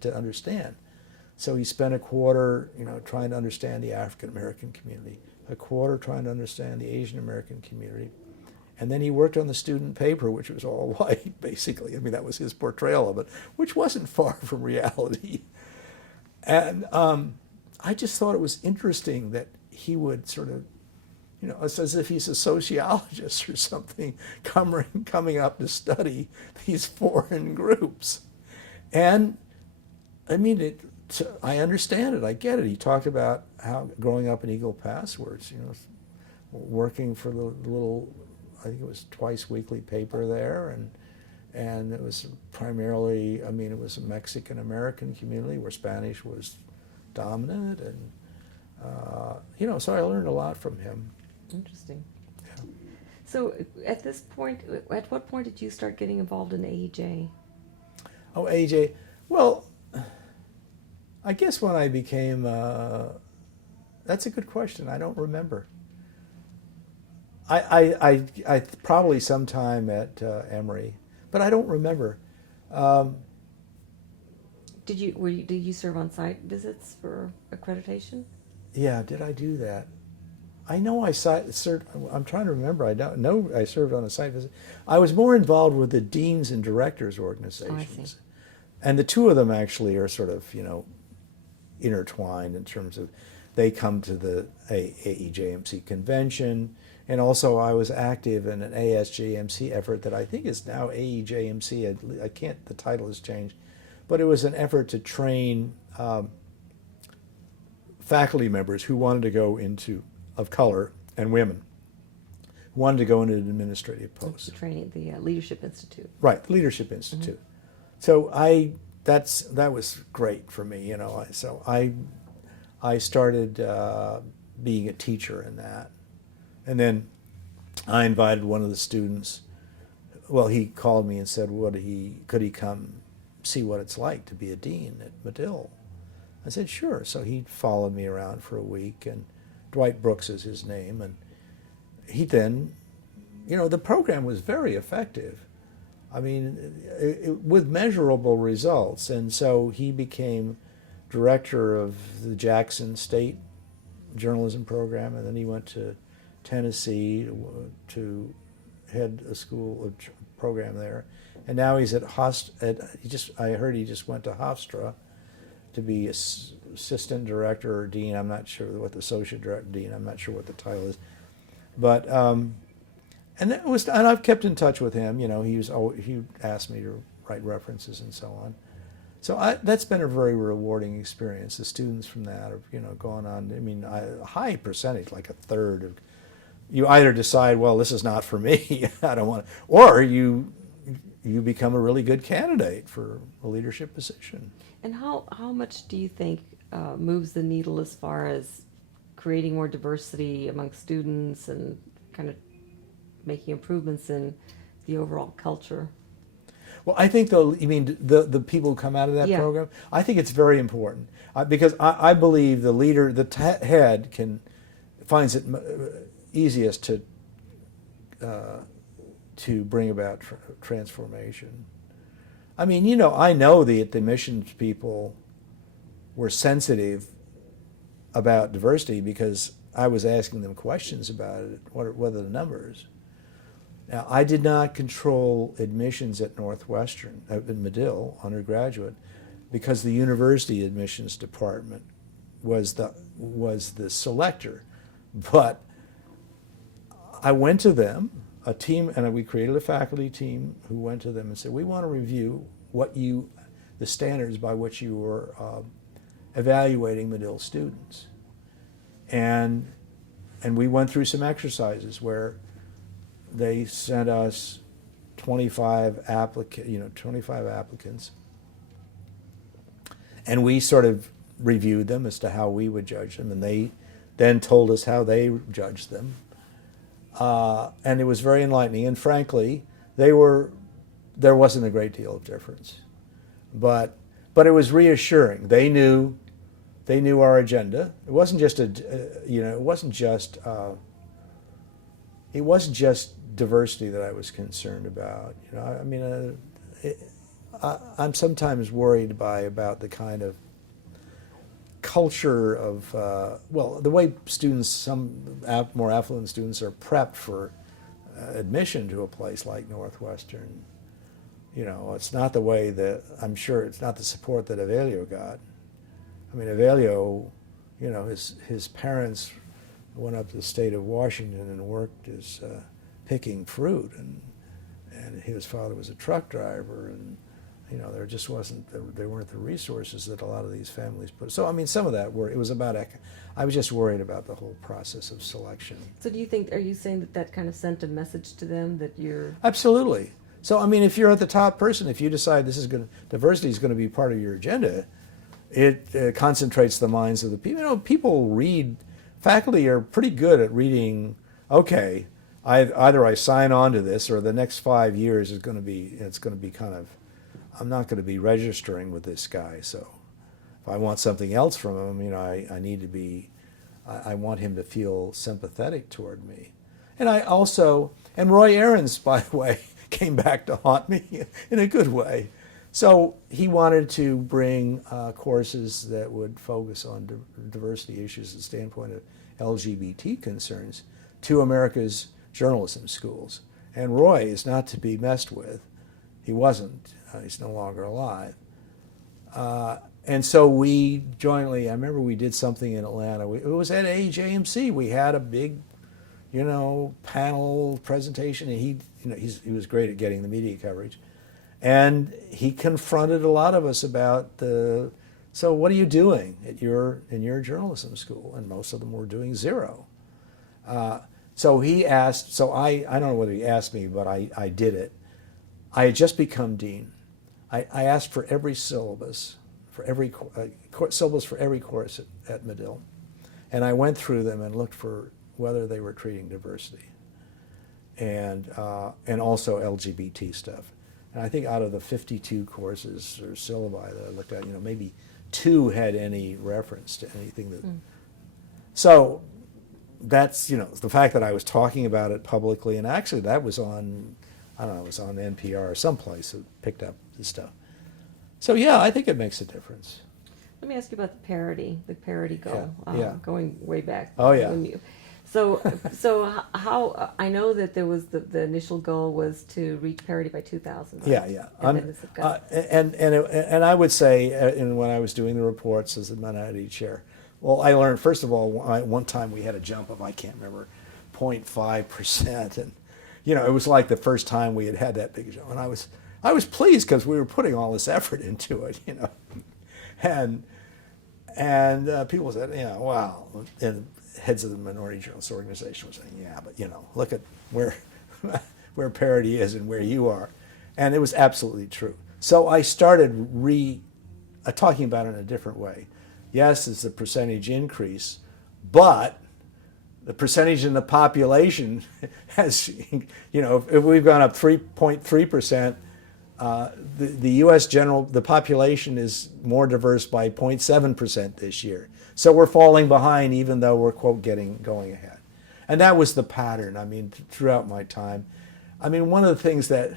to understand. So he spent a quarter, trying to understand the African American community, a quarter trying to understand the Asian American community, and then he worked on the student paper, which was all white, basically. I mean, that was his portrayal of it, which wasn't far from reality. And I just thought it was interesting that he would sort of, it's as if he's a sociologist or something coming up to study these foreign groups. And I mean, I understand it. I get it. He talked about how growing up in Eagle Pass, where it's, working for the little, I think it was twice weekly paper there, and it was primarily, it was a Mexican American community where Spanish was dominant, and so I learned a lot from him. Interesting. Yeah. So at what point did you start getting involved in AEJ? Oh, AEJ. Well, I guess when I became, that's a good question. I don't remember. I probably sometime at Emory, but I don't remember. Did you serve on site visits for accreditation? Yeah, did I do that? I know I'm trying to remember. I don't know I served on a site visit. I was more involved with the deans and directors organizations. Oh, I see. And the two of them actually are sort of, intertwined in terms of they come to the AEJMC convention, and also I was active in an ASJMC effort that I think is now AEJMC. The title has changed, but it was an effort to train faculty members who wanted to go of color and women, who wanted to go into an administrative post. The training, the Leadership Institute. Right, the Leadership Institute. Mm-hmm. So that was great for me, So I started being a teacher in that, and then I invited one of the students. Well, he called me and said, could he come see what it's like to be a dean at Medill? I said sure. So he followed me around for a week, and Dwight Brooks is his name, and he then, the program was very effective. I mean, with measurable results, and so he became director of the Jackson State journalism program, and then he went to Tennessee to head a school program there, and now he's at I heard he just went to Hofstra to be assistant director or dean. I'm not sure what the associate director, dean. I'm not sure what the title is, but and I've kept in touch with him. You know, he asked me to write references and so on. So that's been a very rewarding experience. The students from that have, you know, gone on. I mean, a high percentage, like a third of, you either decide, well, this is not for me, I don't want to, or you become a really good candidate for a leadership position. And how much do you think moves the needle as far as creating more diversity among students and kind of making improvements in the overall culture? Well, I think you mean the people who come out of that program? I think it's very important because I believe the leader, the head, finds it easiest to bring about transformation. I mean, you know, I know the admissions people were sensitive about diversity because I was asking them questions about it. What are the numbers? Now, I did not control admissions at Northwestern, in Medill, undergraduate, because the university admissions department was the selector. But I went to them, a team, and we created a faculty team who went to them and said, we want to review the standards by which you were evaluating Medill students. And we went through some exercises where they sent us 25 applicants, and we sort of reviewed them as to how we would judge them, and they then told us how they judged them, and it was very enlightening. And frankly, there wasn't a great deal of difference, but it was reassuring. They knew our agenda. It wasn't just it wasn't just diversity that I was concerned about. You know, I mean, I'm sometimes worried about the kind of culture of the way students, some more affluent students, are prepped for admission to a place like Northwestern. You know, it's not the way that, I'm sure it's not the support that Avelio got. I mean, Avelio, you know, his parents went up to the state of Washington and worked as picking fruit, and his father was a truck driver, and you know, there weren't the resources that a lot of these families put. So I mean, some of that it was about. I was just worried about the whole process of selection. So are you saying that kind of sent a message to them that you're? Absolutely. So I mean, if you're at the top person, if you decide diversity is going to be part of your agenda, it concentrates the minds of the people. You know, people read. Faculty are pretty good at reading. Okay, either I sign on to this, or the next 5 years it's going to be kind of. I'm not going to be registering with this guy. So, if I want something else from him, you know, I need to be. I want him to feel sympathetic toward me, and Roy Aarons, by the way, came back to haunt me in a good way. So he wanted to bring courses that would focus on diversity issues from the standpoint of LGBT concerns to America's journalism schools. And Roy is not to be messed with. He wasn't. He's no longer alive. And so we jointly, I remember we did something in Atlanta. It was at AJMC. We had a big, you know, panel presentation, and he was great at getting the media coverage. And he confronted a lot of us about so what are you doing in your journalism school? And most of them were doing zero. So he asked, I don't know whether he asked me, but I did it. I had just become dean. I asked for every syllabus, for every syllabus for every course at Medill. And I went through them and looked for whether they were treating diversity and also LGBT stuff. And I think out of the 52 courses or syllabi that I looked at, you know, maybe 2 had any reference to anything that. So that's, you know, the fact that I was talking about it publicly, and actually that was on, I don't know, it was on NPR or someplace that picked up this stuff. So yeah, I think it makes a difference. Let me ask you about the parity goal, Yeah. going way back. Oh, yeah. So how, I know that there was the initial goal was to reach parity by 2000, right? Yeah. And then it's got, And I would say, when I was doing the reports as the minority chair, well, I learned, first of all, one time we had a jump of, I can't remember, 0.5%, and it was like the first time we had that big jump, and I was pleased because we were putting all this effort into it, and people said, wow, and heads of the minority journalists organization were saying, yeah, but look at where where parity is and where you are, and it was absolutely true. So I started talking about it in a different way. Yes, it's the percentage increase, but the percentage in the population has, if we've gone up 3.3%, the U.S. the population is more diverse by 0.7% this year. So we're falling behind, even though we're, quote, going ahead. And that was the pattern, throughout my time. One of the things that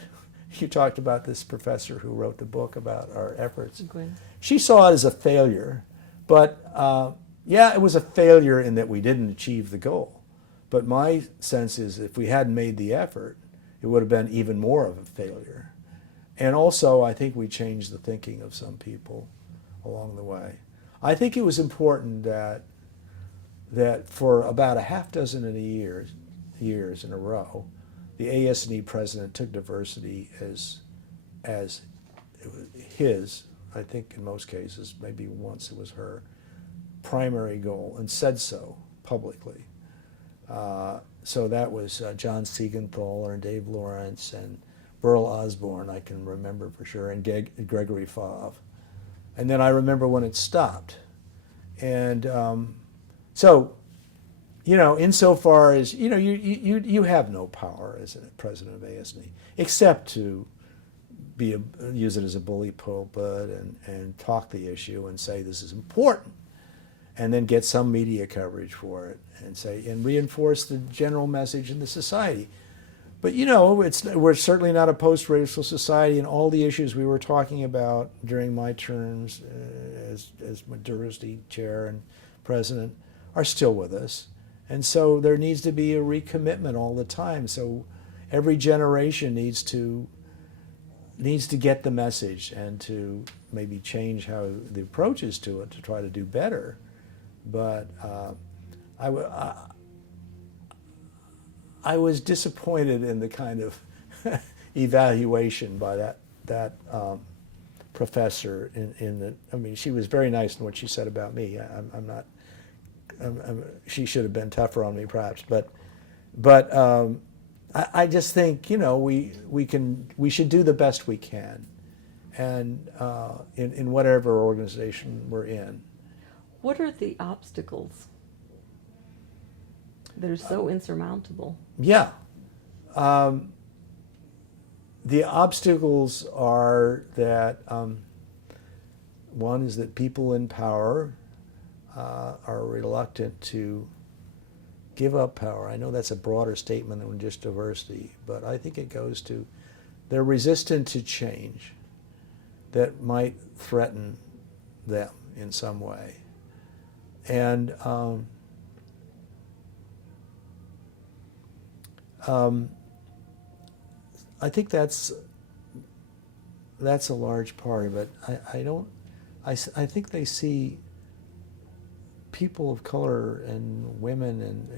you talked about, this professor who wrote the book about our efforts, Gwen. she saw it as a failure, but yeah, it was a failure in that we didn't achieve the goal. But my sense is if we hadn't made the effort, it would have been even more of a failure. And also, I think we changed the thinking of some people along the way. I think it was important that for about a half dozen of the years in a row, the AS&E president took diversity as his, I think in most cases, maybe once it was her, primary goal, and said so publicly. So that was John Siegenthaler and Dave Lawrence and Burl Osborne, I can remember for sure, and Gregory Favre. And then I remember when it stopped. And so, insofar as, you have no power as a president of AS&E, except to use it as a bully pulpit and talk the issue and say this is important, and then get some media coverage for it and reinforce the general message in the society. But we're certainly not a post-racial society, and all the issues we were talking about during my terms as my diversity chair and president are still with us. And so there needs to be a recommitment all the time. So every generation needs to get the message and to maybe change how the approach is to it to try to do better. But I was disappointed in the kind of evaluation by that professor. She was very nice in what she said about me. She should have been tougher on me, perhaps. But I just think we should do the best we can, and in whatever organization we're in. What are the obstacles that are so insurmountable? Yeah. The obstacles are that one is that people in power are reluctant to give up power. I know that's a broader statement than just diversity, but I think it goes to they're resistant to change that might threaten them in some way. And I think that's a large part of it. I think they see people of color and women and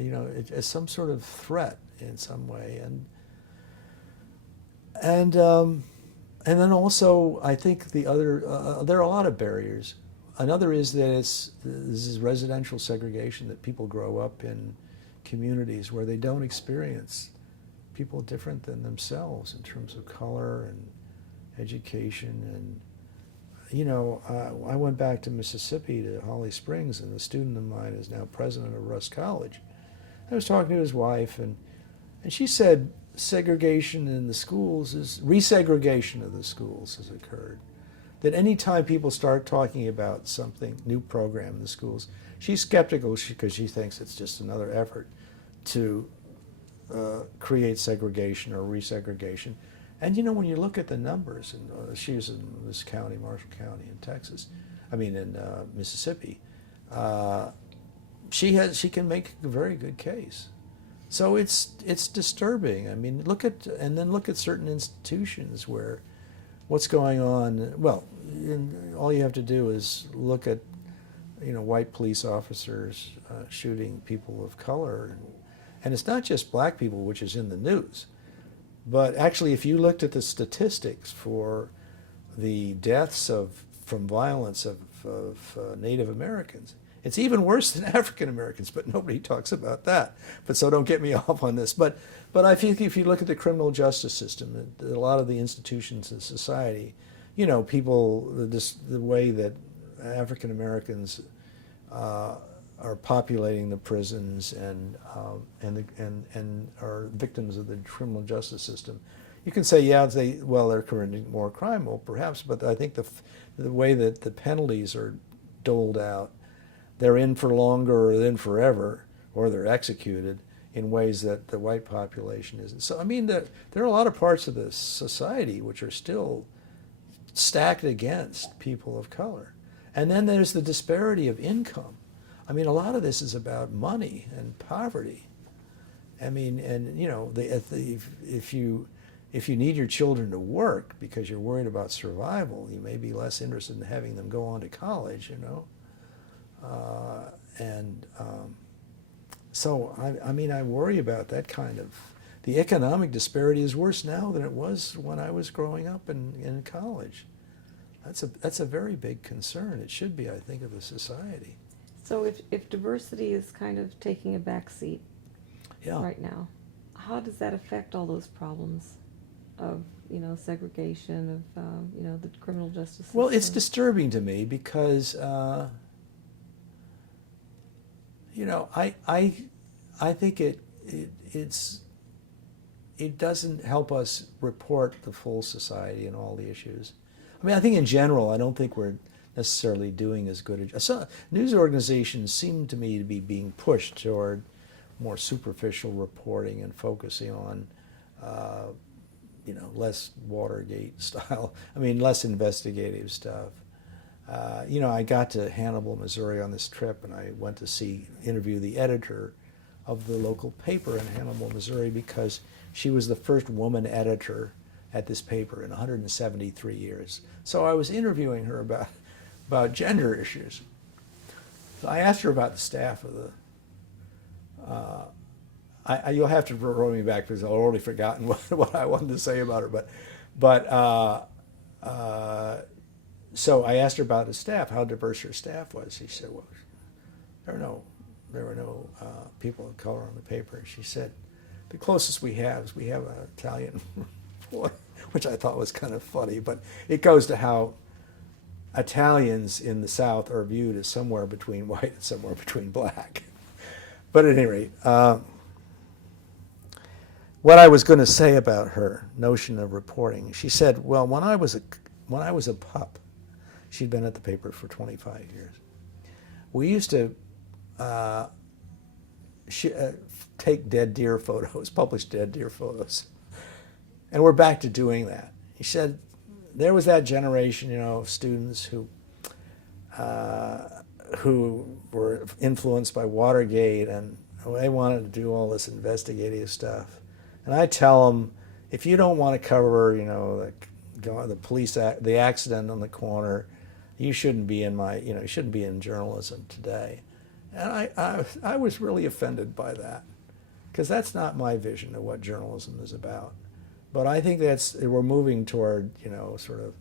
as some sort of threat in some way, and then also I think the other there are a lot of barriers. Another is that this is residential segregation, that people grow up in communities where they don't experience people different than themselves in terms of color and education. And I went back to Mississippi, to Holly Springs, and a student of mine is now president of Russ College. I was talking to his wife, and she said segregation in the schools resegregation of the schools has occurred. That any time people start talking about something, new program in the schools, she's skeptical because she thinks it's just another effort to create segregation or resegregation. And when you look at the numbers, and she was in this county, Marshall County in Texas, I mean in Mississippi, she can make a very good case. So it's disturbing. I mean, look at certain institutions where what's going on. Well, all you have to do is look at white police officers shooting people of color, and it's not just black people, which is in the news, but actually, if you looked at the statistics for the deaths from violence of Native Americans, it's even worse than African Americans, but nobody talks about that. But so don't get me off on this. But I think if you look at the criminal justice system, a lot of the institutions in society, people, the way that African Americans are populating the prisons and are victims of the criminal justice system. You can say, yeah, they're committing more crime, well, perhaps, but I think the way that the penalties are doled out, they're in for longer or in forever, or they're executed in ways that the white population isn't. So, I mean, there are a lot of parts of this society which are still stacked against people of color. And then there's the disparity of income. I mean, a lot of this is about money and poverty. I mean, and if you need your children to work because you're worried about survival, you may be less interested in having them go on to college, So, I mean, I worry about that kind of, the economic disparity is worse now than it was when I was growing up in college. That's a very big concern. It should be, I think, of the society. So if diversity is kind of taking a back seat right now, how does that affect all those problems of, segregation, of, the criminal justice system? Well, it's disturbing to me because, I think it doesn't help us report the full society and all the issues. I mean, I think in general, I don't think we're necessarily doing as good a news organizations seem to me to be being pushed toward more superficial reporting and focusing on, less Watergate style, less investigative stuff. I got to Hannibal, Missouri on this trip, and I went to interview the editor of the local paper in Hannibal, Missouri, because she was the first woman editor at this paper in 173 years. So I was interviewing her about gender issues. So I asked her about the staff of the. You'll have to roll me back because I've already forgotten what I wanted to say about her. So I asked her about the staff, how diverse her staff was. She said, "Well, there were no people of color on the paper." And she said, "The closest we have is we have an Italian boy," which I thought was kind of funny. But it goes to how Italians in the South are viewed as somewhere between white and somewhere between black. But at any rate, what I was going to say about her notion of reporting, she said, "Well, when I was a pup," she'd been at the paper for 25 years. We used to take dead deer photos, publish dead deer photos, and we're back to doing that. He said there was that generation, of students who were influenced by Watergate, and they wanted to do all this investigative stuff. And I tell them, if you don't want to cover, the police the accident on the corner, you shouldn't be you shouldn't be in journalism today. And I was really offended by that, because that's not my vision of what journalism is about. But I think we're moving toward, sort of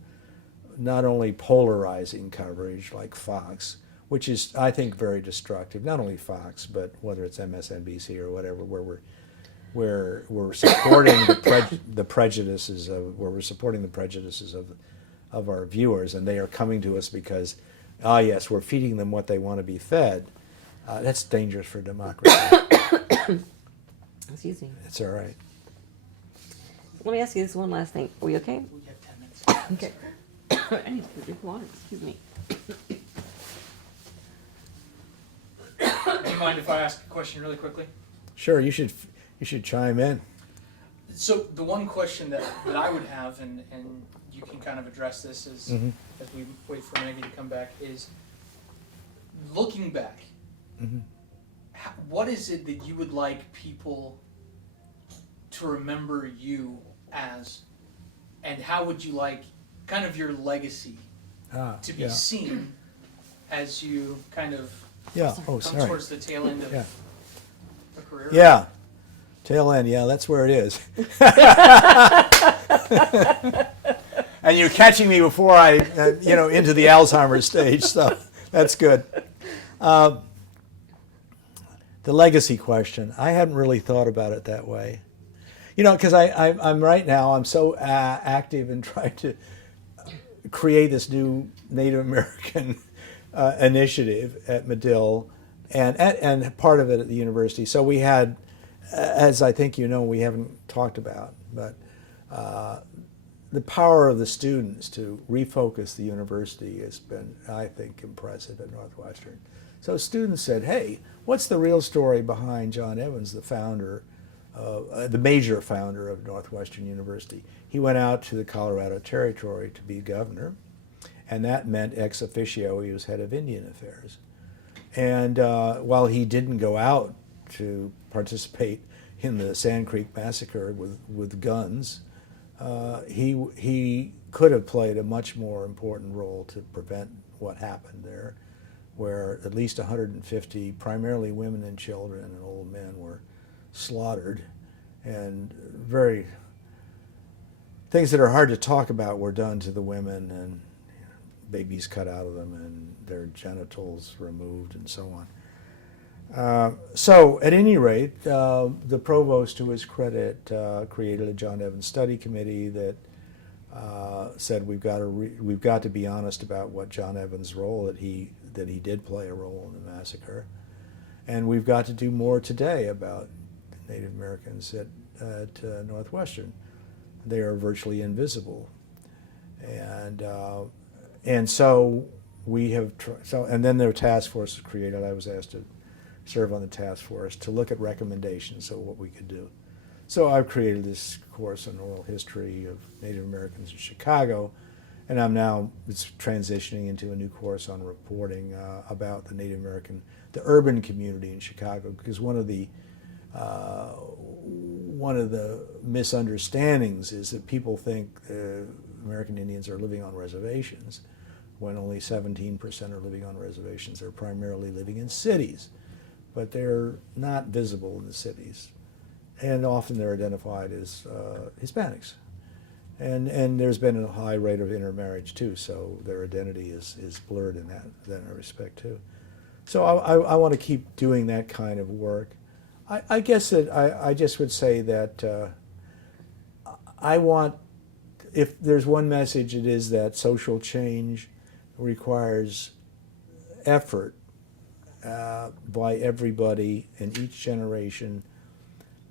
not only polarizing coverage like Fox, which is, I think, very destructive. Not only Fox, but whether it's MSNBC or whatever, where we're supporting the prejudices of our viewers, and they are coming to us because, yes, we're feeding them what they want to be fed. That's dangerous for democracy. Excuse me. It's all right. Let me ask you this one last thing. Are we okay? We have 10 minutes. Okay. I need to drink water. Excuse me. Do you mind if I ask a question really quickly? Sure, you should chime in. So the one question that I would have, and you can kind of address this as Mm-hmm. as we wait for Maggie to come back, is looking back. Mm-hmm. What is it that you would like people to remember you as, and how would you like kind of your legacy to be Yeah. seen as you kind of Yeah. Oh, come sorry. towards the tail end of Yeah. a career? Yeah. Tail end. Yeah, that's where it is. And you're catching me before I, into the Alzheimer's stage, so that's good. The legacy question, I hadn't really thought about it that way. Because I'm right now, I'm so active in trying to create this new Native American initiative at Medill, and part of it at the university. So we had, as I think we haven't talked about, but the power of the students to refocus the university has been, I think, impressive at Northwestern. So students said, hey, what's the real story behind John Evans, the founder, the major founder of Northwestern University? He went out to the Colorado Territory to be governor, and that meant ex officio he was head of Indian Affairs. And while he didn't go out to participate in the Sand Creek Massacre with guns, he could have played a much more important role to prevent what happened there, where at least 150, primarily women and children and old men, were slaughtered, and very things that are hard to talk about were done to the women, and babies cut out of them and their genitals removed and so on. So at any rate, the provost, to his credit, created a John Evans study committee that said we've got to be honest about what John Evans' role, that he did play a role in the massacre, and we've got to do more today about Native Americans at Northwestern. They are virtually invisible, and so we have and then their task force was created. I was asked to serve on the task force to look at recommendations of what we could do. So I've created this course on oral history of Native Americans in Chicago, and it's transitioning into a new course on reporting about the Native American, the urban community in Chicago, because one of the misunderstandings is that people think American Indians are living on reservations, when only 17% are living on reservations. They're primarily living in cities, but they're not visible in the cities, and often they're identified as Hispanics, and there's been a high rate of intermarriage too, so their identity is blurred in that respect too. So I want to keep doing that kind of work. I guess that I just would say that I want, if there's one message, it is that social change requires effort by everybody in each generation.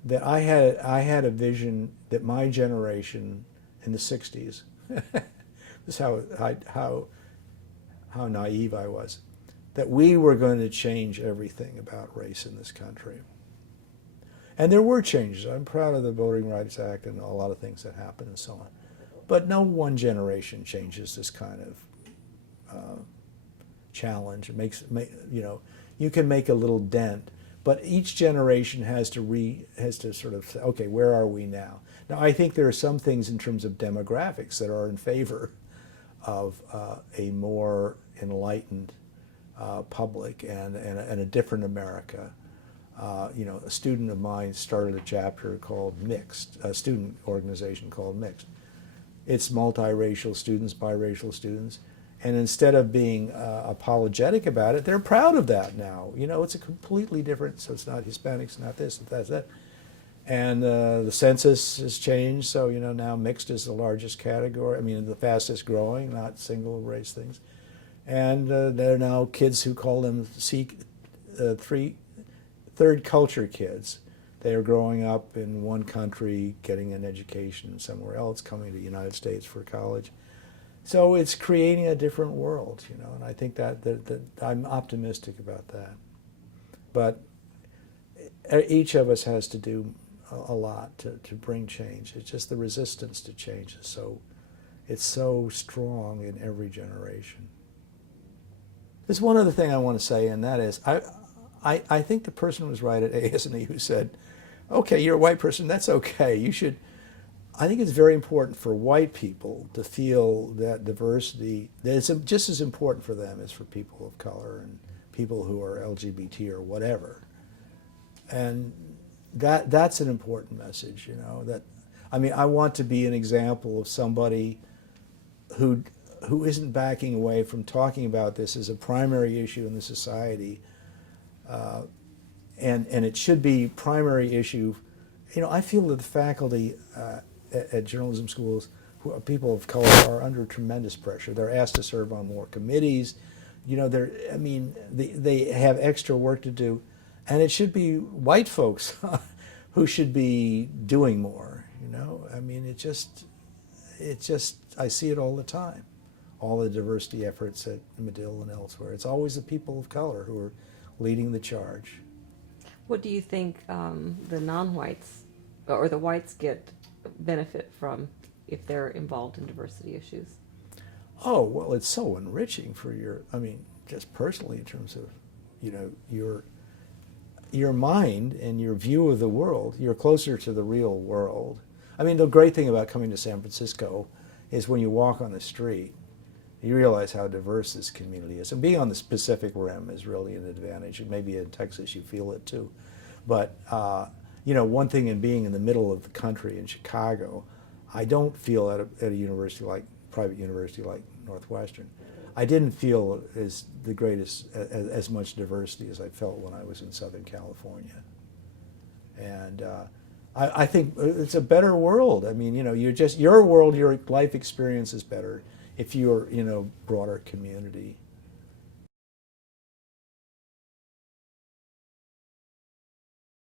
That I had a vision that my generation in the 60s, this is how naive I was, that we were going to change everything about race in this country. And there were changes. I'm proud of the Voting Rights Act and a lot of things that happened and so on. But no one generation changes this kind of challenge. It makes, you can make a little dent, but each generation has to sort of say, okay, where are we now? Now, I think there are some things in terms of demographics that are in favor of a more enlightened public and a different America. A student of mine started a chapter called Mixed, a student organization called Mixed. It's multiracial students, biracial students, and instead of being apologetic about it, they're proud of that now. It's a completely different, so it's not Hispanics, not this, that's that. And the census has changed, so now mixed is the largest category, the fastest growing, not single race things. And there are now kids who call them third culture kids. They are growing up in one country, getting an education somewhere else, coming to the United States for college. So it's creating a different world, and I think that I'm optimistic about that. But each of us has to do a lot to bring change. It's just the resistance to change is so It's so strong in every generation. There's one other thing I want to say, and that is, I think the person was right at ASNE who said, okay, you're a white person, that's okay. You should, I think it's very important for white people to feel that diversity, that it's just as important for them as for people of color and people who are LGBT or whatever. And that's an important message, you know, that, I mean, I want to be an example of somebody who isn't backing away from talking about this as a primary issue in the society, and it should be primary issue. You know, I feel that the faculty at journalism schools, people of color, are under tremendous pressure. They're asked to serve on more committees. You know, they have extra work to do, and it should be white folks who should be doing more. You know, I mean, it just I see it all the time. All the diversity efforts at Medill and elsewhere. It's always the people of color who are leading the charge. What do you think the non-whites or the whites get benefit from if they're involved in diversity issues? Oh, well, it's so enriching for I mean, just personally in terms of, you know, your mind and your view of the world. You're closer to the real world. I mean, the great thing about coming to San Francisco is when you walk on the street, you realize how diverse this community is. And being on the Pacific Rim is really an advantage. And maybe in Texas you feel it too. But, you know, one thing in being in the middle of the country in Chicago, I don't feel at a university like, private university like Northwestern, I didn't feel as much diversity as I felt when I was in Southern California. And I think it's a better world. I mean, you know, your world, your life experience is better if you're in a broader community.